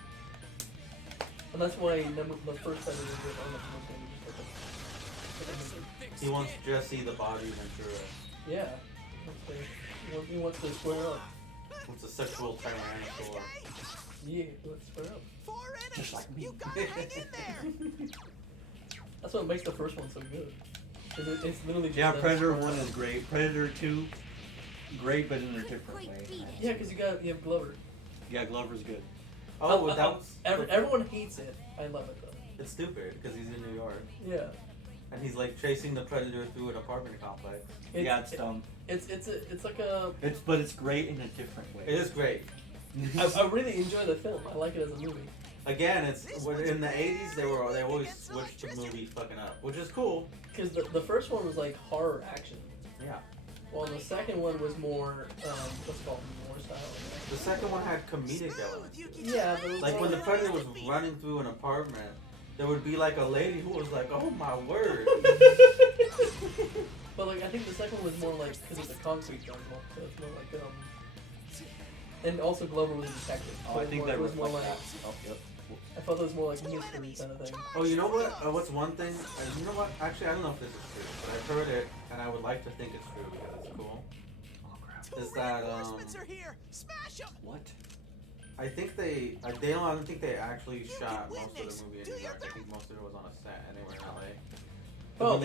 And that's why the first predator with Arnold was going to just like a. He wants Jesse the Body Ventura. Yeah. He wants to square up. Wants a sexual tyrannosaur. Yeah, he wants to square up. Just like me. You gotta hang in there. That's what makes the first one so good. 'Cause it's literally just Yeah, them Predator squaring 1 up. is great. Predator 2, great, but in a different Great way. beat. Yeah, because you have Glover. Yeah, Glover's good. Oh, that was. Everyone hates it. I love it though. It's stupid because he's in New York Yeah. and he's like chasing the predator through an apartment complex. Yeah, it's dumb. It's like a. But it's great in a different way. It is great. I really enjoy the film. I like it as a movie. Again, it's in the '80s they always switched to movies fucking up, which is cool. Because the first one was like horror action, Yeah. while the second one was more what's it called, more style. The second one had comedic elements. Yeah, but it was Like when the predator was running through an apartment, there would be like a lady who was like, "Oh my word!" But like I think the second one was more like because it's a concrete jungle, so it's more like and also Glover was a detective. Oh, so I it think was that more, it was more reflects like that. Oh, yep. I thought it was more like mystery kind of thing. Oh, you know what? What's one thing? You know what? Actually, I don't know if this is true, but I've heard it, and I would like to think it's true because it's cool. Is that Reinforcements are here. Smash 'em. What? I think they don't. I don't think they actually shot most of the movie in New York. I think most of it was on a set anywhere in LA. Oh,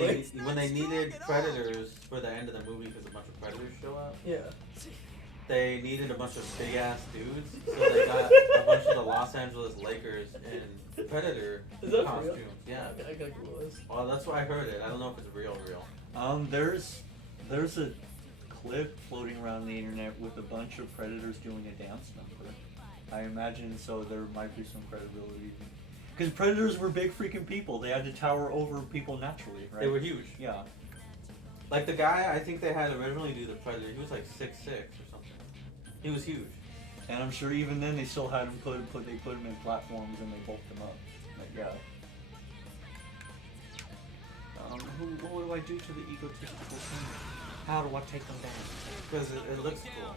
When they needed predators for the end of the movie because a bunch of predators show up, Yeah. they needed a bunch of big ass dudes, so they got a bunch of the Los Angeles Lakers in predator Is that for costumes. real? Yeah. I gotta Google this. Well, that's why I heard it. I don't know if it's real. There's a clip floating around the internet with a bunch of predators doing a dance number. I imagine so there might be some credibility. Because predators were big freaking people. They had to tower over people naturally, right? They were huge. Yeah. Like the guy I think they had originally do the predator, he was like 6'6" or something. He was huge. And I'm sure even then they still had him put him in platforms and they bulked him up. Like, yeah. What do I do to the egotistical thing? How do I take them down? Because it looks cool.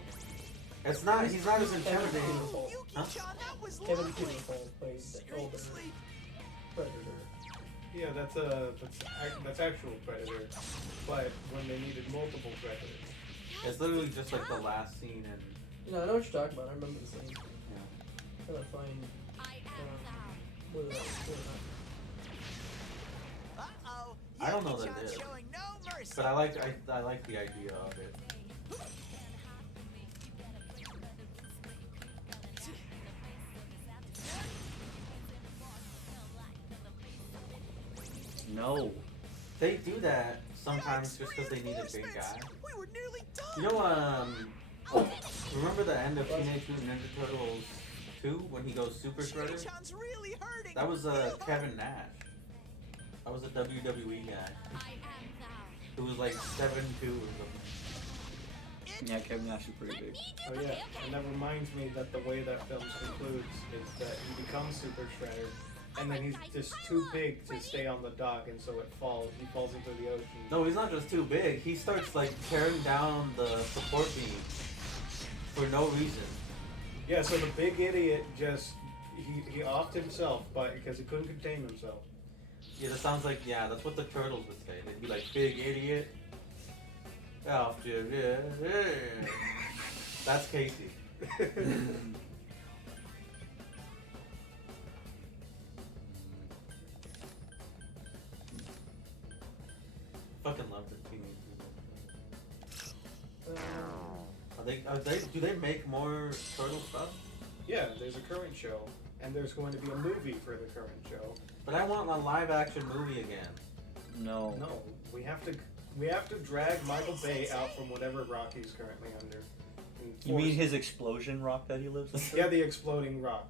It's not, he's not as intimidating. Huh? Yuki-chan, that was Kevin lovely. Kingsbury played the older Seriously. Predator. Yeah, that's actual predator. But when they needed multiple predators, It's literally just like the last scene in. You know, I know what you're talking about. I remember the scene. Yeah. Gotta find. Where is that? Uh-oh. I don't know that it Yuki-chan's is. showing no mercy. But I like the idea of it. No. They do that sometimes just because they need a big guy. We were nearly done. You know, remember the end of Teenage Mutant Ninja Turtles 2 when he goes Super Shredder? Yuki-chan's really hurting. That was Kevin Nash. That was a WWE guy who was like 7'2" or something. Yeah, Kevin Nash is pretty big. Oh yeah, and that reminds me that the way that film concludes is that he becomes Super Shredder, and then he's just too big to stay on the dock, and so he falls into the ocean. No, he's not just too big. He starts like tearing down the support beam for no reason. Yeah, so the big idiot just he offed himself, but because he couldn't contain himself. Yeah, that sounds like that's what the turtles would say. They'd be like, "Big idiot." Oh, yeah. That's Casey. Fucking love the Teenage Mutant. Do they make more turtle stuff? Yeah, there's a current show, and there's going to be a movie for the current show. But I want a live action movie again. No. No, we have to drag Michael Bay out from whatever rock he's currently under. and You mean force- his explosion rock that he lives in? Yeah, the exploding rock.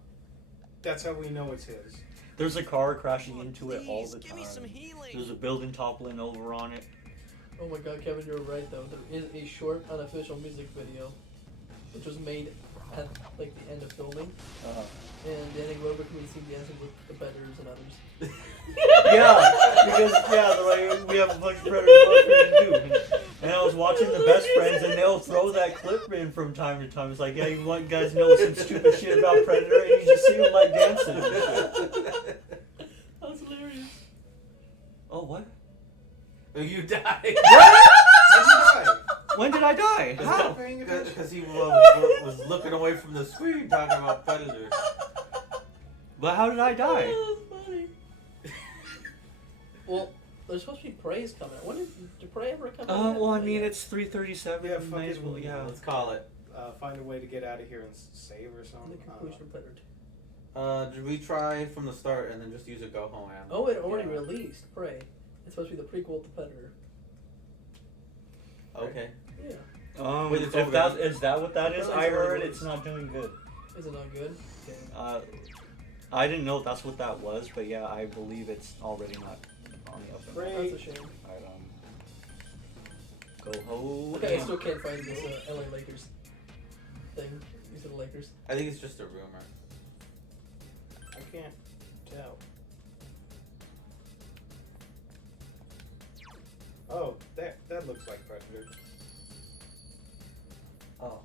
That's how we know it's his. There's a car crashing into it all Please, the give time. me some healing. There's a building toppling over on it. Oh my god, Kevin, you're right though. There is a short unofficial music video, which was made at like the end of filming, and Danny Glover can be seen dancing with the Predators and others. Yeah, because like, we have a bunch of predators too. And I was watching The Best Friends, and they'll throw that clip in from time to time. It's like, yeah, you want you guys to know some stupid shit about Predator, and you just see them like dancing. That's hilarious. Oh, what? You died. When did I die? How? Because he was looking away from the screen talking about Predator. But how did I die? Oh, that's funny. Well, there's supposed to be Prey's coming out. When did Prey ever come out? Well, I mean, it's 3:37. Yeah, Might as well, fucking- yeah. Let's call it. Find a way to get out of here and save or The something. conclusion of Predator 2. Did we try from the start and then just use a go home ammo? Oh, it already Yeah. released Prey. It's supposed to be the prequel to Predator. Okay. Yeah. Wait, it's If over. that is that what that is? It's I already heard released. it's not doing good. Is it not good? Okay. I didn't know that's what that was, but yeah, I believe it's already not on the open. Great. That's a shame. Alright, go ho. Okay, I still can't find this LA Lakers thing. These are the Lakers. I think it's just a rumor. I can't tell. Oh, that looks like Predator. Oh.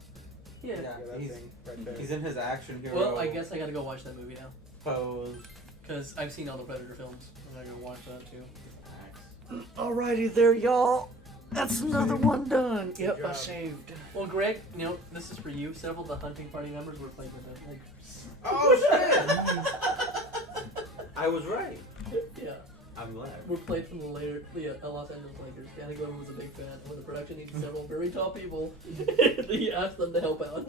Yeah. Yeah. Yeah, that He's- thing right there. He's in his action hero Well, I guess I gotta go watch that movie now. pose. Because I've seen all the Predator films. I'm gonna go watch that too. Alrighty there, y'all. That's another one done. Yep, I job. saved. Well, Greg, this is for you. Several of the hunting party members were playing with the Lakers. Oh shit! I was right. Yeah. I'm glad. Were played from the Los Angeles Lakers. Danny Glover was a big fan. When the production needed several very tall people, he asked them to help out.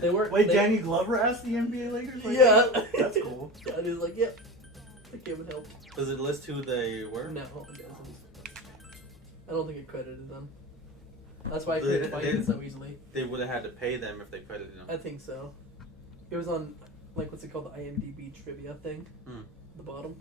They weren't. Wait, they, Danny Glover asked the NBA Lakers? Like Yeah. that? That's cool. Yeah, and he was like, "Yep." They came and helped. Does it list who they were? No, it doesn't. I don't think it credited them. That's why I They- couldn't find they- it so easily. They would have had to pay them if they credited them. I think so. It was on, like, what's it called? The IMDb trivia thing. Hmm. The bottom.